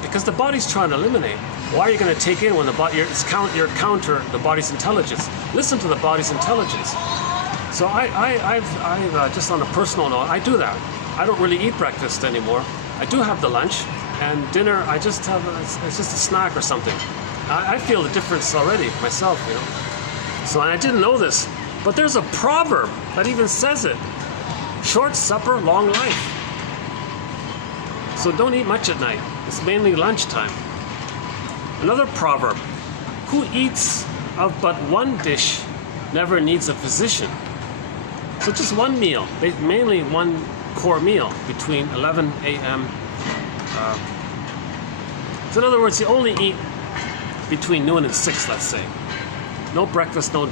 because the body's trying to eliminate. Why are you going to take in when the body, you're counter the body's intelligence? Listen to the body's intelligence. So I've just on a personal note, I do that. I don't really eat breakfast anymore. I do have the lunch, and dinner I just have, it's just a snack or something. I feel the difference already myself, you know. So I didn't know this, but there's a proverb that even says it. Short supper, long life. So don't eat much at night. It's mainly lunchtime. Another proverb, who eats of but one dish never needs a physician. So just one meal, mainly one core meal between 11 a.m. So in other words, you only eat between noon and 6, let's say. No breakfast, no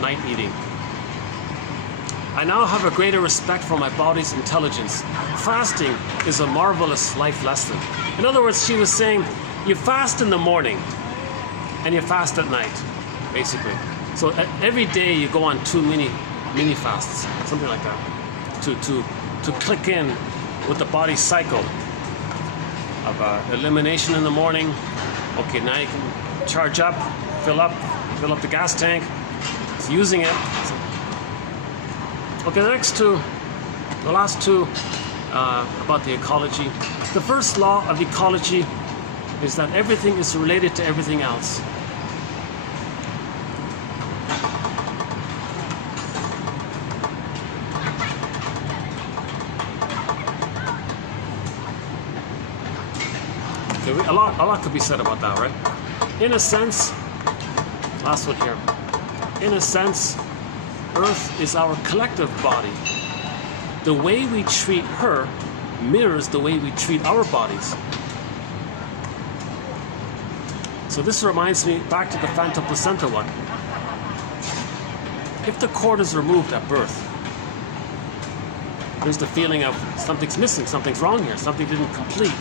night eating. I now have a greater respect for my body's intelligence. Fasting is a marvelous life lesson. In other words, she was saying, you fast in the morning and you fast at night, basically. So every day you go on 2 mini fasts, something like that, to click in with the body's cycle of elimination in the morning. Okay, now you can charge up, fill up the gas tank. It's using it. Okay, the last two about the ecology. The first law of ecology is that everything is related to everything else. Okay, a lot could be said about that, right? In a sense, last one here. In a sense, Earth is our collective body. The way we treat her mirrors the way we treat our bodies. So this reminds me back to the phantom placenta one. If the cord is removed at birth, there's the feeling of something's missing, something's wrong here, something didn't complete.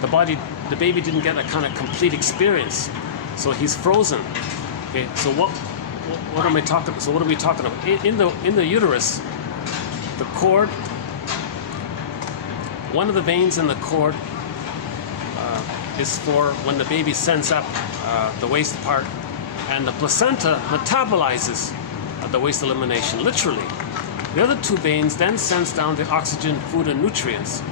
The baby didn't get a kind of complete experience, so he's frozen. Okay, so what am I talking about? So what are we talking about? In the uterus, the cord, one of the veins in the cord is for when the baby sends up the waste part, and the placenta metabolizes the waste elimination, literally. The other 2 veins then sends down the oxygen, food, and nutrients.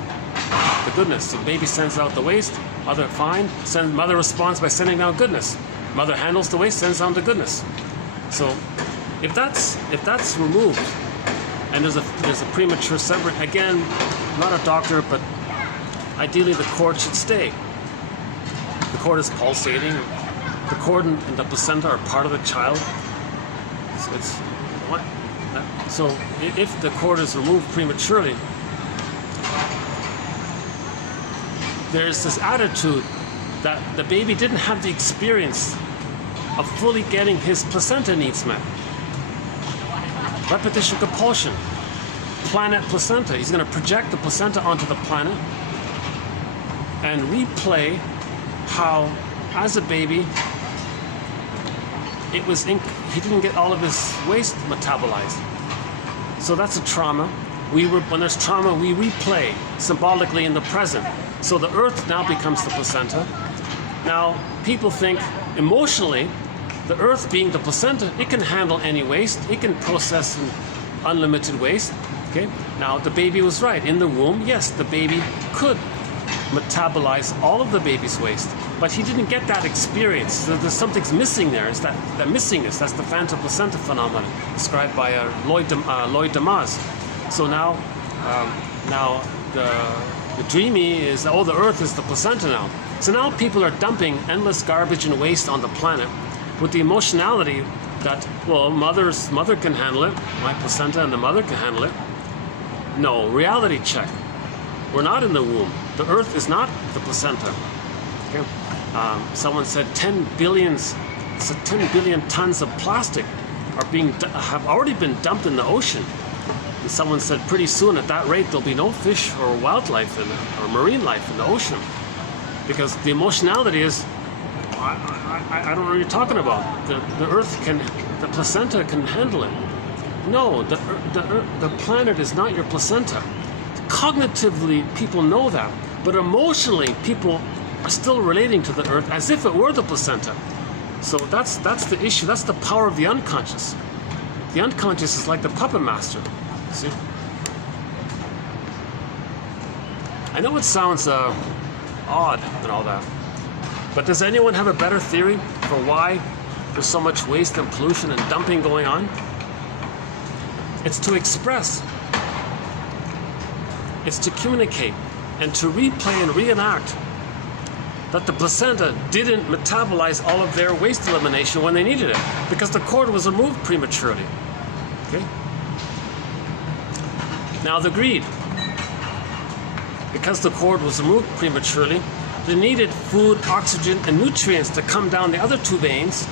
The goodness. So the baby sends out the waste, mother fine, mother responds by sending down goodness. Mother handles the waste, sends down the goodness. So if that's removed, and there's a premature separate, again, I'm not a doctor, but ideally the cord should stay. The cord is pulsating. The cord and the placenta are part of the child. So it's what? So if the cord is removed prematurely, there's this attitude that the baby didn't have the experience of fully getting his placenta needs met. Repetition compulsion. Planet placenta. He's going to project the placenta onto the planet and replay how, as a baby, he didn't get all of his waste metabolized. So that's a trauma. When there's trauma, we replay symbolically in the present. So the earth now becomes the placenta. Now, people think emotionally, the earth being the placenta, it can handle any waste. It can process unlimited waste. Okay. Now, the baby was right. In the womb, yes, the baby could metabolize all of the baby's waste, but he didn't get that experience. So there's something's missing there. It's that missingness. That's the phantom placenta phenomenon described by Lloyd Damas. So now the dreamy is, oh, the earth is the placenta now. So now people are dumping endless garbage and waste on the planet with the emotionality that, well, mother can handle it, my placenta and the mother can handle it. No, reality check. We're not in the womb. The earth is not the placenta. Okay? Someone said 10 billion tons of plastic have already been dumped in the ocean. And someone said pretty soon at that rate there'll be no fish or wildlife or marine life in the ocean. Because the emotionality is, I don't know what you're talking about. The earth the placenta can handle it. No, the planet is not your placenta. Cognitively, people know that, but emotionally, people are still relating to the earth as if it were the placenta. So that's the issue. That's the power of the unconscious. The unconscious is like the puppet master. See? I know it sounds odd and all that, but does anyone have a better theory for why there's so much waste and pollution and dumping going on? It's to express. It's to communicate and to replay and reenact that the placenta didn't metabolize all of their waste elimination when they needed it because the cord was removed prematurely. Okay? Now the greed. Because the cord was removed prematurely, they needed food, oxygen, and nutrients to come down the other two veins.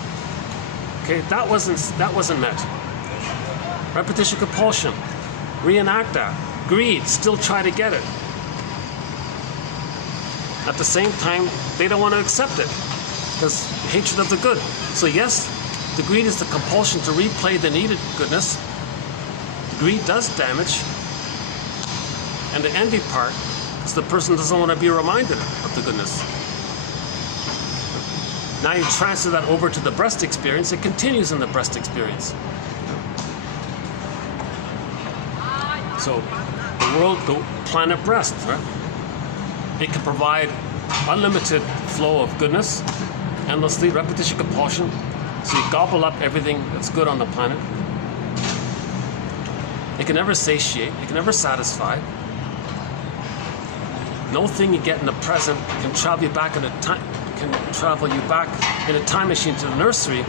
Okay, that wasn't met. Repetition compulsion. Reenact that. Greed, still try to get it. At the same time, they don't want to accept it because hatred of the good. So yes, the greed is the compulsion to replay the needed goodness. Greed does damage. And the envy part is the person doesn't want to be reminded of the goodness. Now you transfer that over to the breast experience, it continues in the breast experience. So the planet breast, right? It can provide unlimited flow of goodness, endlessly, repetition compulsion. So you gobble up everything that's good on the planet. It can never satiate, it can never satisfy. No thing you get in the present can travel you back in a time machine to the nursery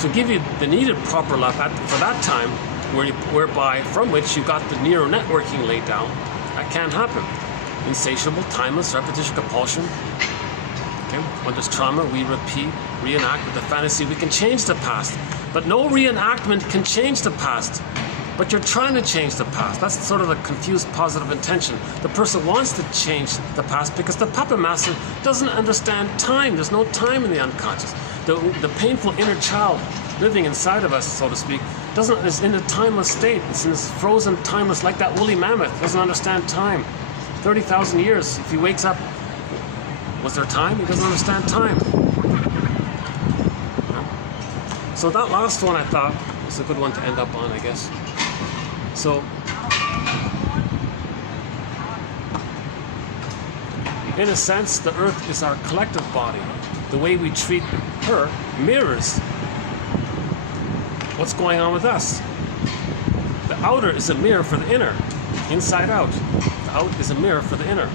to give you the needed proper love for that time, whereby from which you got the neural networking laid down. That can't happen. Insatiable, timeless, repetition, compulsion. Okay? When there's trauma, we repeat, reenact with the fantasy. We can change the past, but no reenactment can change the past. But you're trying to change the past. That's sort of a confused positive intention. The person wants to change the past because the puppet master doesn't understand time. There's no time in the unconscious. The painful inner child living inside of us, so to speak, is in a timeless state. It's in this frozen, timeless, like that woolly mammoth. Doesn't understand time. 30,000 years. If he wakes up, was there time? He doesn't understand time. So that last one I thought was a good one to end up on, I guess. So, in a sense, the earth is our collective body. The way we treat her mirrors what's going on with us. The outer is a mirror for the inner, inside out. The out is a mirror for the inner.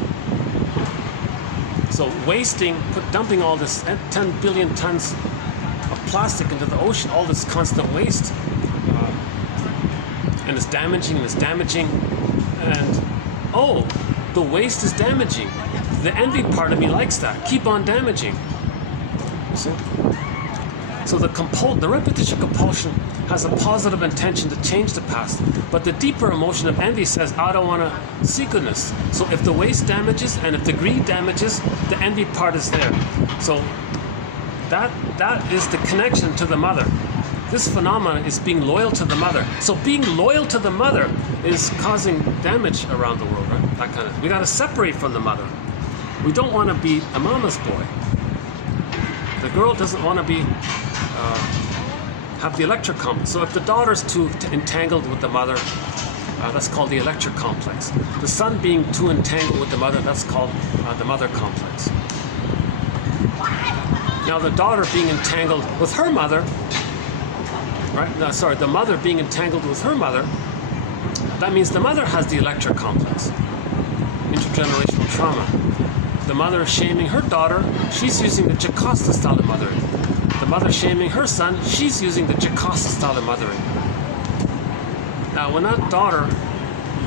So dumping all this 10 billion tons of plastic into the ocean, all this constant waste, and it's damaging, and the waste is damaging. The envy part of me likes that. Keep on damaging. You see? So the repetition compulsion has a positive intention to change the past, but the deeper emotion of envy says, I don't want to see goodness. So if the waste damages and if the greed damages, the envy part is there. So that is the connection to the mother. This phenomenon is being loyal to the mother. So being loyal to the mother is causing damage around the world, right? That kind of. We got to separate from the mother. We don't want to be a mama's boy. The girl doesn't want to be have the electric complex. So if the daughter's too entangled with the mother, that's called the electric complex. The son being too entangled with the mother, that's called the mother complex. Now the daughter being entangled with her mother, the mother being entangled with her mother, that means the mother has the electric complex. Intergenerational trauma. The mother shaming her daughter, she's using the Jocasta style of mothering. The mother shaming her son, she's using the Jocasta style of mothering. Now when that daughter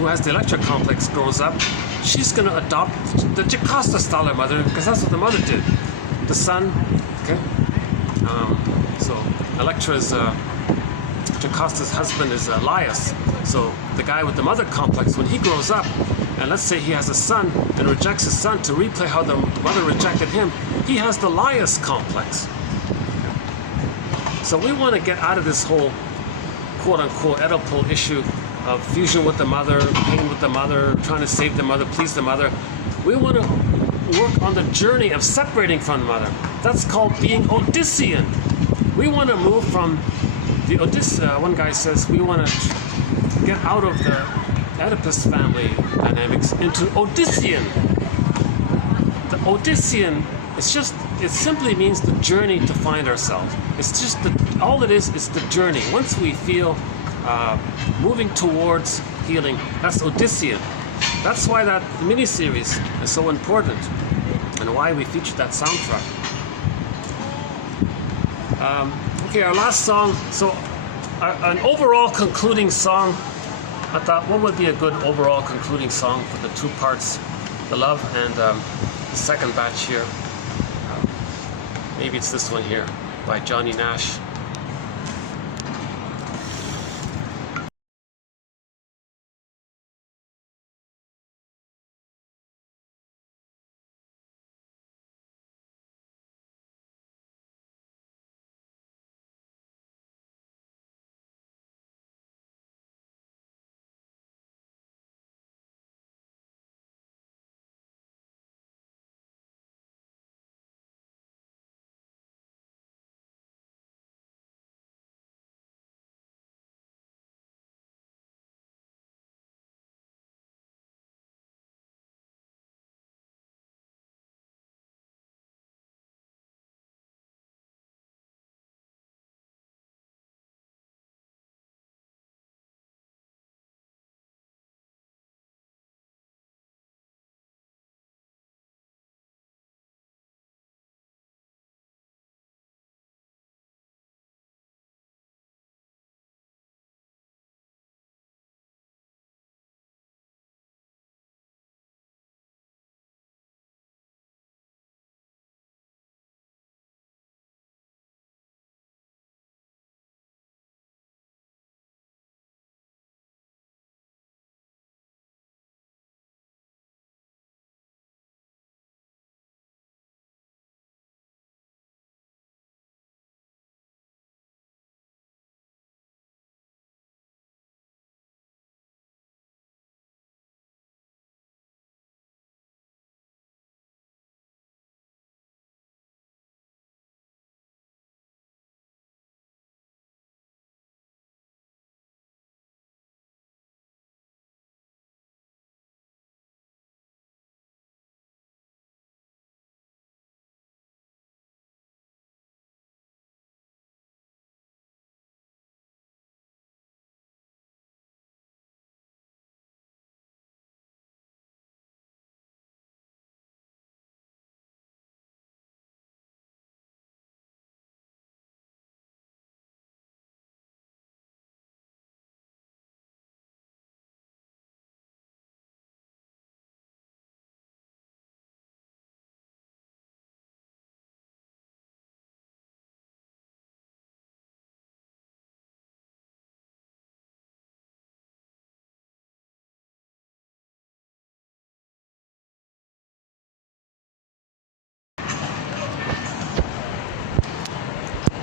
who has the Electra complex grows up, she's going to adopt the Jocasta style of mother, because that's what the mother did. The son, okay? So Electra's, Jocasta's husband is Laius. So the guy with the mother complex, when he grows up, and let's say he has a son and rejects his son to replay how the mother rejected him, he has the Laius complex. So we want to get out of this whole quote-unquote Oedipal issue of fusion with the mother, pain with the mother, trying to save the mother, please the mother. We want to work on the journey of separating from the mother. That's called being Odyssean. We want to move from the one guy says we want to get out of the Oedipus family dynamics into Odyssean. The Odyssean, it simply means the journey to find ourselves. It's just all it is the journey. Once we feel moving towards healing, that's Odyssean. That's why that mini-series is so important and why we featured that soundtrack. Okay, our last song. So an overall concluding song. I thought, what would be a good overall concluding song for the two parts, the love and the second batch here? Maybe it's this one here by Johnny Nash.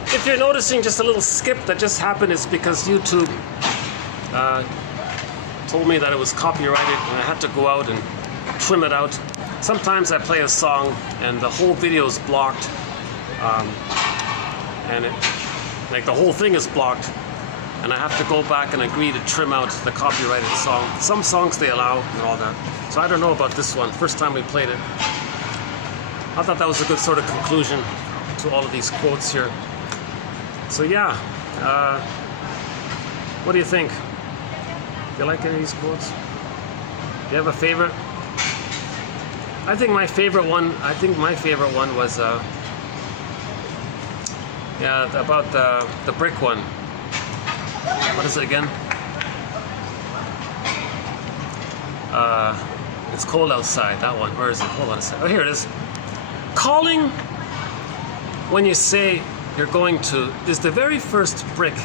If you're noticing just a little skip that just happened, it's because YouTube told me that it was copyrighted and I had to go out and trim it out. Sometimes I play a song and the whole video is blocked, and the whole thing is blocked, and I have to go back and agree to trim out the copyrighted song. Some songs they allow and all that. So I don't know about this one. First time we played it. I thought that was a good sort of conclusion to all of these quotes here. So yeah, what do you think? Do you like any of these quotes? Do you have a favorite? I think my favorite one was yeah, about the brick one. What is it again? It's cold outside. That one. Where is it? Hold on a second. Oh, here it is. Calling when you say you're going to is the very first brick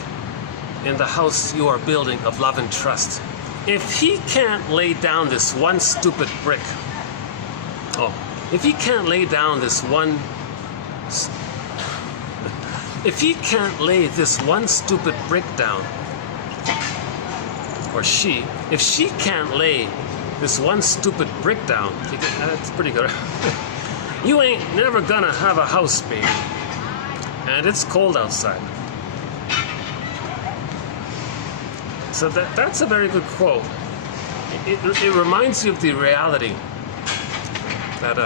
in the house you are building of love and trust. If he can't lay down this one stupid brick, if he can't lay down this one, if he can't lay this one stupid brick down, or if she can't lay this one stupid brick down, that's pretty good. You ain't never gonna have a house, baby. And it's cold outside. So that's a very good quote. It reminds you of the reality that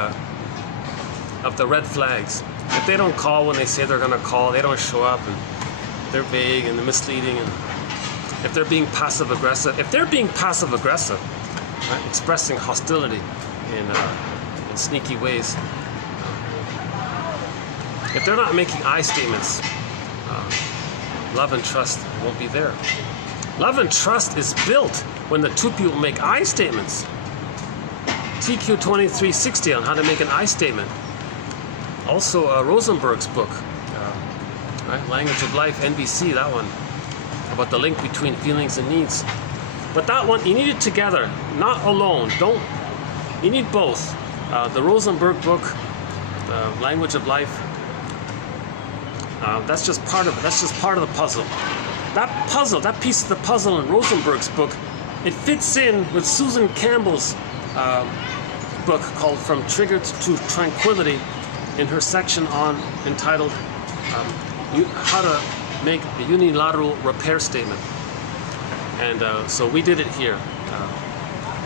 of the red flags. If they don't call when they say they're gonna call, they don't show up, and they're vague and they're misleading, and if they're being passive aggressive, right, expressing hostility in sneaky ways, if they're not making I statements, love and trust won't be there. Love and trust is built when the two people make I statements. TQ 2360 on how to make an I statement. Also Rosenberg's book, right? Language of Life, NBC, that one, about the link between feelings and needs. But that one, you need it together, not alone. You need both. The Rosenberg book, Language of Life, that's just part of it. That's just part of the puzzle. That piece of the puzzle in Rosenberg's book, it fits in with Susan Campbell's book called From Triggered to Tranquility, in her section entitled How to Make a Unilateral Repair Statement. And so we did it here.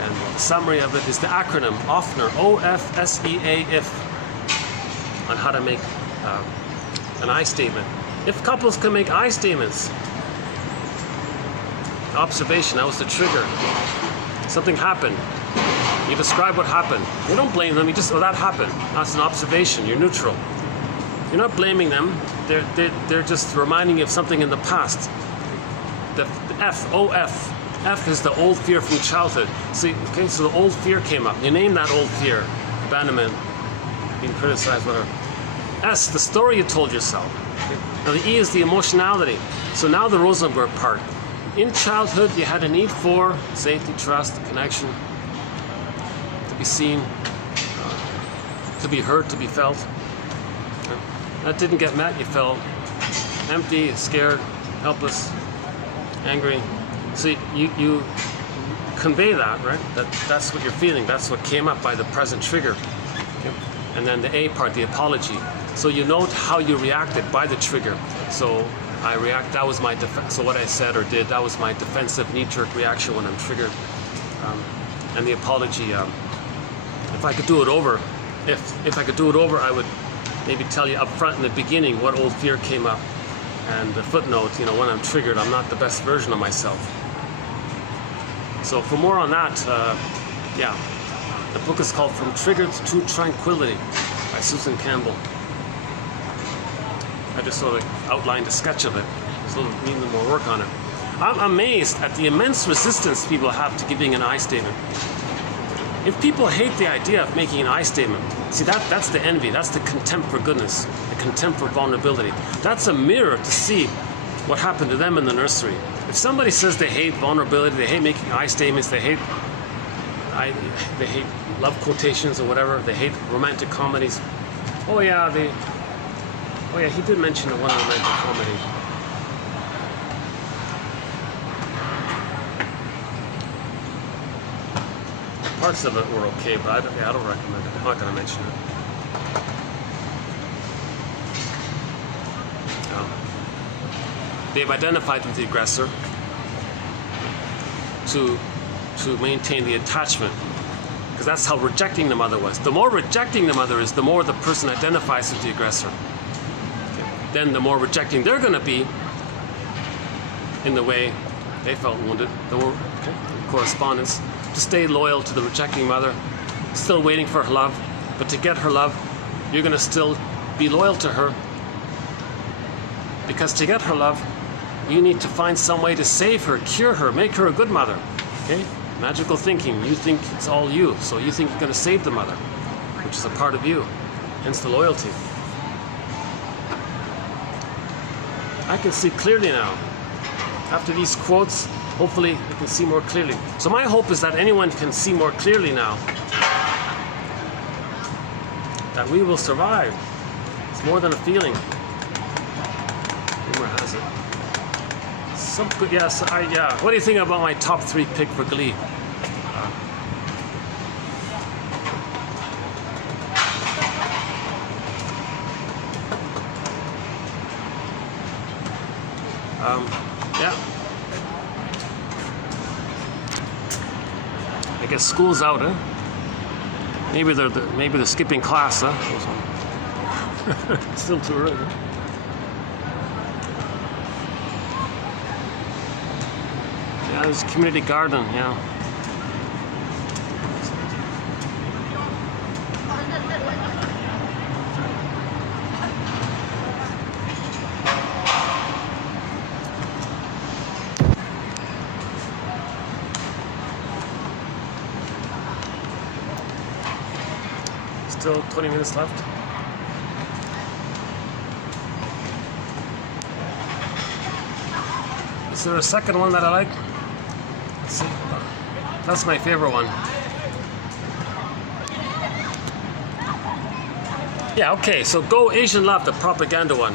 And the summary of it is the acronym OFSEA, OFSEA, on how to make an I statement. If couples can make I statements, observation, that was the trigger. Something happened. You describe what happened. You don't blame them. You just, that happened. That's an observation. You're neutral. You're not blaming them. They're just reminding you of something in the past. The F, OF. F is the old fear from childhood. See, okay, so the old fear came up. You name that old fear. Abandonment, being criticized, whatever. S, the story you told yourself. Okay? Now the E is the emotionality. So now the Rosenberg part. In childhood, you had a need for safety, trust, connection, to be seen, to be heard, to be felt. Okay? That didn't get met. You felt empty, scared, helpless, angry. So you convey that, right? That's what you're feeling. That's what came up by the present trigger. Okay? And then the A part, the apology. So you note how you reacted by the trigger. So I react. That was my defense. So what I said or did, that was my defensive knee-jerk reaction when I'm triggered. And the apology. If I could do it over, if I could do it over, I would maybe tell you up front in the beginning what old fear came up. And the footnote, when I'm triggered, I'm not the best version of myself. So for more on that, the book is called From Triggered to Tranquility by Susan Campbell. I just sort of outlined a sketch of it. So need a little more work on it. I'm amazed at the immense resistance people have to giving an I statement. If people hate the idea of making an I statement, see that's the envy, that's the contempt for goodness, the contempt for vulnerability. That's a mirror to see what happened to them in the nursery. If somebody says they hate vulnerability, they hate making I statements, they hate love quotations or whatever, they hate romantic comedies. Oh yeah, he did mention one romantic comedy. Parts of it were okay, but I don't recommend it. I'm not going to mention it. They've identified with the aggressor to maintain the attachment, because that's how rejecting the mother was. The more rejecting the mother is, the more the person identifies with the aggressor. Okay. Then the more rejecting they're going to be in the way they felt wounded. The more correspondence. To stay loyal to the rejecting mother, still waiting for her love, but to get her love, you're going to still be loyal to her, because to get her love, you need to find some way to save her, cure her, make her a good mother. Okay? Magical thinking. You think it's all you, so you think you're going to save the mother, which is a part of you, hence the loyalty. I can see clearly now. After these quotes, hopefully you can see more clearly. So my hope is that anyone can see more clearly now, that we will survive. It's more than a feeling. Rumor has it. Some good, yes, yeah. What do you think about my top 3 pick for Glee? Yeah. I guess school's out, huh? Maybe they're skipping class, huh? Still too early. Huh? Yeah, there's a community garden, yeah. Still 20 minutes left. Is there a second one that I like? Let's see. That's my favorite one. Yeah, okay, so Go Asian Love, the propaganda one.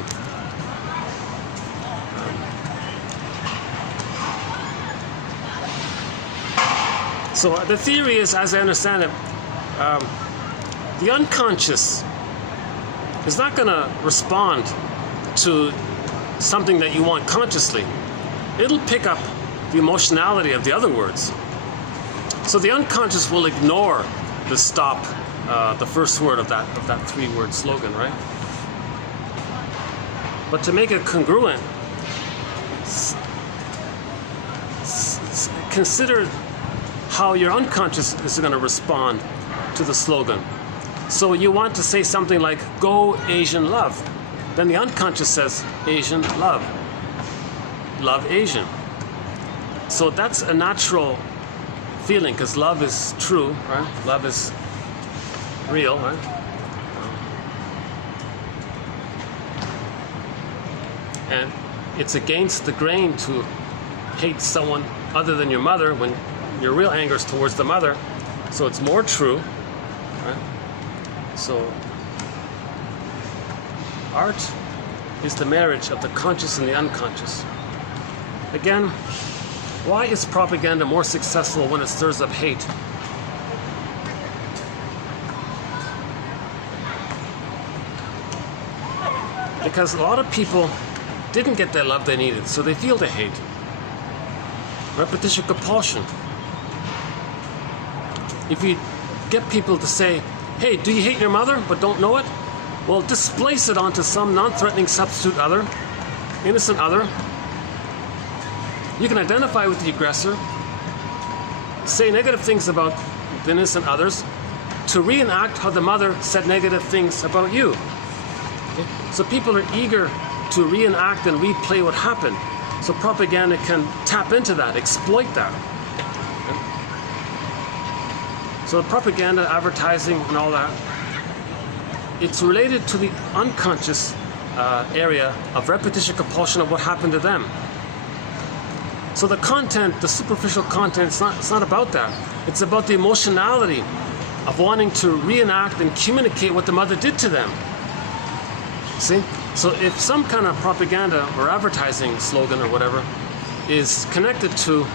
So the theory is, as I understand it, the unconscious is not going to respond to something that you want consciously. It'll pick up the emotionality of the other words. So the unconscious will ignore the stop, the first word of that 3-word slogan, right? But to make it congruent, consider how your unconscious is going to respond to the slogan. So you want to say something like, Go Asian Love. Then the unconscious says, Asian Love. Love Asian. So that's a natural feeling, because love is true, right? Love is real, right? And it's against the grain to hate someone other than your mother when your real anger is towards the mother. So it's more true, right? So art is the marriage of the conscious and the unconscious. Again, why is propaganda more successful when it stirs up hate? Because a lot of people didn't get the love they needed, so they feel the hate. Repetition compulsion. If you get people to say, hey, do you hate your mother but don't know it? Well, displace it onto some non-threatening substitute other, innocent other. You can identify with the aggressor, say negative things about the innocent others, to reenact how the mother said negative things about you. Okay? So people are eager to reenact and replay what happened. So propaganda can tap into that, exploit that. So propaganda, advertising, and all that, it's related to the unconscious area of repetition compulsion of what happened to them. So the content, the superficial content, it's not about that. It's about the emotionality of wanting to reenact and communicate what the mother did to them. See? So if some kind of propaganda or advertising slogan or whatever is connected to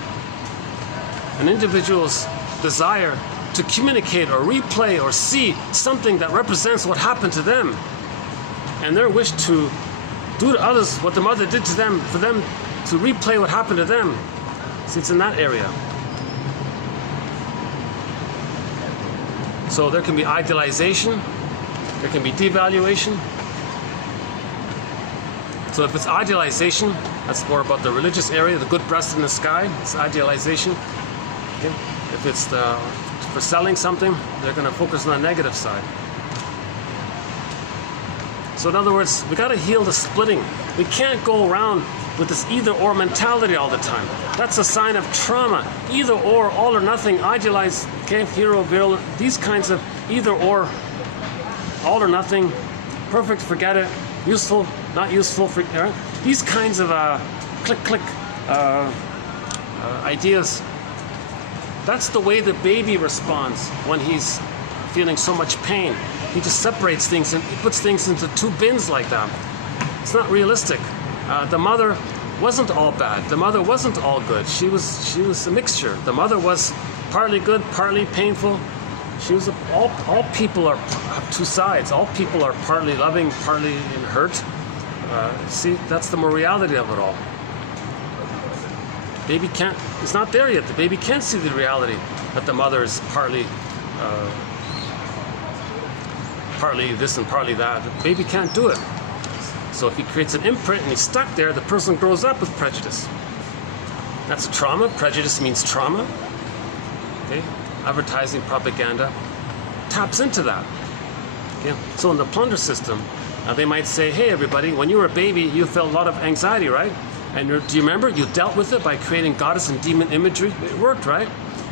an individual's desire to communicate or replay or see something that represents what happened to them, and their wish to do to others what the mother did to them, for them to replay what happened to them, see, it's in that area. So there can be idealization, there can be devaluation. So if it's idealization, that's more about the religious area, the good breast in the sky, it's idealization. Okay? If it's for selling something, they're going to focus on the negative side. So in other words, we got to heal the splitting. We can't go around with this either-or mentality all the time. That's a sign of trauma. Either or, all or nothing, idealized, okay, hero, villain, these kinds of either-or, all or nothing, perfect, forget it, useful, not useful, these kinds of click ideas. That's the way the baby responds when he's feeling so much pain. He just separates things and he puts things into two bins like that. It's not realistic. The mother wasn't all bad. The mother wasn't all good. She was a mixture. The mother was partly good, partly painful. She was all people have two sides. All people are partly loving, partly in hurt. See, that's the more reality of it all. Baby it's not there yet. The baby can't see the reality that the mother is partly this and partly that. The baby can't do it. So if he creates an imprint and he's stuck there, the person grows up with prejudice. That's trauma. Prejudice means trauma. Okay? Advertising, propaganda taps into that. Okay? So in the plunder system, they might say, hey everybody, when you were a baby, you felt a lot of anxiety, right? And do you remember? You dealt with it by creating goddess and demon imagery. It worked, right?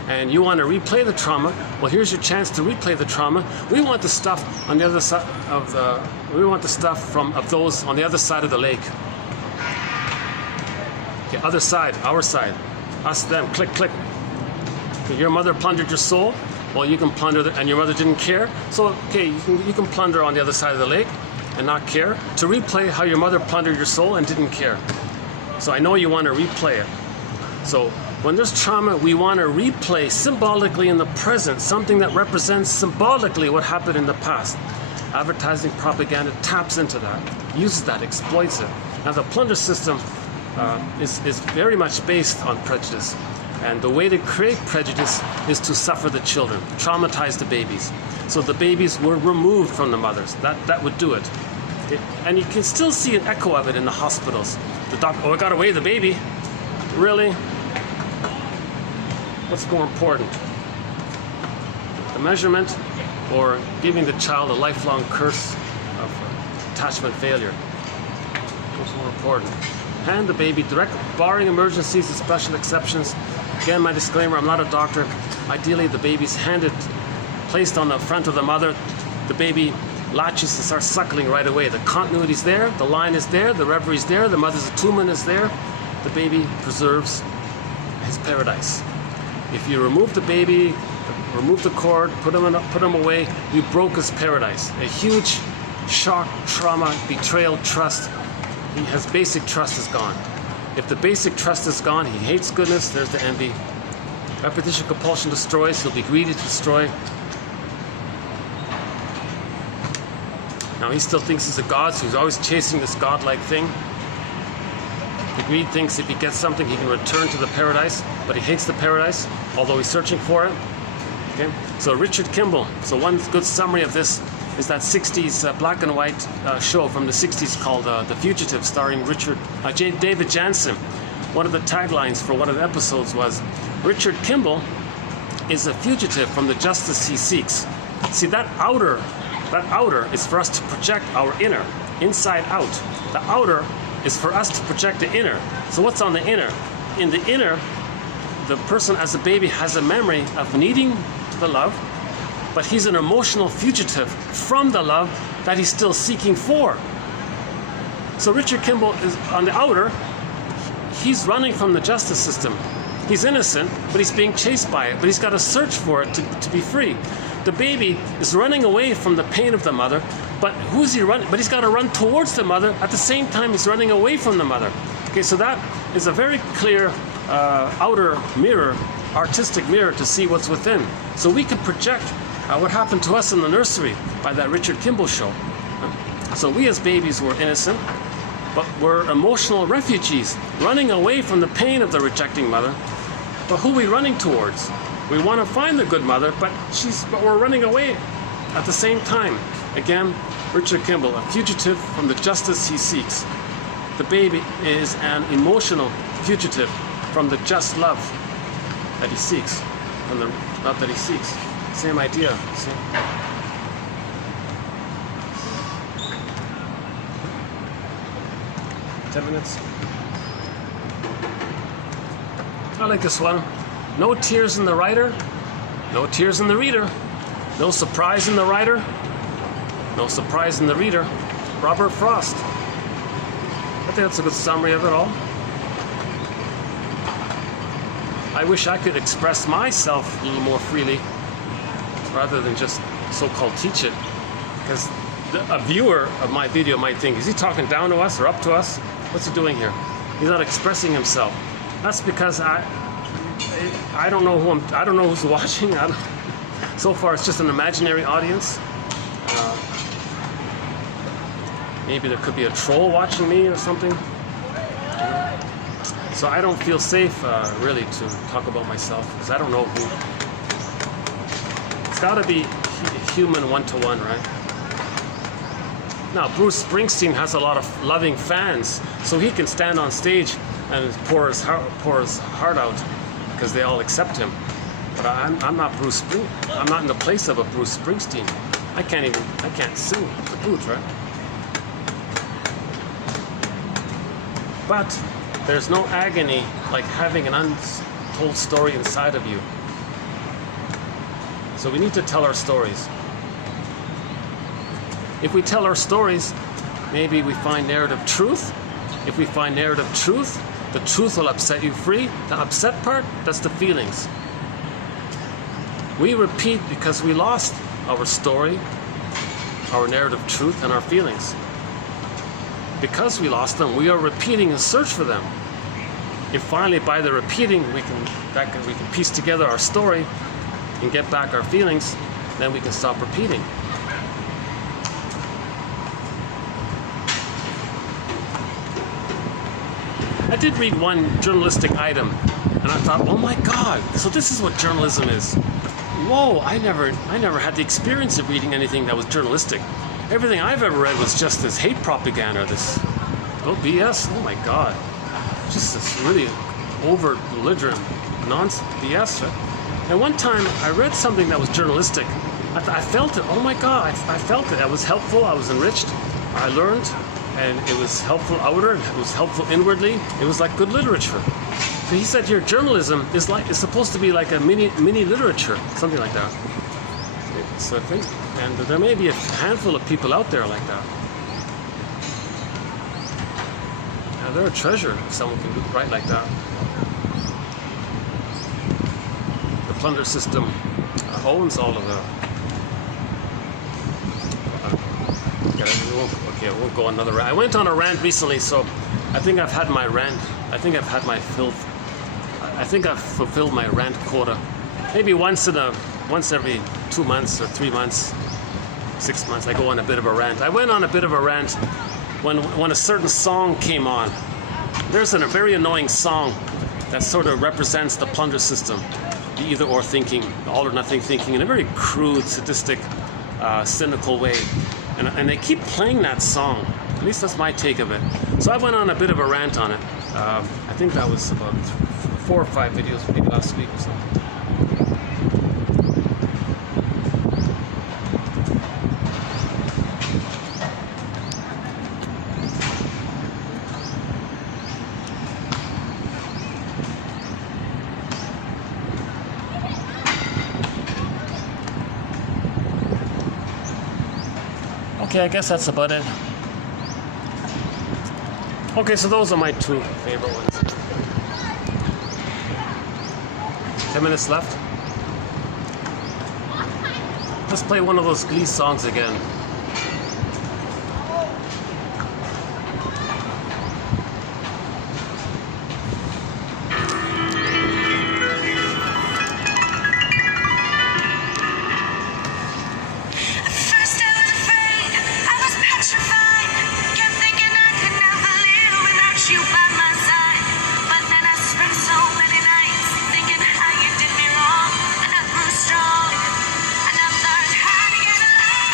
And you want to replay the trauma. Well, here's your chance to replay the trauma. We want the stuff on the other side of we want the stuff of those on the other side of the lake. Okay, other side, our side, us, them, click, click. Okay, your mother plundered your soul. Well, you can plunder and your mother didn't care. So, okay, you can plunder on the other side of the lake and not care. To replay how your mother plundered your soul and didn't care. So I know you want to replay it. So when there's trauma, we want to replay symbolically in the present something that represents symbolically what happened in the past. Advertising, propaganda taps into that, uses that, exploits it. Now the plunder system is very much based on prejudice. And the way to create prejudice is to suffer the children, traumatize the babies. So the babies were removed from the mothers. That would do it. And you can still see an echo of it in the hospitals. The doctor, oh, I got away the baby. Really? What's more important? The measurement or giving the child a lifelong curse of attachment failure? What's more important? Hand the baby direct, barring emergencies and special exceptions. Again, my disclaimer, I'm not a doctor. Ideally, the baby's handed, placed on the front of the mother. The baby latches and starts suckling right away. The continuity's there, the line is there, the reverie's there, the mother's attunement is there. The baby preserves his paradise. If you remove the baby, remove the cord, put him away, you broke his paradise. A huge shock, trauma, betrayal, trust. His basic trust is gone. If the basic trust is gone, he hates goodness, there's the envy. Repetition, compulsion destroys, he'll be greedy to destroy. Now he still thinks he's a god, so he's always chasing this godlike thing. The greed thinks if he gets something, he can return to the paradise, but he hates the paradise, although he's searching for it. Okay? So Richard Kimball. So one good summary of this is that 60s black and white show from the 60s called The Fugitive, starring David Jansen. One of the taglines for one of the episodes was, Richard Kimball is a fugitive from the justice he seeks. See, that outer is for us to project our inner, inside out. The outer is for us to project the inner. So what's on the inner? In the inner, the person as a baby has a memory of needing the love, but he's an emotional fugitive from the love that he's still seeking for. So Richard Kimball is on the outer, he's running from the justice system. He's innocent, but he's being chased by it, but he's got to search for it to be free. The baby is running away from the pain of the mother, but who's he running? But he's got to run towards the mother at the same time he's running away from the mother. Okay, so that is a very clear outer mirror, artistic mirror to see what's within. So we could project what happened to us in the nursery by that Richard Kimball show. So we as babies were innocent, but we're emotional refugees, running away from the pain of the rejecting mother. But who are we running towards? We want to find the good mother, but we're running away at the same time. Again, Richard Kimball, a fugitive from the justice he seeks. The baby is an emotional fugitive from the just love that he seeks, from the love that he seeks. Same idea. See? 10 minutes. I like this one. No tears in the writer, no tears in the reader. No surprise in the writer, no surprise in the reader. Robert Frost. I think that's a good summary of it all. I wish I could express myself a little more freely rather than just so-called teach it. Because a viewer of my video might think, is he talking down to us or up to us? What's he doing here? He's not expressing himself. That's because I don't know I don't know who's watching. So far it's just an imaginary audience. Maybe there could be a troll watching me or something. So I don't feel safe really to talk about myself because I don't know who. It's got to be human one-to-one, right? Now Bruce Springsteen has a lot of loving fans, so he can stand on stage and pour his heart out because they all accept him. But I'm not Bruce Springsteen. I'm not in the place of a Bruce Springsteen. I can't sing the booth, right? But there's no agony like having an untold story inside of you. So we need to tell our stories. If we tell our stories, maybe we find narrative truth. If we find narrative truth, the truth will upset you free. The upset part, that's the feelings. We repeat because we lost our story, our narrative truth, and our feelings. Because we lost them, we are repeating in search for them. If finally by the repeating we can piece together our story and get back our feelings, then we can stop repeating. I did read one journalistic item and I thought, oh my God, so this is what journalism is. Whoa, I never had the experience of reading anything that was journalistic. Everything I've ever read was just this hate propaganda, this BS. Oh my God, just this really over belligerent nonsense BS. Right? And one time I read something that was journalistic. I felt it. Oh my God, I felt it. I was helpful. I was enriched. I learned, and it was helpful outward. It was helpful inwardly. It was like good literature. So he said here, journalism is supposed to be like a mini literature, something like that. So I think, and there may be a handful of people out there like that. Now they're a treasure if someone can write like that. The plunder system owns all of the. Okay, I won't go another rant. I went on a rant recently, so I think I've had my rant. I think I've had my filth. I think I've fulfilled my rant quota. Maybe once every 2 months or 3 months, 6 months, I go on a bit of a rant. I went on a bit of a rant when a certain song came on. There's a very annoying song that sort of represents the plunder system, the either-or thinking, the all-or-nothing thinking, in a very crude, sadistic, cynical way. And they keep playing that song. At least that's my take of it. So I went on a bit of a rant on it. I think that was about 4 or 5 videos, maybe last week or something. Okay, I guess that's about it. Okay, so those are my 2 favorite ones. 10 minutes left. Let's play one of those Glee songs again. Strong, and I've learned how to get along.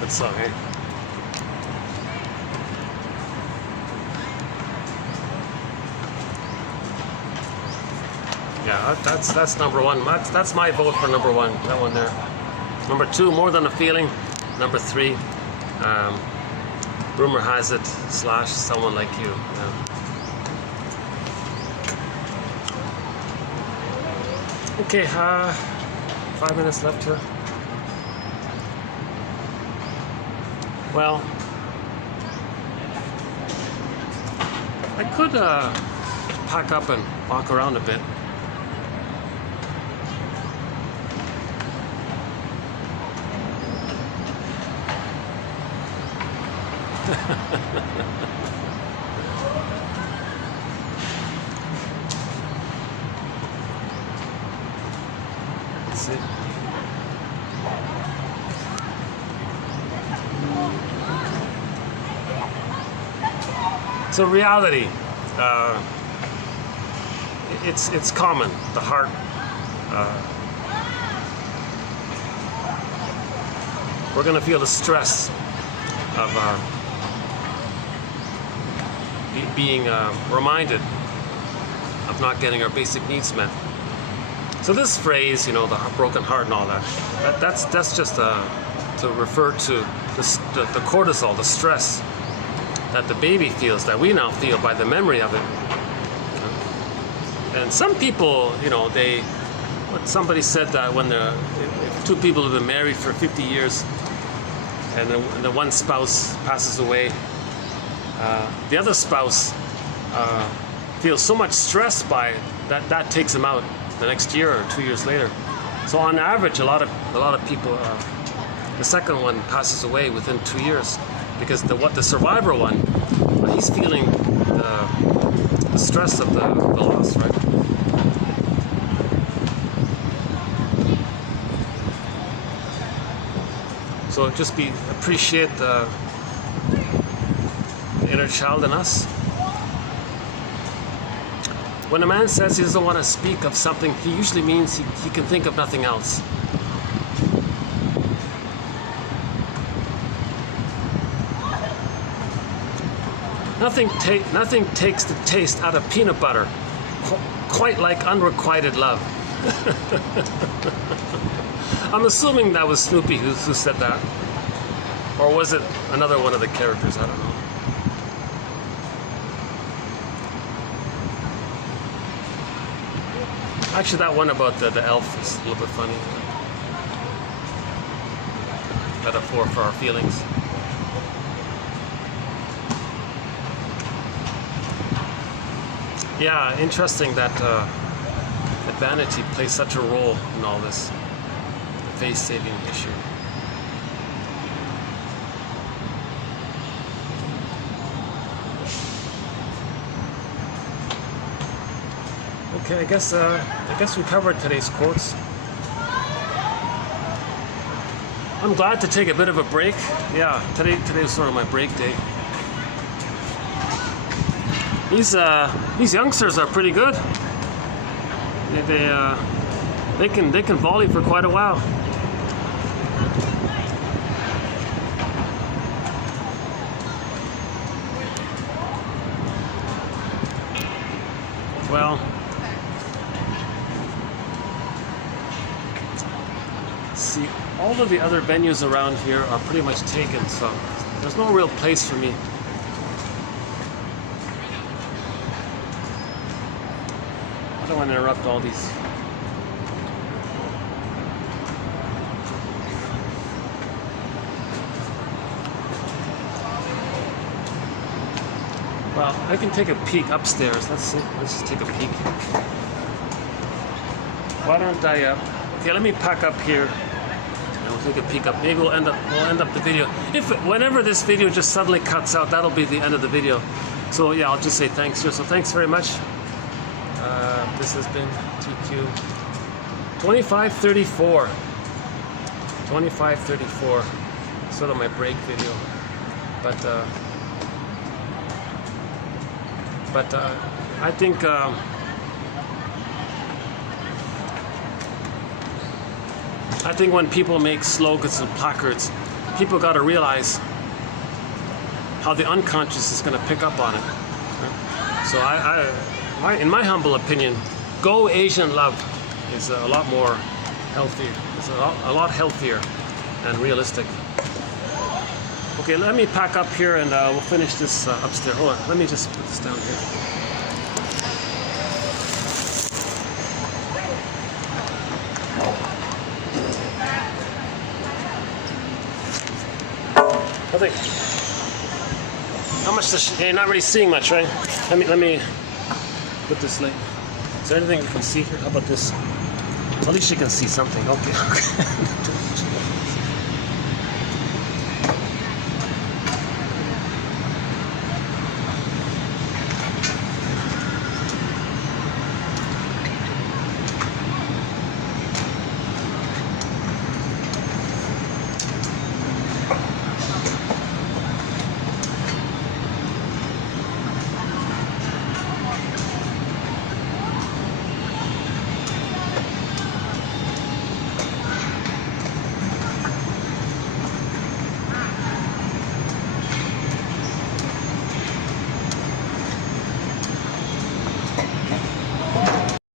Good song, eh? Yeah, that's number one. That's my vote for number one. That one there. Number two, More Than a Feeling. Number three, Rumor Has It / Someone Like You. Yeah. Okay, 5 minutes left here. Well, I could pack up and walk around a bit. Let's see. So reality, it's common. The heart, we're gonna feel the stress of being reminded of not getting our basic needs met. So this phrase, the broken heart and all that's just to refer to the cortisol, the stress that the baby feels, that we now feel by the memory of it. And some people, somebody said that when if two people have been married for 50 years and the one spouse passes away, the other spouse feels so much stress by it that takes them out the next year or 2 years later. So on average, a lot of people, the second one passes away within 2 years, because the survivor one, he's feeling the stress of the loss, right? So just appreciate the inner child in us. When a man says he doesn't want to speak of something, he usually means he can think of nothing else. Nothing takes the taste out of peanut butter quite like unrequited love. I'm assuming that was Snoopy who said that. Or was it another one of the characters? I don't know. Actually, that one about the elf is a little bit funny. Metaphor for our feelings. Yeah, interesting that vanity plays such a role in all this. The face-saving issue. Okay, I guess we covered today's quotes. I'm glad to take a bit of a break. Yeah, today was sort of my break day. These youngsters are pretty good. They can volley for quite a while. Well, see, all of the other venues around here are pretty much taken, so there's no real place for me. I don't want to interrupt all these. Well, I can take a peek upstairs. Let's see. Let's just take a peek. Why don't I? Okay, let me pack up here. And we'll take a peek up. Maybe we'll end up the video. Whenever this video just suddenly cuts out, that'll be the end of the video. So yeah, I'll just say thanks here. So thanks very much. This has been TQ 2534. 2534. Sort of my break video, but I think I think when people make slogans and placards, people got to realize how the unconscious is going to pick up on it. So in my humble opinion, Go Asian Love is a lot more healthy. It's a lot healthier and realistic. Okay, let me pack up here and we'll finish this upstairs. Hold on, let me just put this down here. I think. How much does you're not really seeing much, right? Let me put this light. Is there anything you can see here? How about this? At least you can see something. Okay.